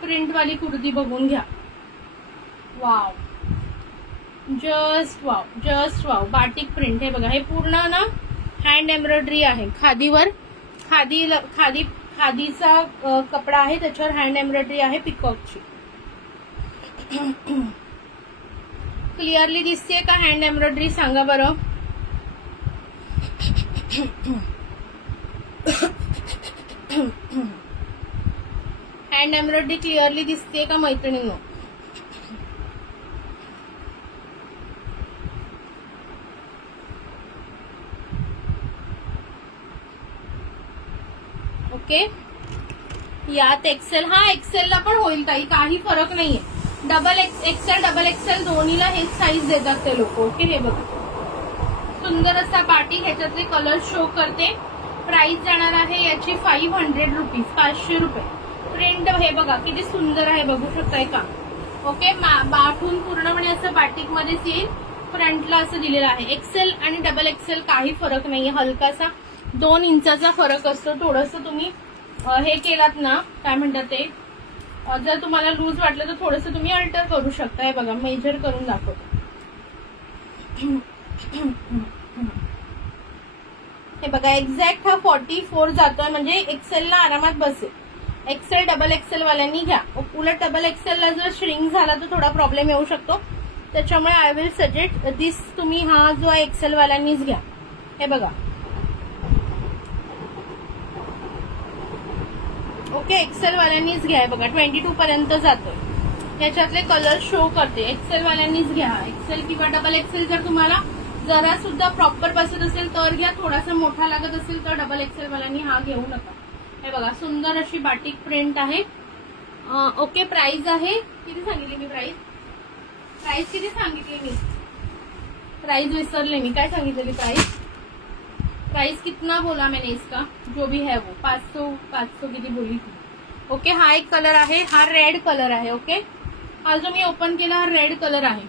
प्रिंट वाली कुर्ती बघून घ्या. Wow just wow batik print. हे बघा हे पूर्ण ना हँड एम्ब्रॉयडरी आहे, खादीवर खादीचा कपडा आहे, त्याच्यावर हँड एम्ब्रॉयडरी आहे पिकॉकची. क्लिअरली दिसते का हँड एम्ब्रॉयडरी सांगा बरं. हँड एम्ब्रॉयडरी क्लिअरली दिसते का मैत्रिणींनो. ओके यात एक्सेल, हा एक्सेलला पण होईल ताई, काही फरक नाहीये. डबल एक्सेल दोन्हीला हेच साईज देतात ते लोक. ओके हे बघा सुंदर असा बाटिक, ह्याच्यातले कलर शो करते. प्राइस जाणार आहे याची 500 रुपीज, 500 रुपये. प्रिंट हे बघा किती सुंदर आहे, बघू शकताय का. ओके बाठून पूर्णपणे असं बाटिक मध्येच येईल, फ्रंटला असं दिलेलं आहे. एक्सेल आणि डबल एक्सेल काही फरक नाहीये, हलकासा 2 इंचाचा फरक असतो. थोडंसं तुम्ही हे केलात ना, काय म्हणतात ते, जर तुम्हाला लूज वाटलं तर थोडंसं तुम्ही अल्टर करू शकता. हे बघा मेजर करून दाखवतो. हे बघा एक्झॅक्ट हा 44 जातोय, म्हणजे एक्सेलला आरामात बसेल. एक्सेल डबल एक्सेल वाल्यांनी घ्या. उलट डबल एक्सेलला जर श्रिंक झाला तर थोडा प्रॉब्लेम येऊ शकतो, त्याच्यामुळे आय विल सजेस्ट दिस, तुम्ही हा जो आहे एक्सेल वाल्यांनीच घ्या. हे बघा ओके एक्सेल वाल्यांनीच घ्या. बघा 22 पर्यंत जातोय, त्याच्यातले कलर शो करते. एक्सेल वाल्यांनीच घ्या. एक्सेल किंवा डबल एक्सेल जर तुम्हाला जरा सुद्धा प्रॉपर बसत असेल तर घ्या, थोडासा मोठा लागत असेल तर डबल एक्सेल वाल्यांनी हा घेऊ नका. हे बघा सुंदर अशी बाटिक प्रिंट आहे. ओके प्राइस आहे किती सांगितली मी, प्राइस किती सांगितली मी, प्राइस विसरले मी, काय सांगितलेली प्राइस कितना बोला मैंने इसका, जो भी है वो 500 किती बोली थी. ओके हा एक कलर आहे, हा रेड कलर आहे. ओके हा जो मी ओपन केला हा रेड कलर आहे.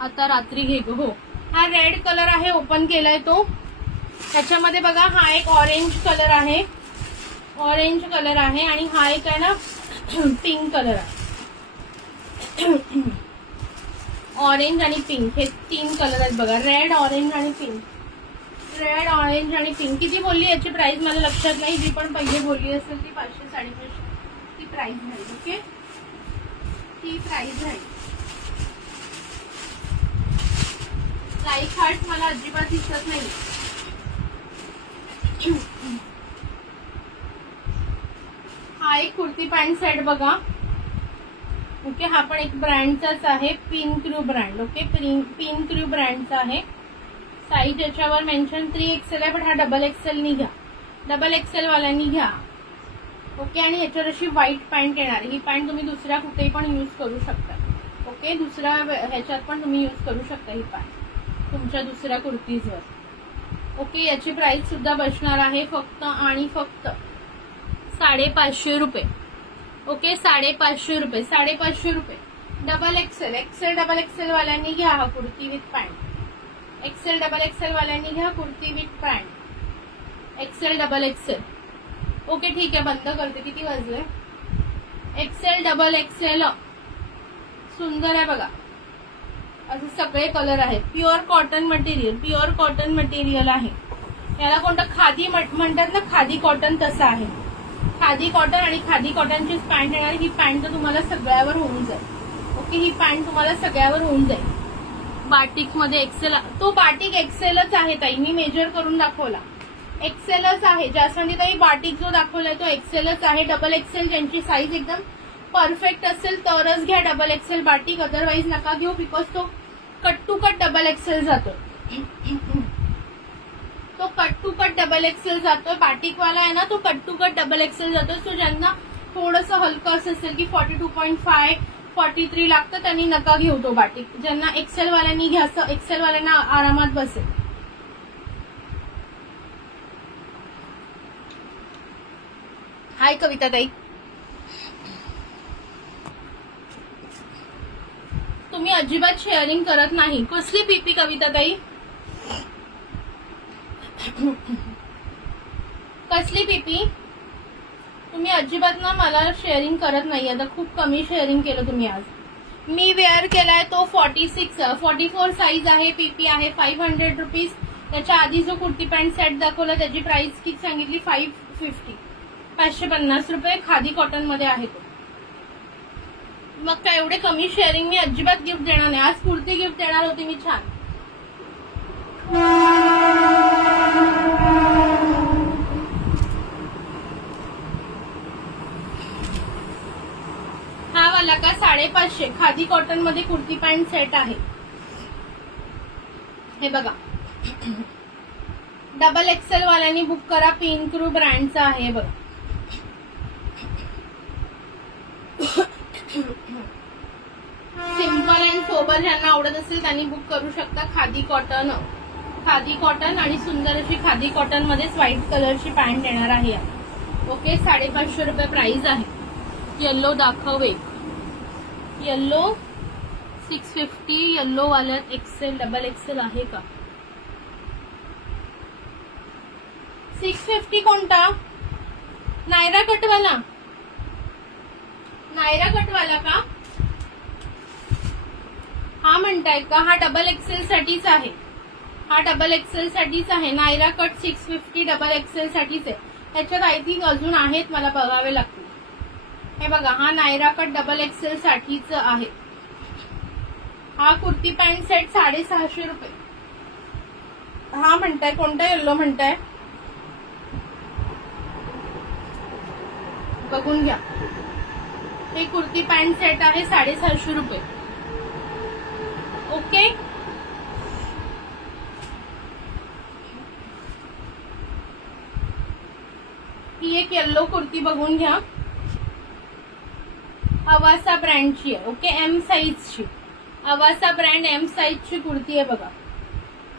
आता रात्री घे गो. हो हा रेड कलर आहे, ओपन केलाय तो. त्याच्यामध्ये बघा हा एक ऑरेंज कलर आहे, आणि हा एक आहे ना पिंक कलर आहे. ऑरेंज आणि पिंक हे 3 कलर आहेत बघा, रेड ऑरेंज आणि पिंक. रेड ऑरेंज आणि पिंक. किती बोलली याची प्राइस मला लक्षात नाही, जी पण पहिले बोलली असेल ती 500-550 ती प्राइस राहील. ओके ती प्राइस राहील. लाईक हार्ट मला अजिबात दिसत नाही. हा एक कुर्ती पॅन्ट सेट बघा. ओके हा पण एक ब्रँडचाच आहे, pin crew brand. Okay pin crew ब्रँडचा आहे. साईज याच्यावर मेन्शन 3XL आहे, पण हा डबल एक्सेल नी घ्या, डबल एक्सेल वाल्यांनी घ्या. ओके आणि याच्यावर अशी व्हाईट पॅन्ट येणार. ही पॅन्ट तुम्ही दुसऱ्या कुठेही पण यूज करू शकता. ओके दुसऱ्या ह्याच्यात पण तुम्ही यूज करू शकता ही पॅन्ट तुमच्या दुसऱ्या कुर्तीजवर. ओके याची प्राइस सुद्धा बसणार आहे फक्त आणि फक्त 550 रुपये. ओके 550 रुपये, 550 रुपये. डबल एक्सेल डबल एक्सेल वाल्यांनी घ्या हा kurti with pant. Excel double Excel वाल्यांनी घ्या kurti with pant. Excel double Excel. Okay ठीक आहे बंद करते, किती वाजले. एक्सेल डबल एक्सेल सुंदर आहे बघा, असे सगळे कलर आहेत. प्युअर कॉटन मटेरियल आहे. याला कोणतं खादी म्हणतात ना, खादी कॉटन तसं आहे. खादी कॉटन आणि खादी कॉटनचीच पॅन्ट येणार. ही पॅन्ट तर तुम्हाला सगळ्यावर होऊन जाईल. ओके, ही पॅन्ट तुम्हाला सगळ्यावर होऊन जाईल. बाटिक मध्ये एक्सेल, तो बाटिक एक्सेलच आहे ताई, मी मेजर करून दाखवला. एक्सेलच आहे. ज्यासाठी ताई बाटिक जो दाखवलाय तो एक्सेलच आहे. डबल एक्सेल ज्यांची साईज एकदम परफेक्ट असेल तरच घ्या डबल एक्सेल बाटिक, अदरवाईज नका घेऊ, बिकॉज तो cut to cut double XL जातो. तो cut to cut double XL जातोय. बाटिकवाला आहे ना, तो cut to cut double XL जातोय. सो ज्यांना थोडंसं हलकं असं असेल की 42.5 43 लागतं त्यांनी नका घेऊ तो बाटिक. ज्यांना एक्सेल वाल्यांनी घ्यायचं, एक्सेल वाल्यांना आरामात बसेल. हाय कविता ताई, तुम्ही अजिबात शेअरिंग करत नाही. कसली पीपी कविता ताई? कसली पीपी? तुम्ही अजिबात ना मला शेअरिंग करत नाही. आता खूप कमी शेअरिंग केलं तुम्ही आज. मी वेअर केलाय तो 44 साईज आहे. पीपी आहे 500 रुपीज. त्याच्या आधी जो कुर्ती पॅन्ट सेट दाखवला त्याची प्राइस किती सांगितली? 550, 550 रुपये. खादी कॉटन मध्ये आहे तो. मग काय एवढे कमी शेअरिंग मी अजिबात गिफ्ट देणार नाही. आज कुर्ती गिफ्ट देणार होती मी छान. हा वाला का 550 खादी कॉटन मध्ये कुर्ती पॅन्ट सेट आहे. हे बघा, डबल एक्सेल वाल्यांनी बुक करा. पिंक्रू ब्रँडचा आहे बघा. सिंपल अँड सोबर ज्यांना आवडत असेल त्यांनी बुक करू शकता. खादी कॉटन आणि सुंदर अशी खादी कॉटन मध्येच व्हाईट कलरची पॅन्ट येणार आहे. ओके, 550 रुपये प्राइस आहे. येल्लो दाखव एक. येल्लो 650. येल्लो वाल्यात एक्सेल डबल एक्सेल आहे का? 650 कोणता? नायरा कटवाला. नायरा कटवाला का हा म्हणताय का? हा डबल एक्सेल साठीच आहे. हा डबल एक्सेल साठीच आहे. नायरा कट 650 डबल एक्सेल साठीच आहे. त्याच्यात आय थिंक अजून आहेत, मला बघावे लागतील. हे बघा, हा नायरा कट डबल एक्सेल साठीच आहे. हा कुर्ती पॅन्ट सेट 650 रुपये. हा म्हणताय कोणता? येल्लो म्हणताय? बघून घ्या. हे कुर्ती पॅन्ट सेट आहे 650 रुपये. ओके, ही एक येल्लो कुर्ती बघून घ्या. अवासा ब्रँडची आहे. ओके, एम साईजची. अवासा ब्रँड एम साईजची कुर्ती आहे बघा.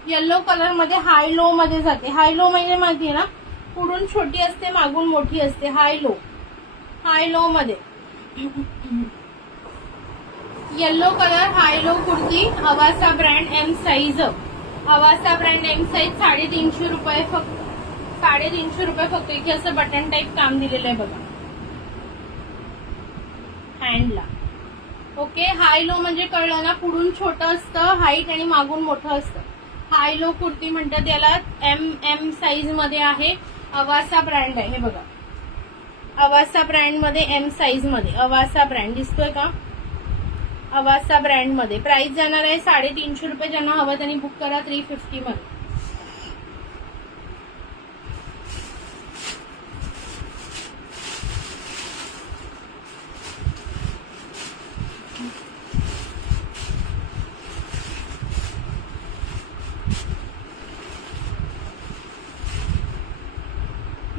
येल्लो कलर मध्ये हाय लो मध्ये जाते. हाय लो म्हणजे माहितीये ना, पुढून छोटी असते मागून मोठी असते. हाय लो मध्ये yellow colour high low kurti. Avaasa brand M size. Avaasa brand M size 350 रुपये फक्त. 350 रुपये फक्त. इथे असं बटन टाईप काम दिलेलं आहे बघा हँडला. ओके, हाय लो म्हणजे कळलं ना, पुढून छोटं असतं हाईट आणि मागून मोठं असतं. हाय लो कुर्ती म्हणतात याला. एम साईज मध्ये आहे. अवासा ब्रँड आहे. हे बघा, अवासा ब्रँड मध्ये एम साईज मध्ये. अवासा ब्रँड दिसतोय का? अवासा ब्रँड मध्ये प्राइस जाणार आहे 350 रुपये. ज्यांना हवं त्यांनी बुक करा 350 मध्ये.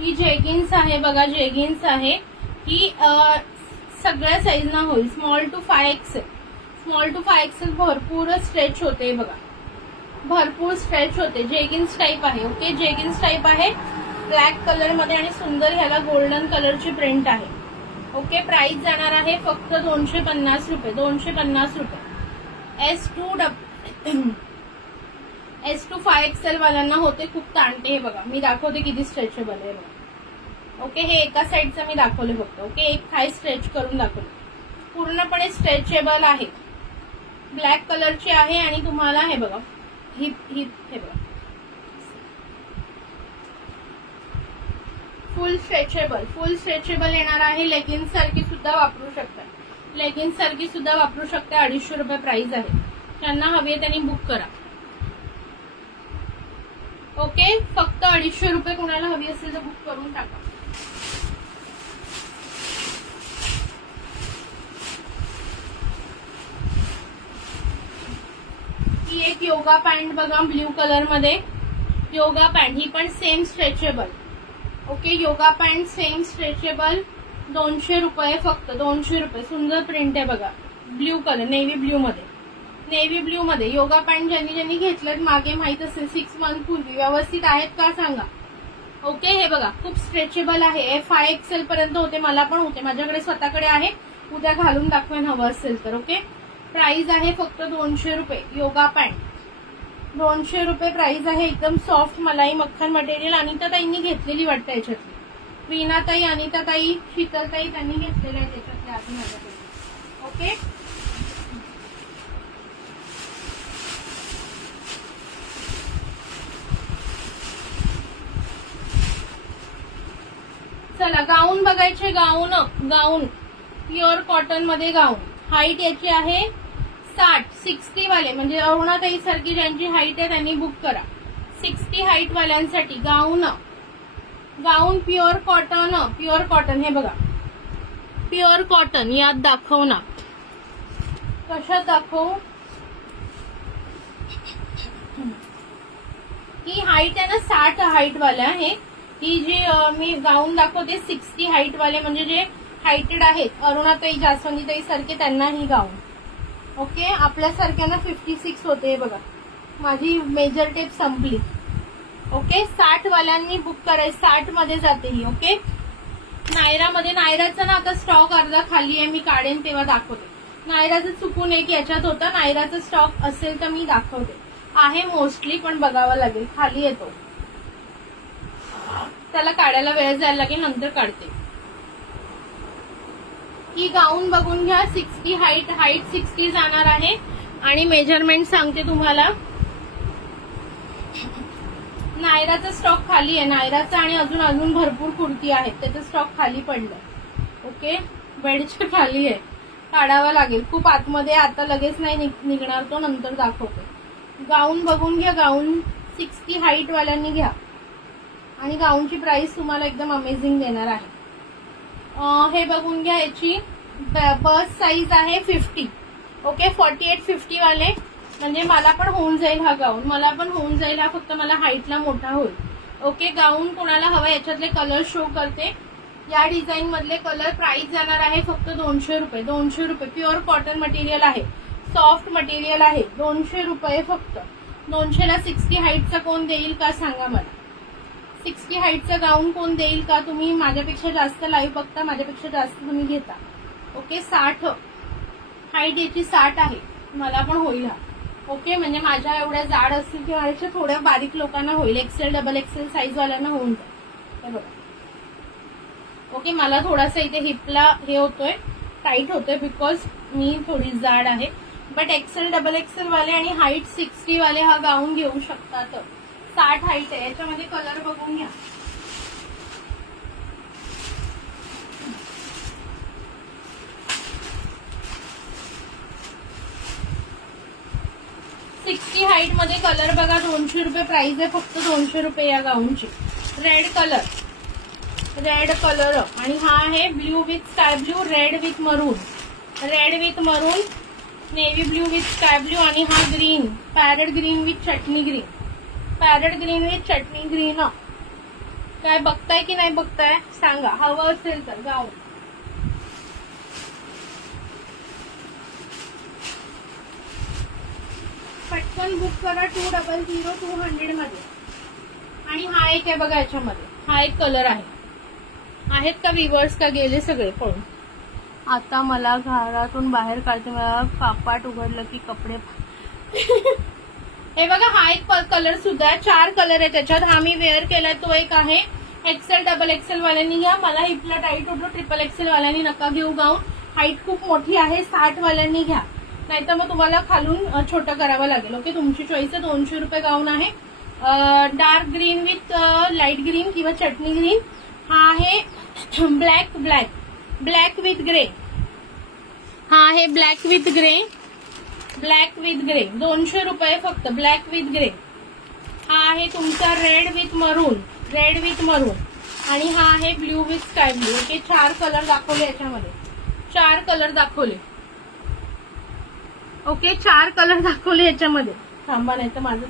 ही जेगिन्स आहे बघा. जेगिन्स आहे ही सगळ्या साईज ना होईल. Small to 5XL. Small to 5XL भरपूर स्ट्रेच होते बघा. भरपूर स्ट्रेच होते. जेगिन्स टाईप आहे. ओके, जेगिन्स टाईप आहे. ब्लॅक कलर मध्ये आणि सुंदर ह्याला गोल्डन कलरची प्रिंट आहे. ओके, प्राइस जाणार आहे फक्त 250 रुपये. 250 रुपये. S2 5XL वाल्यांना होते खूप ताणते. हे बघा, मी दाखवते किती स्ट्रेचेबल आहे बघा. ओके, हे एका साईडचं मी दाखवले फक्त. ओके, एक थाय स्ट्रेच करून दाखवले. पूर्णपणे स्ट्रेचेबल आहे. ब्लॅक कलरची आहे आणि तुम्हाला हे बघा हिप हे बघा फुल स्ट्रेचेबल येणार आहे. लेगिन्स सारखी सुद्धा वापरू शकता, लेगिन्स सारखी सुद्धा वापरू शकता. 250 रुपये प्राइस आहे. ज्यांना हवी आहे त्यांनी बुक करा. ओके, फक्त 250 रुपये. कोणाला हवी असेल तर बुक करून टाका. ही एक योगा पॅन्ट बघा ब्ल्यू कलर मध्ये. योगा पॅन्ट ही पण same stretchable. Okay, yoga pant same stretchable. 200 रुपये फक्त, 200 रुपये. सुंदर प्रिंट आहे बघा, ब्ल्यू कलर, नेव्ही ब्ल्यू मध्ये. नेव्ही ब्ल्यू मध्ये योगा पॅन्ट ज्यांनी घेतलं मागे माहित असेल 6 मंथ पूर्वी, व्यवस्थित आहेत का सांगा. ओके, हे बघा खूप स्ट्रेचेबल आहे. 5XL पर्यंत होते, मला पण होते, माझ्याकडे स्वतःकडे आहे. उद्या घालून दाखवेन हवं असेल तर. ओके, प्राइस आहे फक्त 200 रुपये. योगा पॅन्ट 200 रुपये प्राइस आहे. एकदम सॉफ्ट मलाई मक्खन मटेरियल. अनिता ताईंनी घेतलेली वाटतं याच्यातली. वीणाताई, अनिताताई, शीतलताई त्यांनी घेतलेल्या आहेत याच्यातल्या आधी माझ्याकडे. ओके, चला गाऊन बघायचे. गाऊन प्युअर कॉटन मध्ये गाऊन. हाईट याची आहे 60 वाले, म्हणजे अरुणाताई सारखी ज्यांची हाईट आहे त्यांनी बुक करा. 60 हाईट वाल्यांसाठी गाऊन प्युअर कॉटन. हे बघा प्युअर कॉटन. यात दाखव ना, कशात दाखवू. ही हाईट आहे ना 60 हाईट वाल्या आहे. ही जी मी गाऊन दाखवते 60 हाईट वाले, म्हणजे जे हाईटेड आहेत अरुणाताई जास्वंदीताई सारखे त्यांना ही गाऊन. ओके, आपल्यासारख्यांना 56 होते. बघा माझी मेजर टेप संपली. ओके, 60 वाल्यांनी बुक करायचं. 60 मध्ये जाते ही. ओके, नायरामध्ये. नायराचा ना आता स्टॉक अर्धा खाली आहे, मी काढेन तेव्हा दाखवते. नायराचं चुकून एक याच्यात होता. नायराचा स्टॉक असेल तर मी दाखवते. आहे मोस्टली, पण बघावं लागेल. खाली येतो, त्याला काढायला वेळ जायला लागेल, नंतर काढते. ही गाऊन बघून घ्या. 60 हाईट 60 जाणार आहे. आणि मेजरमेंट सांगते तुम्हाला. नायराचा स्टॉक खाली आहे. नायराचा आणि अजून भरपूर कुर्ती आहेत, त्याचा स्टॉक खाली पडलाय. ओके, बेडच्या खाली आहे, काढावा लागेल. खूप आतमध्ये, आता लगेच नाही निघणार तो, नंतर दाखवते. गाऊन बघून घ्या. गाऊन 60 हाईट वाल्यांनी घ्या. आणि गाऊनची प्राइस तुम्हाला एकदम अमेझिंग देणार आहे. हे बघून घ्या. याची बस साईज आहे 50. ओके, 48-50 वाले, म्हणजे मला पण होऊन जाईल हा गाऊन. मला पण होऊन जाईल हा, फक्त मला हाईटला मोठा होईल. ओके, गाऊन कोणाला हवा याच्यातले कलर शो करते. या डिझाईन मधले कलर. प्राइस जाणार आहे फक्त 200 रुपये. 200 रुपये. प्युअर कॉटन मटेरियल आहे, सॉफ्ट मटेरियल आहे. 200 रुपये फक्त. 200ला 60 हाईटचा कोण देईल का सांगा मला. 60 हाईटचा गाऊन कोण देईल का. तुम्ही माझ्यापेक्षा जास्त लाईव्ह बघता, माझ्यापेक्षा जास्त तुम्ही घेता. ओके, 60 हाईट याची 60 आहे. मला पण होईल हा. ओके, म्हणजे माझ्या एवढ्या जाड असतील किंवा माझ्या थोड्या बारीक लोकांना होईल. XL XXL साईज वाल्यांना होऊन जाईल. हे बघा. ओके, मला थोडासा इथे हिपला हे होतोय, टाईट होतोय, बिकॉज मी थोडी जाड आहे. बट XL XXL वाले आणि हाईट 60 वाले हा गाऊन घेऊ शकतात. 60 हाईट आहे. याच्यामध्ये कलर बघून घ्या. सिक्स्टी हाईट मध्ये कलर बघा. 200 रुपये प्राइस आहे फक्त. 200 रुपये या गाऊनची. रेड कलर आणि हा आहे blue with sky blue, red with maroon, navy blue with sky blue, आणि हा green, parrot green with chutney green. काय बघताय की नाही बघताय सांगा. हवं असेल तर गाऊन. पटकन बुक करा. 200 मध्ये. आणि हा एक आहे बघा. याच्यामध्ये हा एक कलर आहे. आहेत का व्ह्यूअर्स का गेले सगळे पळून. आता मला घरातून बाहेर काढते. मला पापाट उघडलं की कपडे हे बघा. हा एक कलर सुद्धा आहे. 4 कलर आहे त्याच्यात. हा मी वेअर केलाय तो एक आहे. XL XXL वाल्यांनी घ्या. मला हिपला टाईट होतो. XXL वाल्यांनी नका घेऊ गाऊन. हाईट खूप मोठी आहे. 60 वाल्यांनी घ्या, नाहीतर मग तुम्हाला खालून छोटं करावं लागेल. ओके, तुमची चॉईस आहे. 200 रुपये गाऊन आहे. Dark green with light green किंवा चटणी ग्रीन. हा आहे black black black with grey. हा आहे black with grey. Black with grey 200 रुपये फक्त. Black with grey. हा आहे तुमचा रेड विथ मरून. रेड विथ मरून. आणि हा आहे blue with sky blue. Okay 4 colour दाखवले याच्यामध्ये. 4 कलर दाखवले. ओके 4 कलर दाखवले याच्यामध्ये. थांबा नाही तर माझं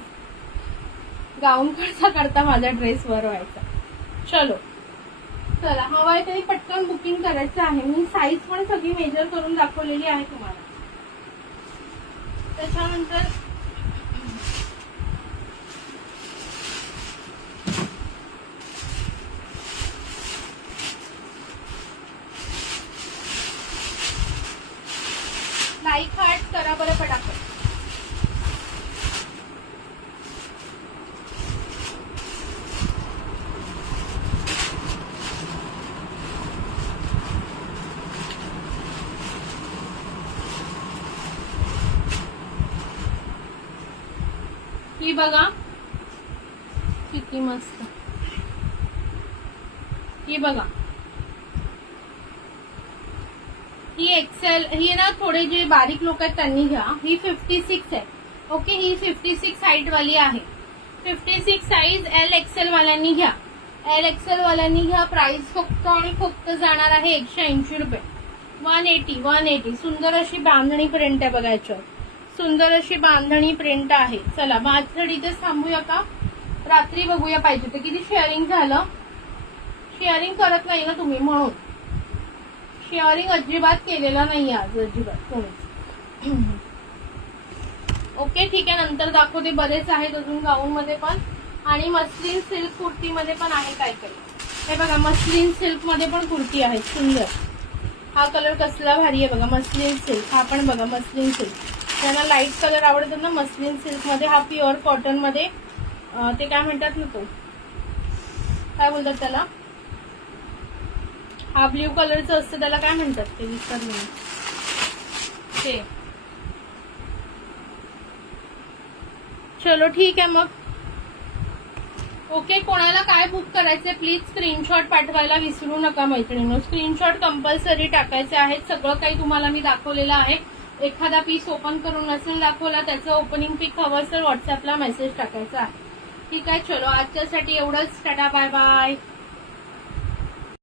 गाऊन करता करता माझा ड्रेस वर व्हायचा. चलो चला हवाय तरी पटकन बुकिंग करायचं आहे. मी साईज पण सगळी मेजर करून दाखवलेली आहे तुम्हाला. त्याच्यानंतर लाईक हार्ट करा बरं पटापट. ही बघा किती मस्त. ही बघा ही एक्सेल. ही ना थोडे जे बारीक लोक आहेत त्यांनी घ्या. ही 56 आहे. ओके ही 56 हाईट वाली आहे. 56 साईज एल एक्सेल वाल्यांनी घ्या. एल एक्सेल वाल्यांनी घ्या. प्राइस फक्त आणि फक्त जाणार आहे 180 रुपये. 180. सुंदर अशी बांधणी प्रिंट आहे बघा याच्यावर. सुंदर अशी बांधणी प्रिंट आहे. चला माझ्यासाठी इथेच थांबूया का? रात्री बघूया पाहिजे तर. किती शेअरिंग झालं? शेअरिंग करत नाही ना तुम्ही म्हणून. शेअरिंग अजिबात केलेलं नाही आज. अजिबात कोणीच. ओके ठीक आहे नंतर दाखवते. बरेच आहेत अजून गाऊन मध्ये पण. आणि मस्लिन सिल्क कुर्ती मध्ये पण आहे काय काय. हे बघा मस्लिन सिल्क मध्ये पण कुर्ती आहे सुंदर. हा कलर कसला भारी आहे बघा. Muslin silk. हा पण बघा मस्लिन सिल्क. त्यांना लाईट कलर आवडतात ना मस्लिन सिल्क मध्ये. हा प्युअर कॉटन मध्ये ते काय म्हणतात ना तो काय बोलतात त्याला. हा ब्ल्यू कलरचं असतं त्याला काय म्हणतात ते विसरले ते. चलो ठीक आहे मग. ओके कोणाला काय बुक करायचंय प्लीज स्क्रीनशॉट पाठवायला विसरू नका मैत्रिणींनो. स्क्रीनशॉट कंपल्सरी टाकायचे आहेत. सगळं काही तुम्हाला मी दाखवलेलं आहे. एखादा पीस ओपन करून नसेल दाखवला त्याचं ओपनिंग पिक हवं असेल व्हॉट्सअपला मेसेज टाकायचा आहे. ठीक आहे चलो आजच्यासाठी एवढंच. Tata bye bye.